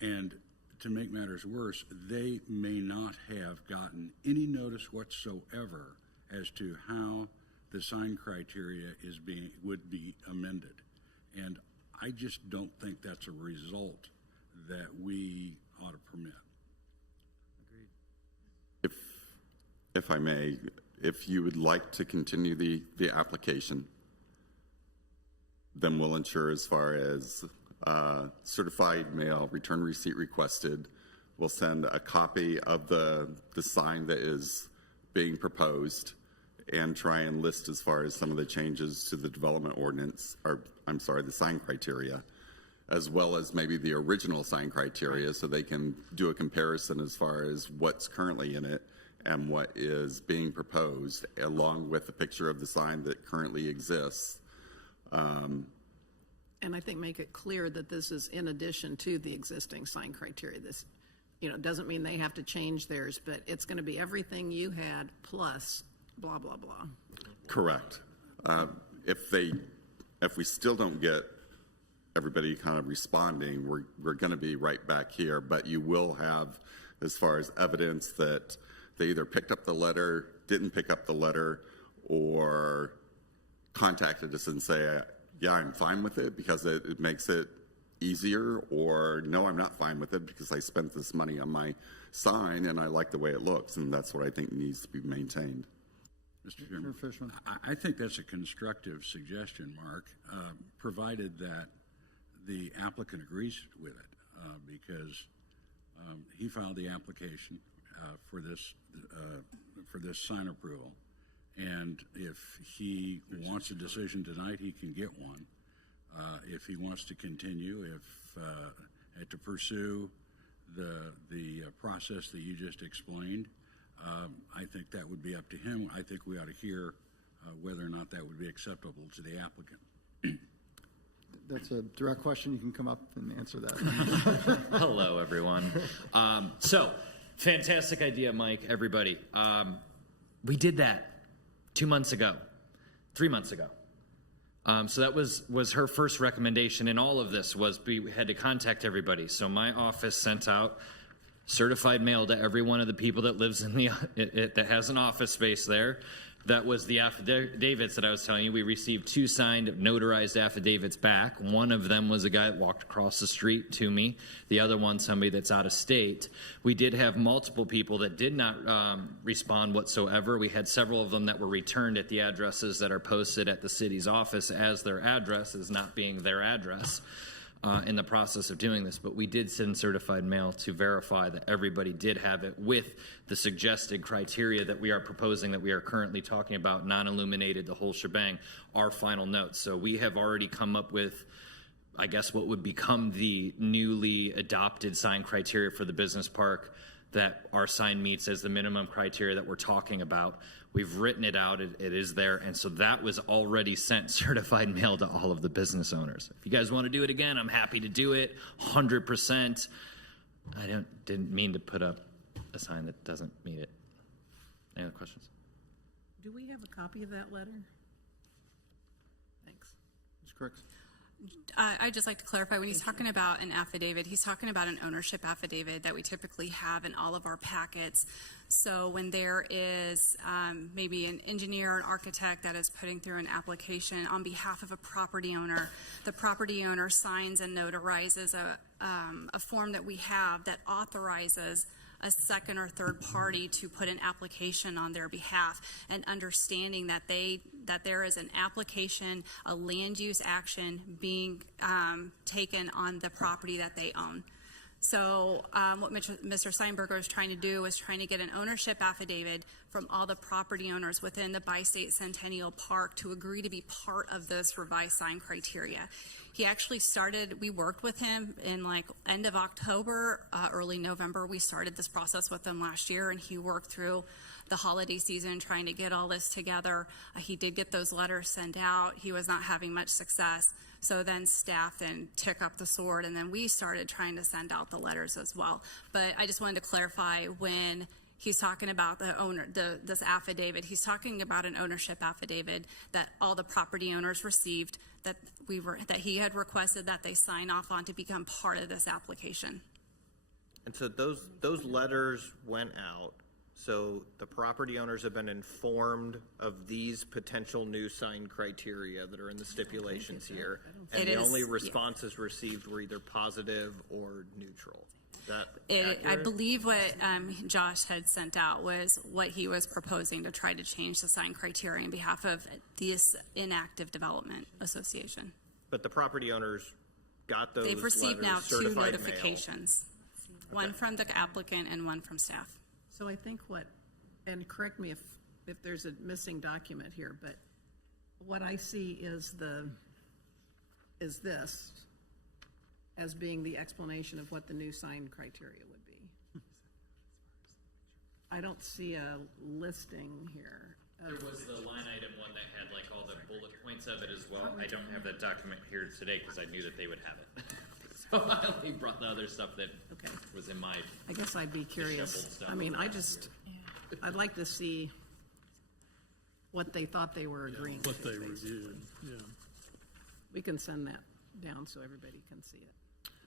And to make matters worse, they may not have gotten any notice whatsoever as to how the sign criteria would be amended. And I just don't think that's a result that we ought to permit. If I may, if you would like to continue the application, then we'll ensure as far as certified mail, return receipt requested. We'll send a copy of the sign that is being proposed and try and list as far as some of the changes to the development ordinance, or I'm sorry, the sign criteria, as well as maybe the original sign criteria, so they can do a comparison as far as what's currently in it and what is being proposed, along with a picture of the sign that currently exists. And I think make it clear that this is in addition to the existing sign criteria. This, doesn't mean they have to change theirs, but it's going to be everything you had plus blah, blah, blah. Correct. If we still don't get everybody kind of responding, we're going to be right back here, but you will have as far as evidence that they either picked up the letter, didn't pick up the letter, or contacted us and say, yeah, I'm fine with it because it makes it easier, or no, I'm not fine with it because I spent this money on my sign and I like the way it looks, and that's what I think needs to be maintained. Mr. Chairman, I think that's a constructive suggestion, Mark, provided that the applicant agrees with it, because he filed the application for this sign approval, and if he wants a decision tonight, he can get one. If he wants to continue, to pursue the process that you just explained, I think that would be up to him. I think we ought to hear whether or not that would be acceptable to the applicant. That's a direct question. You can come up and answer that. Hello, everyone. So, fantastic idea, Mike, everybody. We did that. 2 months ago, 3 months ago. So that was her first recommendation in all of this, was we had to contact everybody. So my office sent out certified mail to every one of the people that lives in that has an office space there. That was the affidavits that I was telling you. We received 2 signed notarized affidavits back. One of them was a guy that walked across the street to me. The other one, somebody that's out of state. We did have multiple people that did not respond whatsoever. We had several of them that were returned at the addresses that are posted at the city's office as their address as not being their address. In the process of doing this, but we did send certified mail to verify that everybody did have it with the suggested criteria that we are proposing, that we are currently talking about, non-illuminated, the whole shebang, our final notes. So we have already come up with, I guess, what would become the newly adopted sign criteria for the business park that our sign meets as the minimum criteria that we're talking about. We've written it out, it is there, and so that was already sent certified mail to all of the business owners. If you guys want to do it again, I'm happy to do it, 100%. I didn't mean to put up a sign that doesn't meet it. Any other questions? Do we have a copy of that letter? Thanks. Ms. Crooks? I'd just like to clarify, when he's talking about an affidavit, he's talking about an ownership affidavit that we typically have in all of our packets. So when there is maybe an engineer or an architect that is putting through an application on behalf of a property owner, the property owner signs and notarizes a form that we have that authorizes a second or third party to put an application on their behalf, and understanding that there is an application, a land use action being taken on the property that they own. So what Mr. Steinberger is trying to do is trying to get an ownership affidavit from all the property owners within the Bi-State Centennial Park to agree to be part of this revised sign criteria. He actually started, we worked with him in like end of October, early November. We started this process with him last year, and he worked through the holiday season trying to get all this together. He did get those letters sent out. He was not having much success. So then staff then took up the sword, and then we started trying to send out the letters as well. But I just wanted to clarify, when he's talking about the owner, this affidavit, he's talking about an ownership affidavit that all the property owners received, that he had requested that they sign off on to become part of this application. And so those letters went out. So the property owners have been informed of these potential new sign criteria that are in the stipulations here. And the only responses received were either positive or neutral. Is that I believe what Josh had sent out was what he was proposing to try to change the sign criteria on behalf of this inactive development association. But the property owners got those. They've received now letters, 2 certified notifications, mail. one from the applicant and one from staff. So I think and correct me if there's a missing document here, but what I see is this as being the explanation of what the new sign criteria would be. I don't see a listing here. There was the line item one that had like all the bullet points of it as well. I don't have that document here today because I knew that they would have it. So I only brought the other stuff that was in my. I guess I'd be curious. I mean, I'd like to see what they thought they were agreeing to. What they reviewed, yeah. We can send that down so everybody can see it.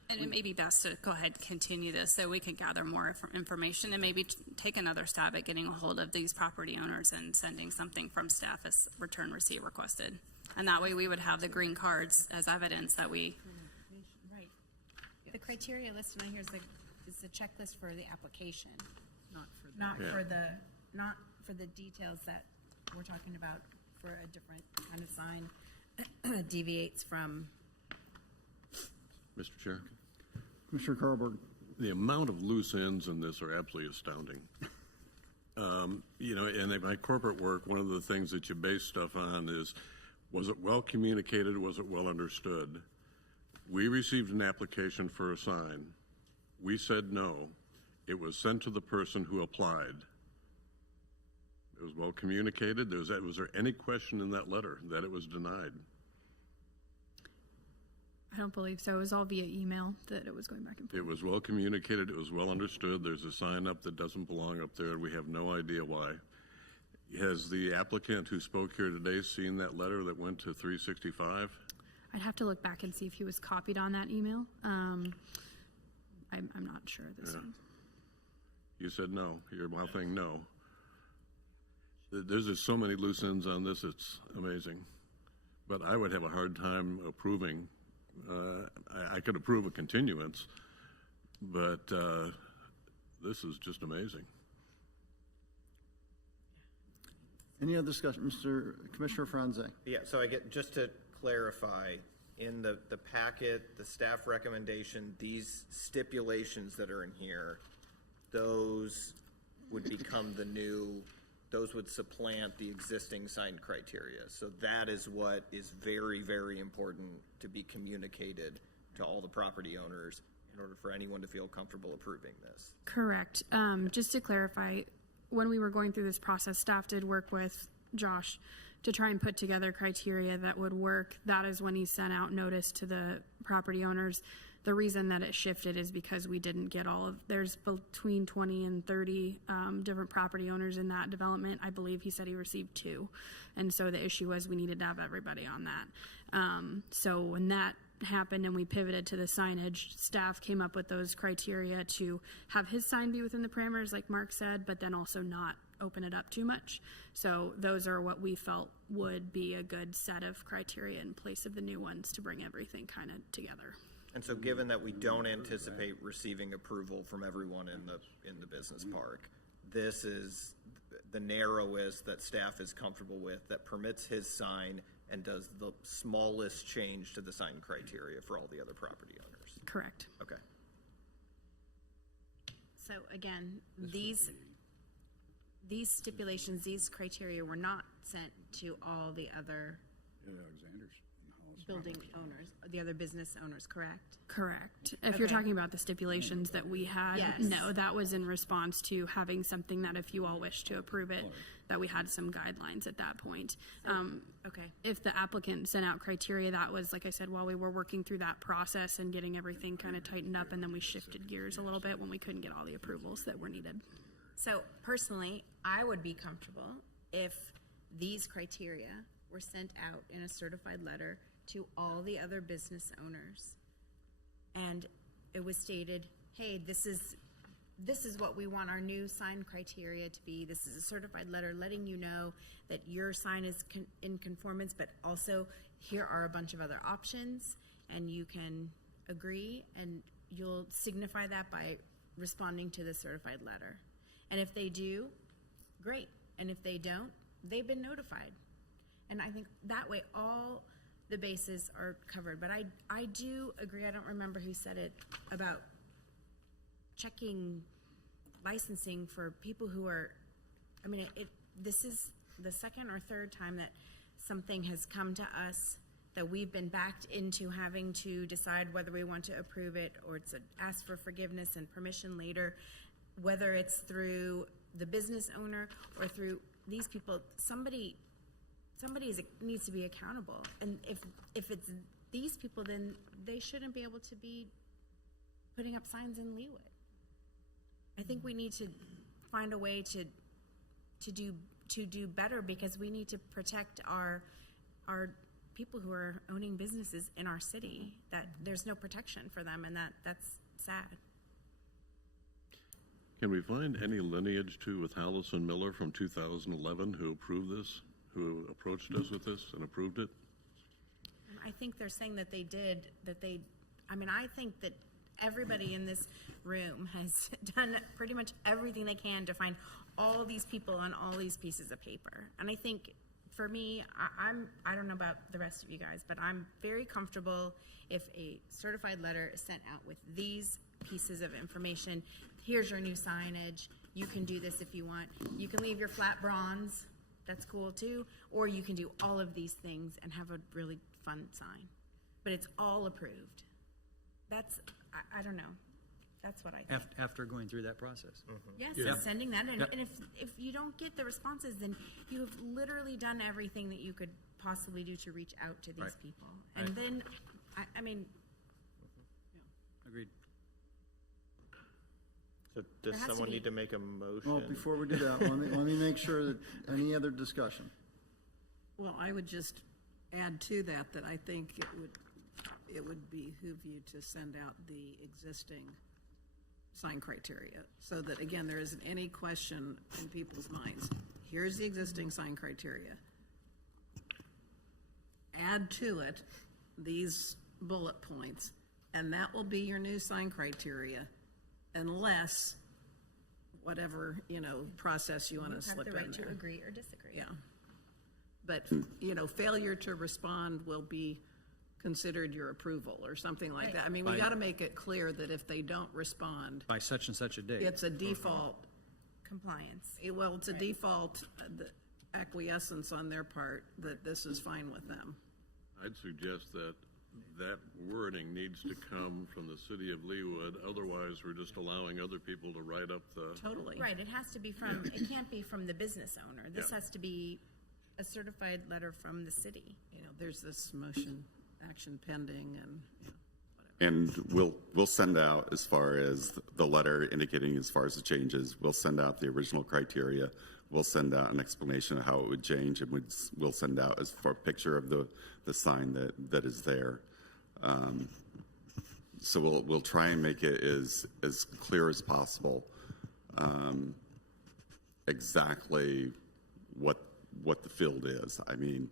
And it may be best to go ahead and continue this so we can gather more information and maybe take another stab at getting a hold of these property owners and sending something from staff as return receipt requested. And that way we would have the green cards as evidence that we. Right. The criteria listed on here is the checklist for the application, not for the details that we're talking about for a different kind of sign deviates from. Mr. Chair? Commissioner Carlberg. The amount of loose ends in this are absolutely astounding. In my corporate work, one of the things that you base stuff on is, was it well communicated? Was it well understood? We received an application for a sign. We said no. It was sent to the person who applied. It was well communicated. Was there any question in that letter that it was denied? I don't believe so. It was all via email that it was going back and forth. It was well communicated. It was well understood. There's a sign up that doesn't belong up there, and we have no idea why. Has the applicant who spoke here today seen that letter that went to 365? I'd have to look back and see if he was copied on that email. I'm not sure this one. You said no. You're mouthing no. There's just so many loose ends on this, it's amazing. But I would have a hard time approving. I could approve a continuance, but this is just amazing. Any other discussion? Commissioner Franze? Yeah, so I get, just to clarify, in the packet, the staff recommendation, these stipulations that are in here, those would become the new, those would supplant the existing sign criteria. So that is what is very, very important to be communicated to all the property owners in order for anyone to feel comfortable approving this. Correct. Just to clarify, when we were going through this process, staff did work with Josh to try and put together criteria that would work. That is when he sent out notice to the property owners. The reason that it shifted is because we didn't get all of, there's between 20 and 30 different property owners in that development. I believe he said he received 2. And so the issue was we needed to have everybody on that. So when that happened and we pivoted to the signage, staff came up with those criteria to have his sign be within the parameters like Mark said, but then also not open it up too much. So those are what we felt would be a good set of criteria in place of the new ones to bring everything kind of together. And so given that we don't anticipate receiving approval from everyone in the business park, this is the narrowest that staff is comfortable with that permits his sign and does the smallest change to the sign criteria for all the other property owners. Correct. Okay. So again, these stipulations, these criteria were not sent to all the other building owners, the other business owners, correct? Correct. If you're talking about the stipulations that we had, Yes. no, that was in response to having something that if you all wish to approve it, that we had some guidelines at that point. Okay. If the applicant sent out criteria, that was, like I said, while we were working through that process and getting everything kind of tightened up, and then we shifted gears a little bit when we couldn't get all the approvals that were needed. So personally, I would be comfortable if these criteria were sent out in a certified letter to all the other business owners. And it was stated, hey, this is what we want our new sign criteria to be. This is a certified letter letting you know that your sign is in conformance, but also here are a bunch of other options, and you can agree, and you'll signify that by responding to the certified letter. And if they do, great. And if they don't, they've been notified. And I think that way all the bases are covered. But I do agree, I don't remember who said it, about checking licensing for people who are, I mean, this is the second or third time that something has come to us that we've been backed into having to decide whether we want to approve it or to ask for forgiveness and permission later, whether it's through the business owner or through these people. Somebody needs to be accountable, and if it's these people, then they shouldn't be able to be putting up signs in Leawood. I think we need to find a way to do better, because we need to protect our people who are owning businesses in our city. That there's no protection for them, and that's sad. Can we find any lineage with Hallison Miller from 2011 who approved this, who approached us with this and approved it? I think they're saying that they did, I think that everybody in this room has done pretty much everything they can to find all these people on all these pieces of paper. And I think for me, I don't know about the rest of you guys, but I'm very comfortable if a certified letter is sent out with these pieces of information. Here's your new signage. You can do this if you want. You can leave your flat bronze. That's cool too. Or you can do all of these things and have a really fun sign. But it's all approved. That's, I don't know. That's what I think. After going through that process. Yes, sending that in. And if you don't get the responses, then you have literally done everything that you could possibly do to reach out to these people. And then, I mean. Agreed. So does has to someone be- need to make a motion? Well, before we do that, let me make sure that, any other discussion? Well, I would just add to that, that I think it would behoove you to send out the existing sign criteria, so that, again, there isn't any question in people's minds. Here's the existing sign criteria. Add to it these bullet points, and that will be your new sign criteria, unless whatever, process you want to slip in there. Have the right to agree or disagree. Yeah. But, failure to respond will be considered your approval or something like that. I mean, we Right. got to make it clear that if they don't respond, By such and such a date. it's a default, Compliance. well, it's a default the acquiescence on their part that this is fine with them. I'd suggest that wording needs to come from the city of Leawood, otherwise we're just allowing other people to write up the. Totally. Right, it has to be from, it can't be from the business owner. This Yeah. has to be a certified letter from the city. There's this motion action pending and, And we'll send out, as far as the letter indicating as far as the changes, we'll send out the original criteria. We'll send out an explanation of how it would change, and we'll send out as far a picture of the sign that is there. So we'll try and make it as clear as possible, exactly what the field is. I mean,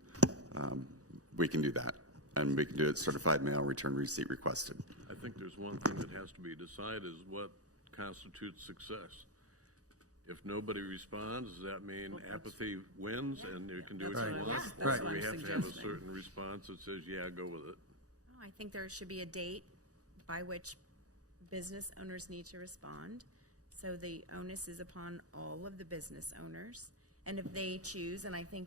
we can do that, and we can do it certified mail, return receipt requested. I think there's one thing that has to be decided, is what constitutes success. If nobody responds, does that mean apathy wins and you can do what you want? That's So what we I'm have to have a suggesting. certain response that says, yeah, go with it. Oh, I think there should be a date by which business owners need to respond. So the onus is upon all of the business owners. And if they choose, and I think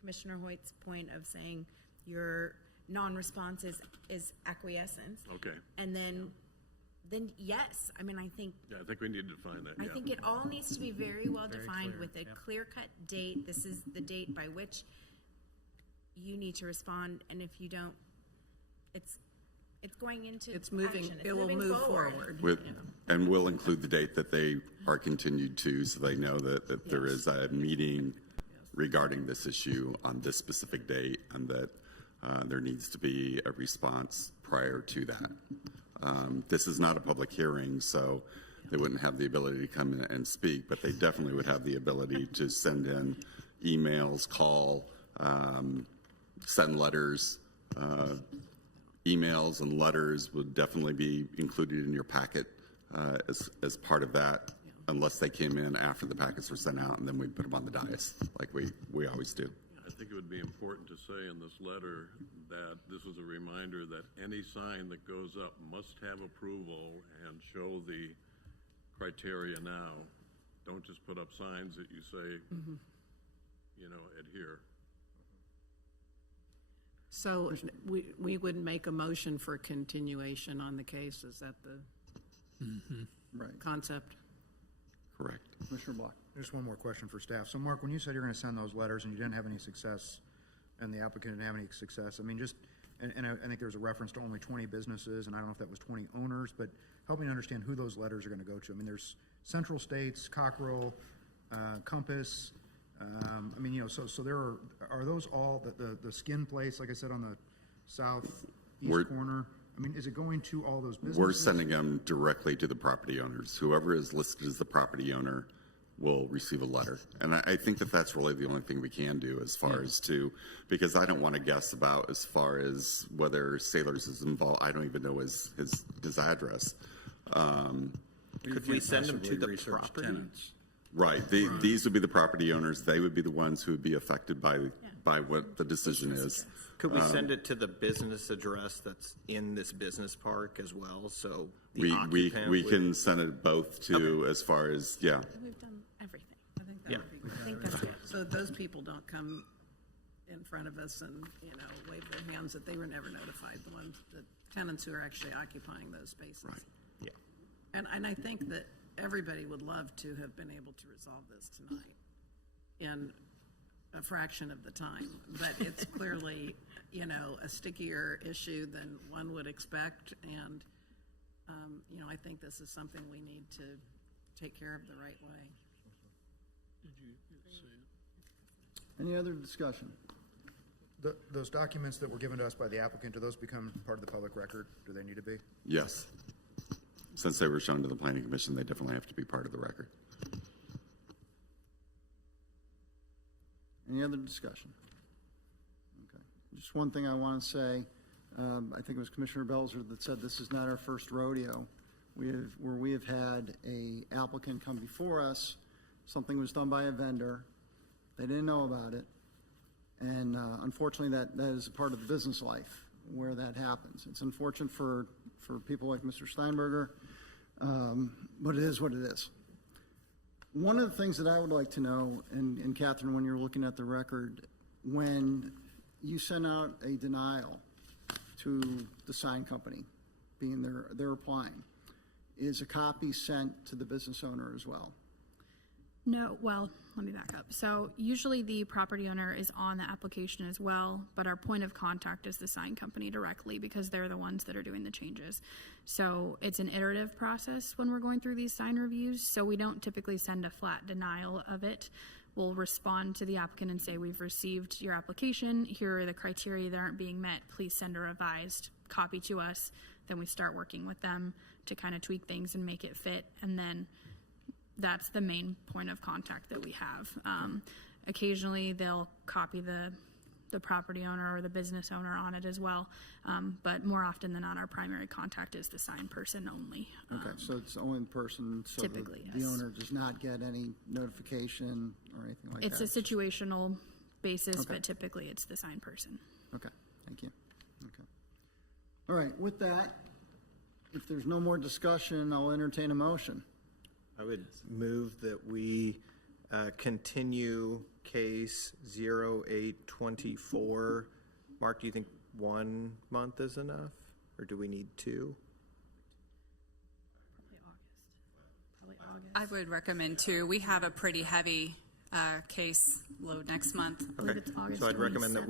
Commissioner Hoyt's point of saying your non-response is acquiescence. Okay. And then yes, I mean, I think Yeah, I think we need to define that, I yeah. think it all needs to be very well defined clear, with a yeah. clear-cut date. This is the date by which you need to respond, and if you don't, it's going into it's moving, action. It's it will moving move forward. And we'll include the date that they are continued to, so they know that there is a meeting regarding this issue on this specific date, and that there needs to be a response prior to that. This is not a public hearing, so they wouldn't have the ability to come in and speak, but they definitely would have the ability to send in emails, call, send letters. Emails and letters would definitely be included in your packet as part of that, unless they came in after the packets were sent out, and then we put them on the dais, like we always do. I think it would be important to say in this letter that this is a reminder that any sign that goes up must have approval and show the criteria now. Don't just put up signs that you say, adhere. So we would make a motion for continuation on the case. Is that the Right. concept? Correct. Commissioner Block. Just one more question for staff. So Mark, when you said you're going to send those letters and you didn't have any success, and the applicant didn't have any success, I mean, and I think there was a reference to only 20 businesses, and I don't know if that was 20 owners, but help me understand who those letters are going to go to. I mean, there's Central States, Cockrell, Compass. I mean, so there are those all the skin place, like I said, on the southeast corner? I mean, is it going to all those businesses? We're sending them directly to the property owners. Whoever is listed as the property owner will receive a letter. And I think that that's really the only thing we can do as far as because I don't want to guess about as far as whether Sailors is involved. I don't even know his address. Could we send them to the property? Tenants. Right. These would be the property owners. They would be the ones who would be affected by what the decision is. Could we send it to the business address that's in this business park as well? So the We occupant can send it both to as far as, We've done everything. I think that Yeah. would be I think good. that's good. So those people don't come in front of us and, wave their hands that they were never notified, the tenants who are actually occupying those spaces. Right. Yeah. And I think that everybody would love to have been able to resolve this tonight in a fraction of the time, but it's clearly, a stickier issue than one would expect, and, I think this is something we need to take care of the right way. Any other discussion? Those documents that were given to us by the applicant, do those become part of the public record? Do they need to be? Yes. Since they were shown to the planning commission, they definitely have to be part of the record. Any other discussion? Okay. Just one thing I want to say. I think it was Commissioner Belzer that said this is not our first rodeo. Where we have had a applicant come before us, something was done by a vendor, they didn't know about it, and unfortunately that is a part of the business life where that happens. It's unfortunate for people like Mr. Steinberger, but it is what it is. One of the things that I would like to know, and Catherine, when you're looking at the record, when you send out a denial to the sign company, being they're applying, is a copy sent to the business owner as well? No, well, let me back up. So usually the property owner is on the application as well, but our point of contact is the sign company directly because they're the ones that are doing the changes. So it's an iterative process when we're going through these sign reviews. So we don't typically send a flat denial of it. We'll respond to the applicant and say, we've received your application. Here are the criteria that aren't being met. Please send a revised copy to us. Then we start working with them to kind of tweak things and make it fit. And then that's the main point of contact that we have. Occasionally they'll copy the property owner or the business owner on it as well. But more often than not, our primary contact is the sign person only. Okay, so it's only the person, so typically, the yes. owner does not get any notification or anything like It's that? a situational basis, Okay. but typically it's the sign person. Okay, thank you. Okay. All right, with that, if there's no more discussion, I'll entertain a motion. I would move that we continue case 0824. Mark, do you think 1 month is enough, or do we need 2? Probably August. I would recommend 2. We have a pretty heavy case load next month. Okay, so I'd recommend that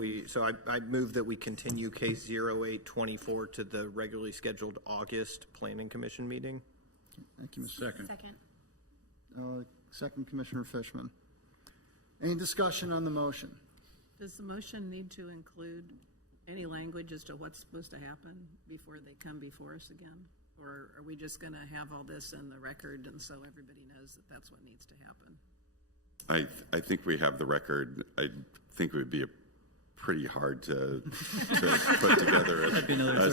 I move that we continue case 0824 to the regularly scheduled August Planning Commission meeting. Thank you, Mr. Second. Second, Commissioner Fishman. Any discussion on the motion? Does the motion need to include any language as to what's supposed to happen before they come before us again? Or are we just going to have all this in the record and so everybody knows that that's what needs to happen? I think we have the record. I think it would be pretty hard to put together a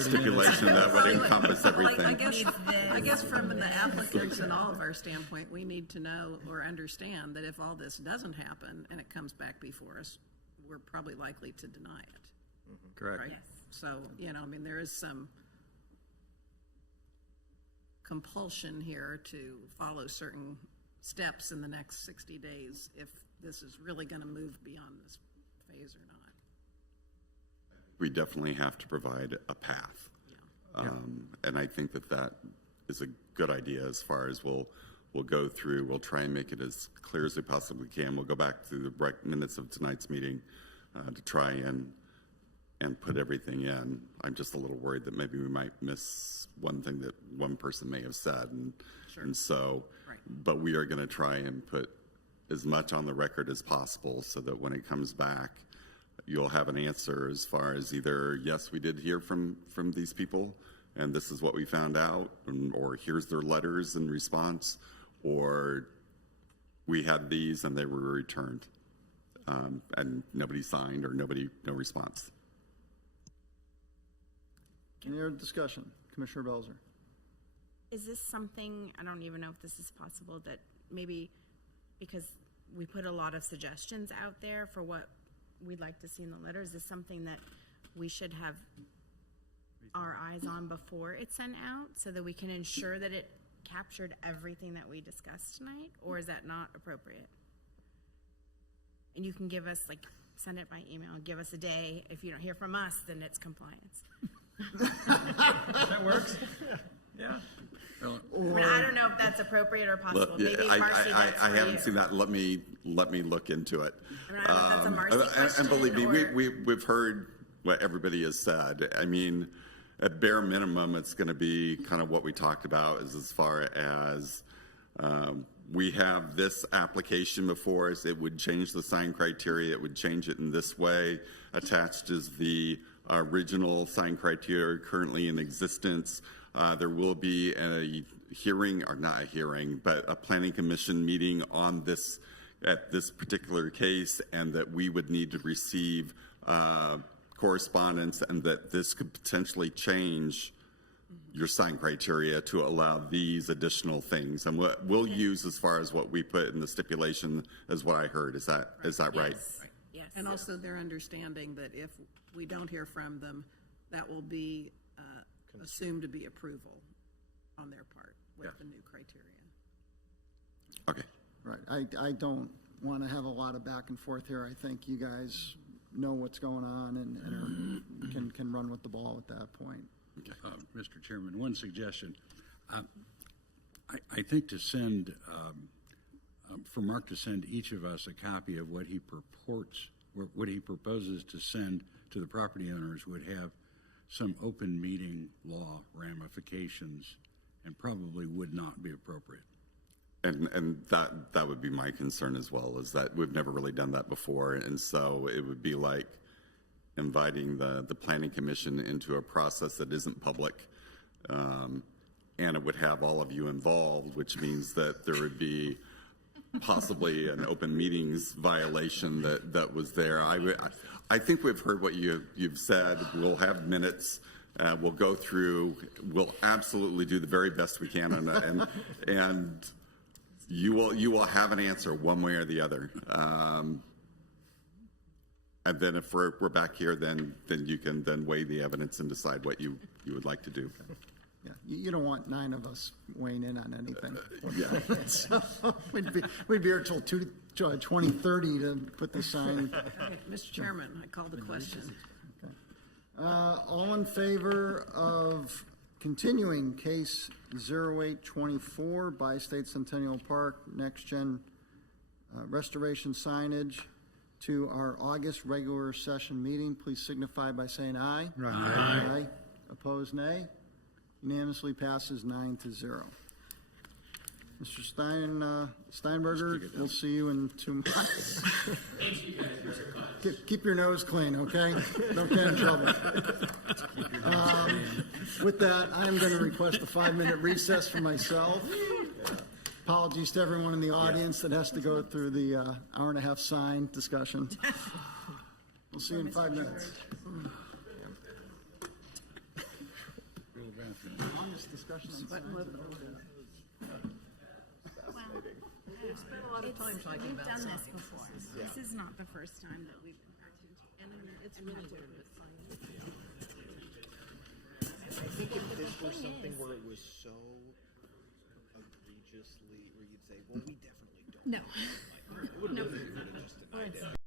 stipulation that would encompass everything. I guess from the applicants and all of our standpoint, we need to know or understand that if all this doesn't happen and it comes back before us, we're probably likely to deny it. Correct. Right? Yes. So, there is some compulsion here to follow certain steps in the next 60 days if this is really going to move beyond this phase or not. We definitely have to provide a path. And I think that is a good idea as far as we'll go through, we'll try and make it as clear as we possibly can. We'll go back to the minutes of tonight's meeting to try and put everything in. I'm just a little worried that maybe we might miss one thing that one person may have said. And so, but we are going to try and put as much on the record as possible so that when it comes back, you'll have an answer as far as either, yes, we did hear from these people and this is what we found out, or here's their letters in response, or we had these and they were returned and nobody signed or no response. Any other discussion? Commissioner Belzer. Is this something, I don't even know if this is possible, that maybe because we put a lot of suggestions out there for what we'd like to see in the letter, is this something that we should have our eyes on before it's sent out so that we can ensure that it captured everything that we discussed tonight, or is that not appropriate? And you can give us, send it by email, give us a day. If you don't hear from us, then it's compliance. That works? Yeah. I don't know if that's appropriate or possible. Maybe Marcy, I haven't seen that. Let me look into it. I don't know if that's a Marcy question, and believe me, we've heard what everybody has said. I mean, at bare minimum, it's going to be kind of what we talked about as far as We have this application before us. It would change the sign criteria. It would change it in this way. Attached is the original sign criteria currently in existence. There will be a hearing, or not a hearing, but a planning commission meeting on this at this particular case, and that we would need to receive correspondence, and that this could potentially change your sign criteria to allow these additional things. And what we'll use as far as what we put in the stipulation is what I heard. Is that right? Yes. And also their understanding that if we don't hear from them, that will be assumed to be approval on their part with the new criteria. Okay. Right. I don't want to have a lot of back and forth here. I think you guys know what's going on and can run with the ball at that point. Mr. Chairman, one suggestion. I think to send, for Mark to send each of us a copy of what he purports, what he proposes to send to the property owners would have some open meeting law ramifications and probably would not be appropriate. And that would be my concern as well, is that we've never really done that before. And so it would be like inviting the planning commission into a process that isn't public. And it would have all of you involved, which means that there would be possibly an open meetings violation that was there. I think we've heard what you've said. We'll have minutes. We'll go through. We'll absolutely do the very best we can on that. And you will have an answer one way or the other. And then if we're back here, then you can then weigh the evidence and decide what you would like to do. Yeah, you don't want 9 of us weighing in on anything. Yeah. So we'd be here till 2030 to put the sign. Okay, Mr. Chairman, I call the question. Okay. All in favor of continuing case 0824 by State Centennial Park Next Gen restoration signage to our August regular session meeting, please signify by saying aye. Aye. Opposed, nay. Unanimously passes 9-0. Mr. Steinberger, we'll see you in 2 months. Keep your nose clean, okay? Don't get in trouble. With that, I'm going to request a 5-minute recess for myself. Apologies to everyone in the audience that has to go through the hour-and-a-half sign discussion. We'll see you in 5 minutes. Longest discussion on signs. We've done this before. This is not the first time that we've. And it's really good. I think if this were something where it was so egregiously, where you'd say, well, we definitely don't. No. It would have been just denied it.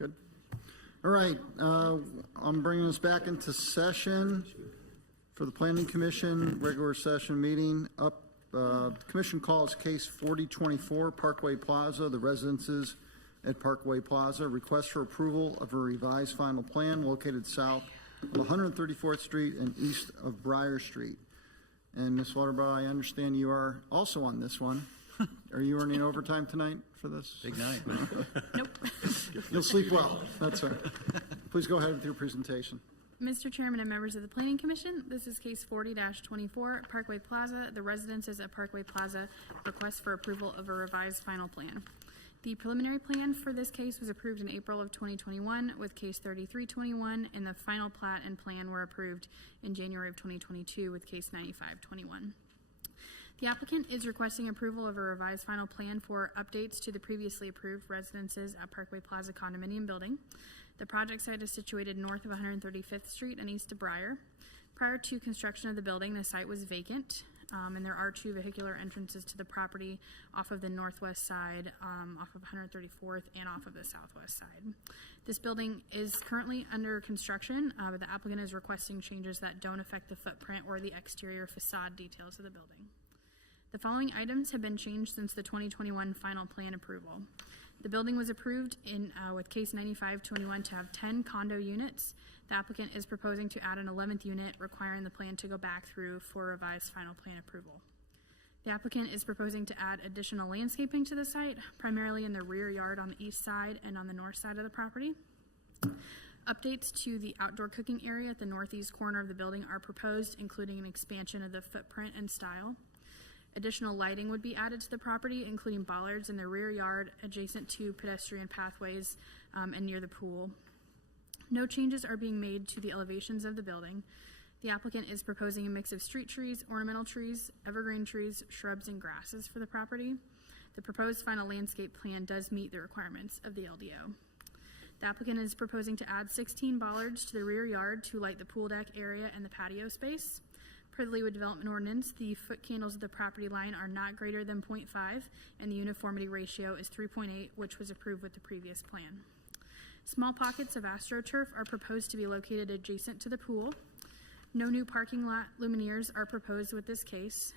Good. All right, I'm bringing us back into session for the Planning Commission regular session meeting. The Commission calls case 4024 Parkway Plaza, the residences at Parkway Plaza. Request for approval of a revised final plan located south of 134th Street and east of Briar Street. And Ms. Waterbaugh, I understand you are also on this one. Are you earning overtime tonight for this? Big night. Nope. You'll sleep well. That's all right. Please go ahead with your presentation. Mr. Chairman and members of the Planning Commission, this is case 40-24, Parkway Plaza, the residences at Parkway Plaza, request for approval of a revised final plan. The preliminary plan for this case was approved in April of 2021 with case 3321, and the final plat and plan were approved in January of 2022 with case 9521. The applicant is requesting approval of a revised final plan for updates to the previously approved residences at Parkway Plaza condominium building. The project site is situated north of 135th Street and east of Briar. Prior to construction of the building, the site was vacant, and there are 2 vehicular entrances to the property off of the northwest side, off of 134th and off of the southwest side. This building is currently under construction, but the applicant is requesting changes that don't affect the footprint or the exterior facade details of the building. The following items have been changed since the 2021 final plan approval. The building was approved with case 9521 to have 10 condo units. The applicant is proposing to add an 11th unit, requiring the plan to go back through for revised final plan approval. The applicant is proposing to add additional landscaping to the site, primarily in the rear yard on the east side and on the north side of the property. Updates to the outdoor cooking area at the northeast corner of the building are proposed, including an expansion of the footprint and style. Additional lighting would be added to the property, including bollards in the rear yard adjacent to pedestrian pathways and near the pool. No changes are being made to the elevations of the building. The applicant is proposing a mix of street trees, ornamental trees, evergreen trees, shrubs, and grasses for the property. The proposed final landscape plan does meet the requirements of the LDO. The applicant is proposing to add 16 bollards to the rear yard to light the pool deck area and the patio space. Per the Leawood Development Ordinance, the foot candles of the property line are not greater than 0.5, and the uniformity ratio is 3.8, which was approved with the previous plan. Small pockets of AstroTurf are proposed to be located adjacent to the pool. No new parking lot luminaires are proposed with this case,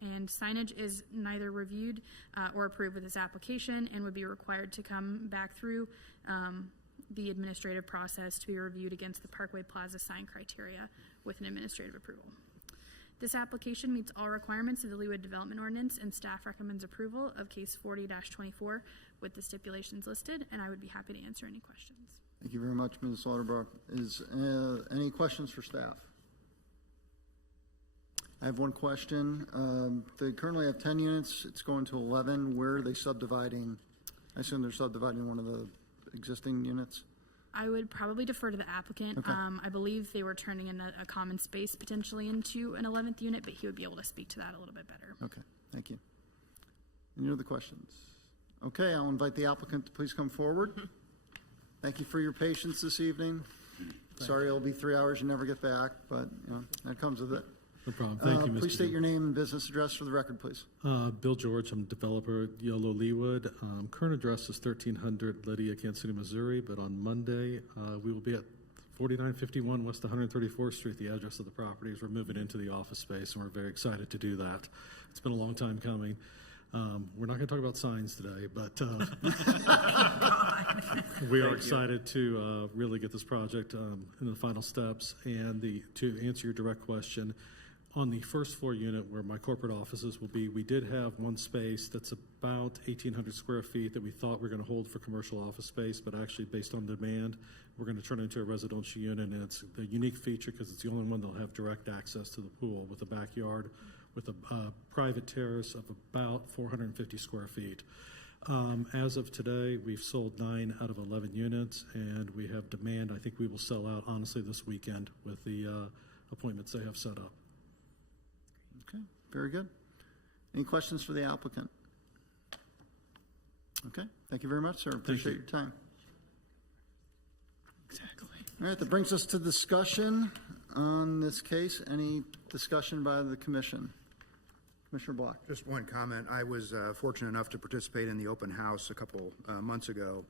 and signage is neither reviewed or approved with this application and would be required to come back through the administrative process to be reviewed against the Parkway Plaza sign criteria with an administrative approval. This application meets all requirements of the Leawood Development Ordinance, and staff recommends approval of case 40-24 with the stipulations listed, and I would be happy to answer any questions. Thank you very much, Ms. Lauterbach. Is any questions for staff? I have one question. They currently have 10 units. It's going to 11. Where are they subdividing? I assume they're subdividing one of the existing units? I would probably defer to the applicant. Okay. I believe they were turning in a common space potentially into an 11th unit, but he would be able to speak to that a little bit better. Okay, thank you. Any other questions? Okay, I'll invite the applicant to please come forward. Thank you for your patience this evening. Sorry it'll be 3 hours you never get back, but you know, that comes with it. No problem. Thank you, Mr. Please state your name and business address for the record, please. Bill George, I'm a developer at YOLO Leawood. Current address is 1300 Lydia, Kansas City, Missouri, but on Monday, we will be at 4951 West 134th Street, the address of the property, as we're moving into the office space, and we're very excited to do that. It's been a long time coming. We're not going to talk about signs today, but we are excited to really get this project in the final steps. And to answer your direct question, on the first floor unit where my corporate offices will be, we did have one space that's about 1,800 square feet that we thought we were going to hold for commercial office space, but actually based on demand, we're going to turn it into a residential unit. And it's a unique feature because it's the only one that'll have direct access to the pool with a backyard with a private terrace of about 450 square feet. As of today, we've sold 9 out of 11 units, and we have demand. I think we will sell out, honestly, this weekend with the appointments they have set up. Okay, very good. Any questions for the applicant? Okay, thank you very much, sir. Appreciate your time. Exactly. All right, that brings us to discussion on this case. Any discussion by the commission? Commissioner Block. Just one comment. I was fortunate enough to participate in the open house a couple months ago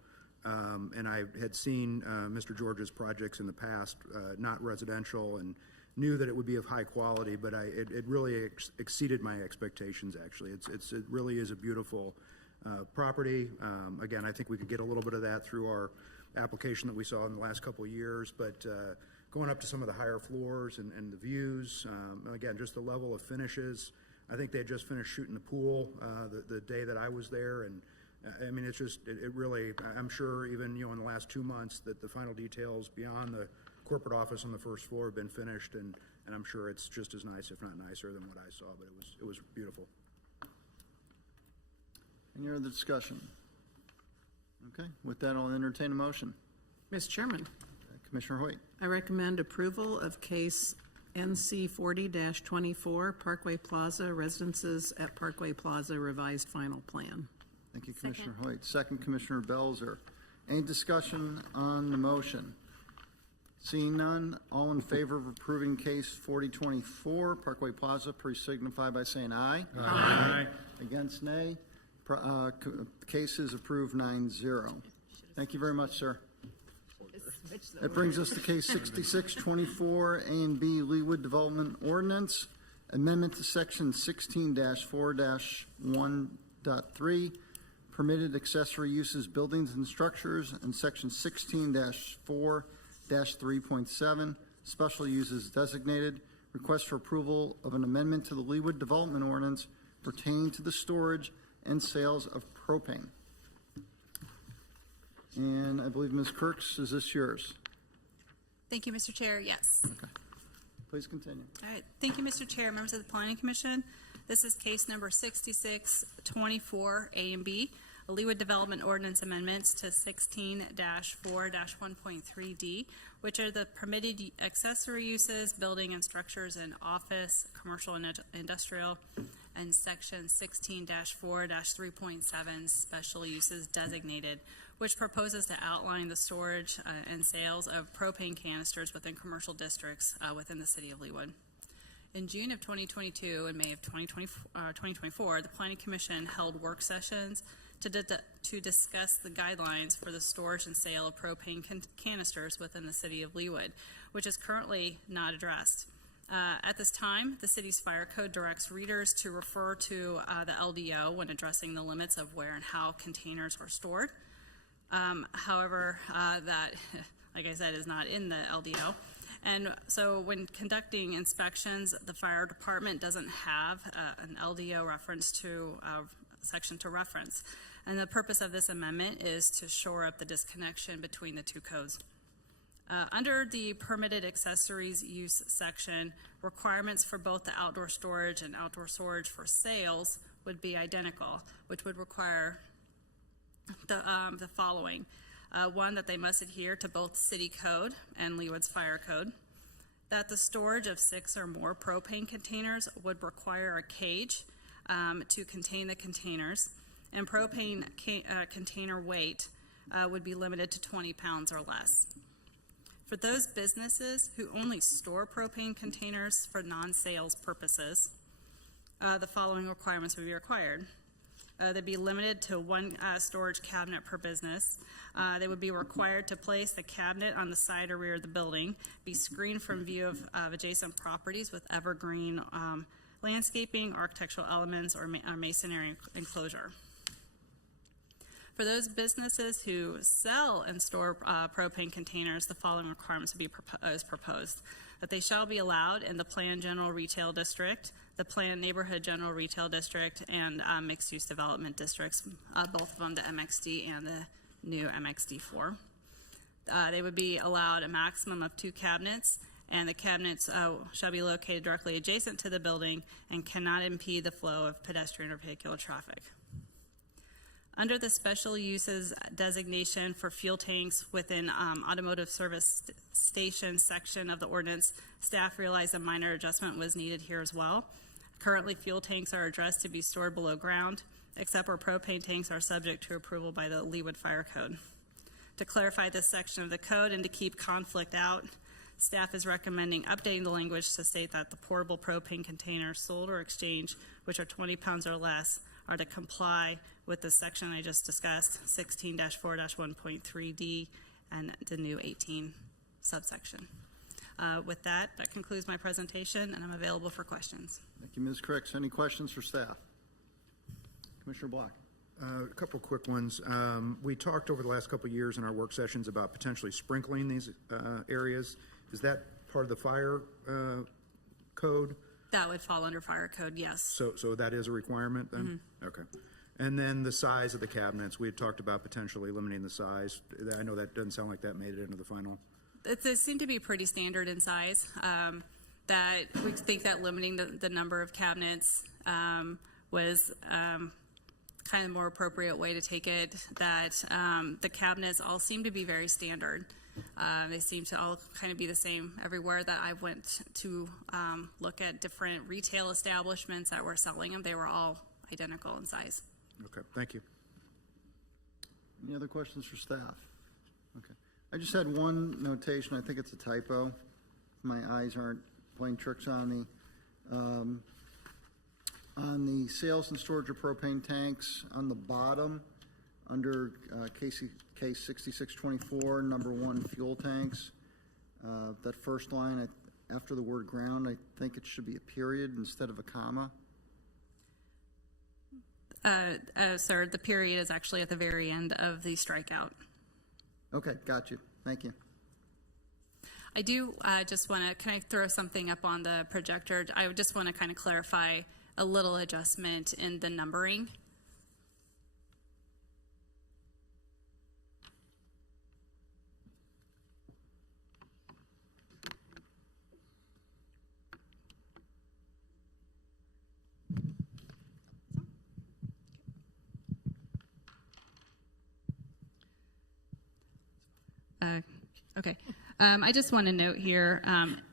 And I had seen Mr. George's projects in the past, not residential, and knew that it would be of high quality, but it really exceeded my expectations, actually. It really is a beautiful property. Again, I think we could get a little bit of that through our application that we saw in the last couple of years, but going up to some of the higher floors and the views, again, just the level of finishes. I think they had just finished shooting the pool the day that I was there, and I mean, it's just, it really, I'm sure even, in the last 2 months that the final details beyond the corporate office on the first floor have been finished, and I'm sure it's just as nice, if not nicer, than what I saw, but it was beautiful. Any other discussion? Okay, with that, I'll entertain a motion. Mr. Chairman, Commissioner Hoyt. I recommend approval of case NC 40-24, Parkway Plaza, Residences at Parkway Plaza, revised final plan. Thank you, Commissioner Hoyt. Second, Commissioner Belzer. Any discussion on the motion? Seeing none, all in favor of approving case 4024, Parkway Plaza, please signify by saying aye. Aye. Against, nay. Case is approved 9-0. Thank you very much, sir. That brings us to case 6624, A and B Leawood Development Ordinance, amendment to section 16-4-1.3, permitted accessory uses, buildings and structures, and section 16-4-3.7, special uses designated. Request for approval of an amendment to the Leawood Development Ordinance pertaining to the storage and sales of propane. And I believe, Ms. Kirks, is this yours? Thank you, Mr. Chair. Yes. Okay. Please continue. All right. Thank you, Mr. Chair, members of the Planning Commission. This is case number 6624, A and B, Leawood Development Ordinance Amendments to 16-4-1.3D, which are the permitted accessory uses, building and structures in office, commercial and industrial, and section 16-4-3.7, special uses designated, which proposes to outline the storage and sales of propane canisters within commercial districts within the city of Leawood. In June of 2022 and May of 2024, the Planning Commission held work sessions to discuss the guidelines for the storage and sale of propane canisters within the city of Leawood, which is currently not addressed. At this time, the city's fire code directs readers to refer to the LDO when addressing the limits of where and how containers are stored. However, that, like I said, is not in the LDO. And so when conducting inspections, the fire department doesn't have an LDO reference to section to reference. And the purpose of this amendment is to shore up the disconnection between the two codes. Under the permitted accessories use section, requirements for both the outdoor storage and outdoor storage for sales would be identical, which would require the following. One, that they must adhere to both city code and Leawood's fire code. That the storage of 6 or more propane containers would require a cage to contain the containers, and propane container weight would be limited to 20 pounds or less. For those businesses who only store propane containers for non-sales purposes, the following requirements would be required. They'd be limited to 1 storage cabinet per business. They would be required to place the cabinet on the side or rear of the building, be screened from view of adjacent properties with evergreen landscaping, architectural elements, or masonry enclosure. For those businesses who sell and store propane containers, the following requirements would be proposed. That they shall be allowed in the planned general retail district, the planned neighborhood general retail district, and mixed-use development districts, both of them the MXD and the new MXD4. They would be allowed a maximum of 2 cabinets, and the cabinets shall be located directly adjacent to the building and cannot impede the flow of pedestrian or vehicular traffic. Under the special uses designation for fuel tanks within automotive service station section of the ordinance, staff realized a minor adjustment was needed here as well. Currently, fuel tanks are addressed to be stored below ground, except where propane tanks are subject to approval by the Leawood Fire Code. To clarify this section of the code and to keep conflict out, staff is recommending updating the language to state that the portable propane containers sold or exchanged, which are 20 pounds or less, are to comply with the section I just discussed, 16-4-1.3D, and the new 18 subsection. With that concludes my presentation, and I'm available for questions. Thank you, Ms. Cricks. Any questions for staff? Commissioner Block. A couple quick ones. We talked over the last couple of years in our work sessions about potentially sprinkling these areas. Is that part of the fire code? That would fall under fire code, yes. So that is a requirement then? Okay. And then the size of the cabinets, we had talked about potentially limiting the size. I know that doesn't sound like that made it into the final. They seem to be pretty standard in size. That we think that limiting the number of cabinets was kind of the more appropriate way to take it. That the cabinets all seem to be very standard. They seem to all kind of be the same everywhere that I went to look at different retail establishments that were selling them. They were all identical in size. Okay, thank you. Any other questions for staff? Okay. I just had one notation. I think it's a typo. My eyes aren't playing tricks on me. On the sales and storage of propane tanks, on the bottom, under case 6624, number 1, fuel tanks, that first line, after the word ground, I think it should be a period instead of a comma. Sir, the period is actually at the very end of the strikeout. Okay, got you. Thank you. I do just want to, can I throw something up on the projector? I would just want to kind of clarify a little adjustment in the numbering. Okay. I just want to note here,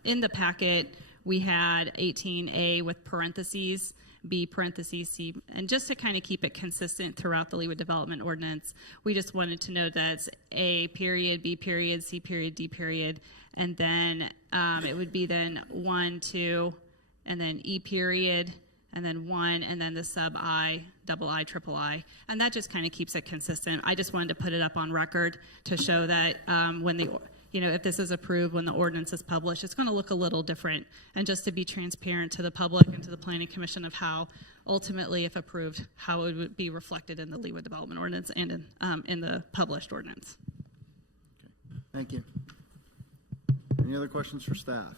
in the packet, we had 18A with parentheses, B parentheses C, and just to kind of keep it consistent throughout the Leawood Development Ordinance, we just wanted to note that it's A period, B period, C period, D period, and then it would be then 1, 2, and then E period, and then 1, and then the sub I, double I, triple I, and that just kind of keeps it consistent. I just wanted to put it up on record to show that when the, if this is approved, when the ordinance is published, it's going to look a little different, and just to be transparent to the public and to the Planning Commission of how ultimately, if approved, how it would be reflected in the Leawood Development Ordinance and in the published ordinance. Okay. Thank you. Any other questions for staff?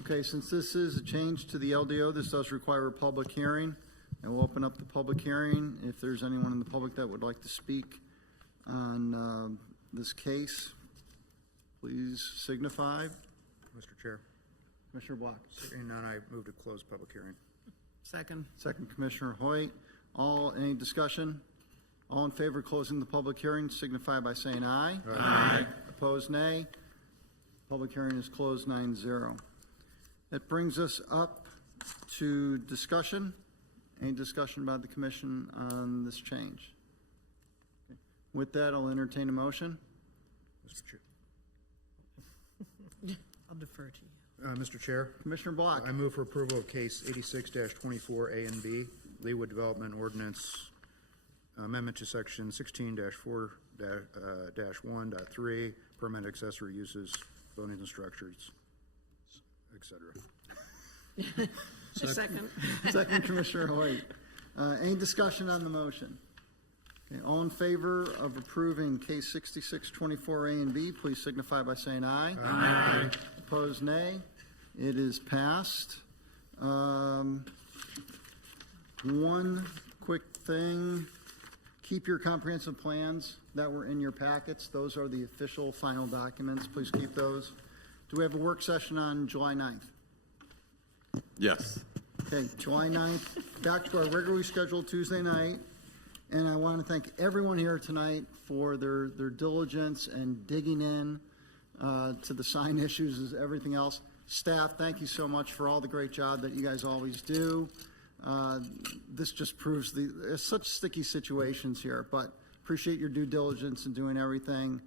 Okay, since this is a change to the LDO, this does require a public hearing, and we'll open up the public hearing. If there's anyone in the public that would like to speak on this case, please signify. Mr. Chair. Commissioner Block. Seeing none, I move to close public hearing. Second. Second, Commissioner Hoyt. Any discussion? All in favor of closing the public hearing signify by saying aye. Aye. Opposed, nay. Public hearing is closed 9-0. That brings us up to discussion. Any discussion by the commission on this change? Okay. With that, I'll entertain a motion. Mr. Chair. I'll defer to you. Mr. Chair. Commissioner Block. I move for approval of case 86-24A and B, Leawood Development Ordinance, amendment to section 16-4-1.3, permanent accessory uses, buildings and structures, etc. Second. Second, Commissioner Hoyt. Any discussion on the motion? Okay, all in favor of approving case 6624A and B, please signify by saying aye. Aye. Opposed, nay. It is passed. One quick thing. Keep your comprehensive plans that were in your packets. Those are the official final documents. Please keep those. Do we have a work session on July 9th? Yes. Okay, July 9th, back to our regularly scheduled Tuesday night. And I want to thank everyone here tonight for their diligence and digging in to the sign issues and everything else. Staff, thank you so much for all the great job that you guys always do. This just proves there's such sticky situations here, but appreciate your due diligence in doing everything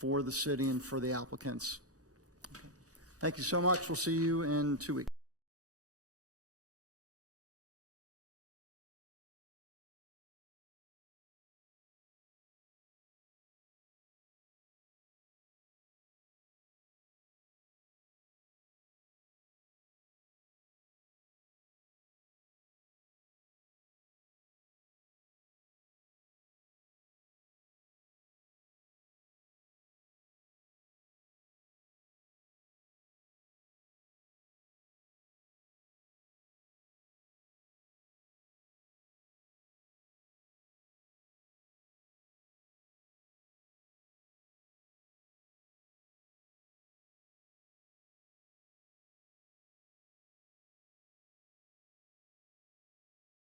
for the city and for the applicants. Thank you so much. We'll see you in 2 weeks.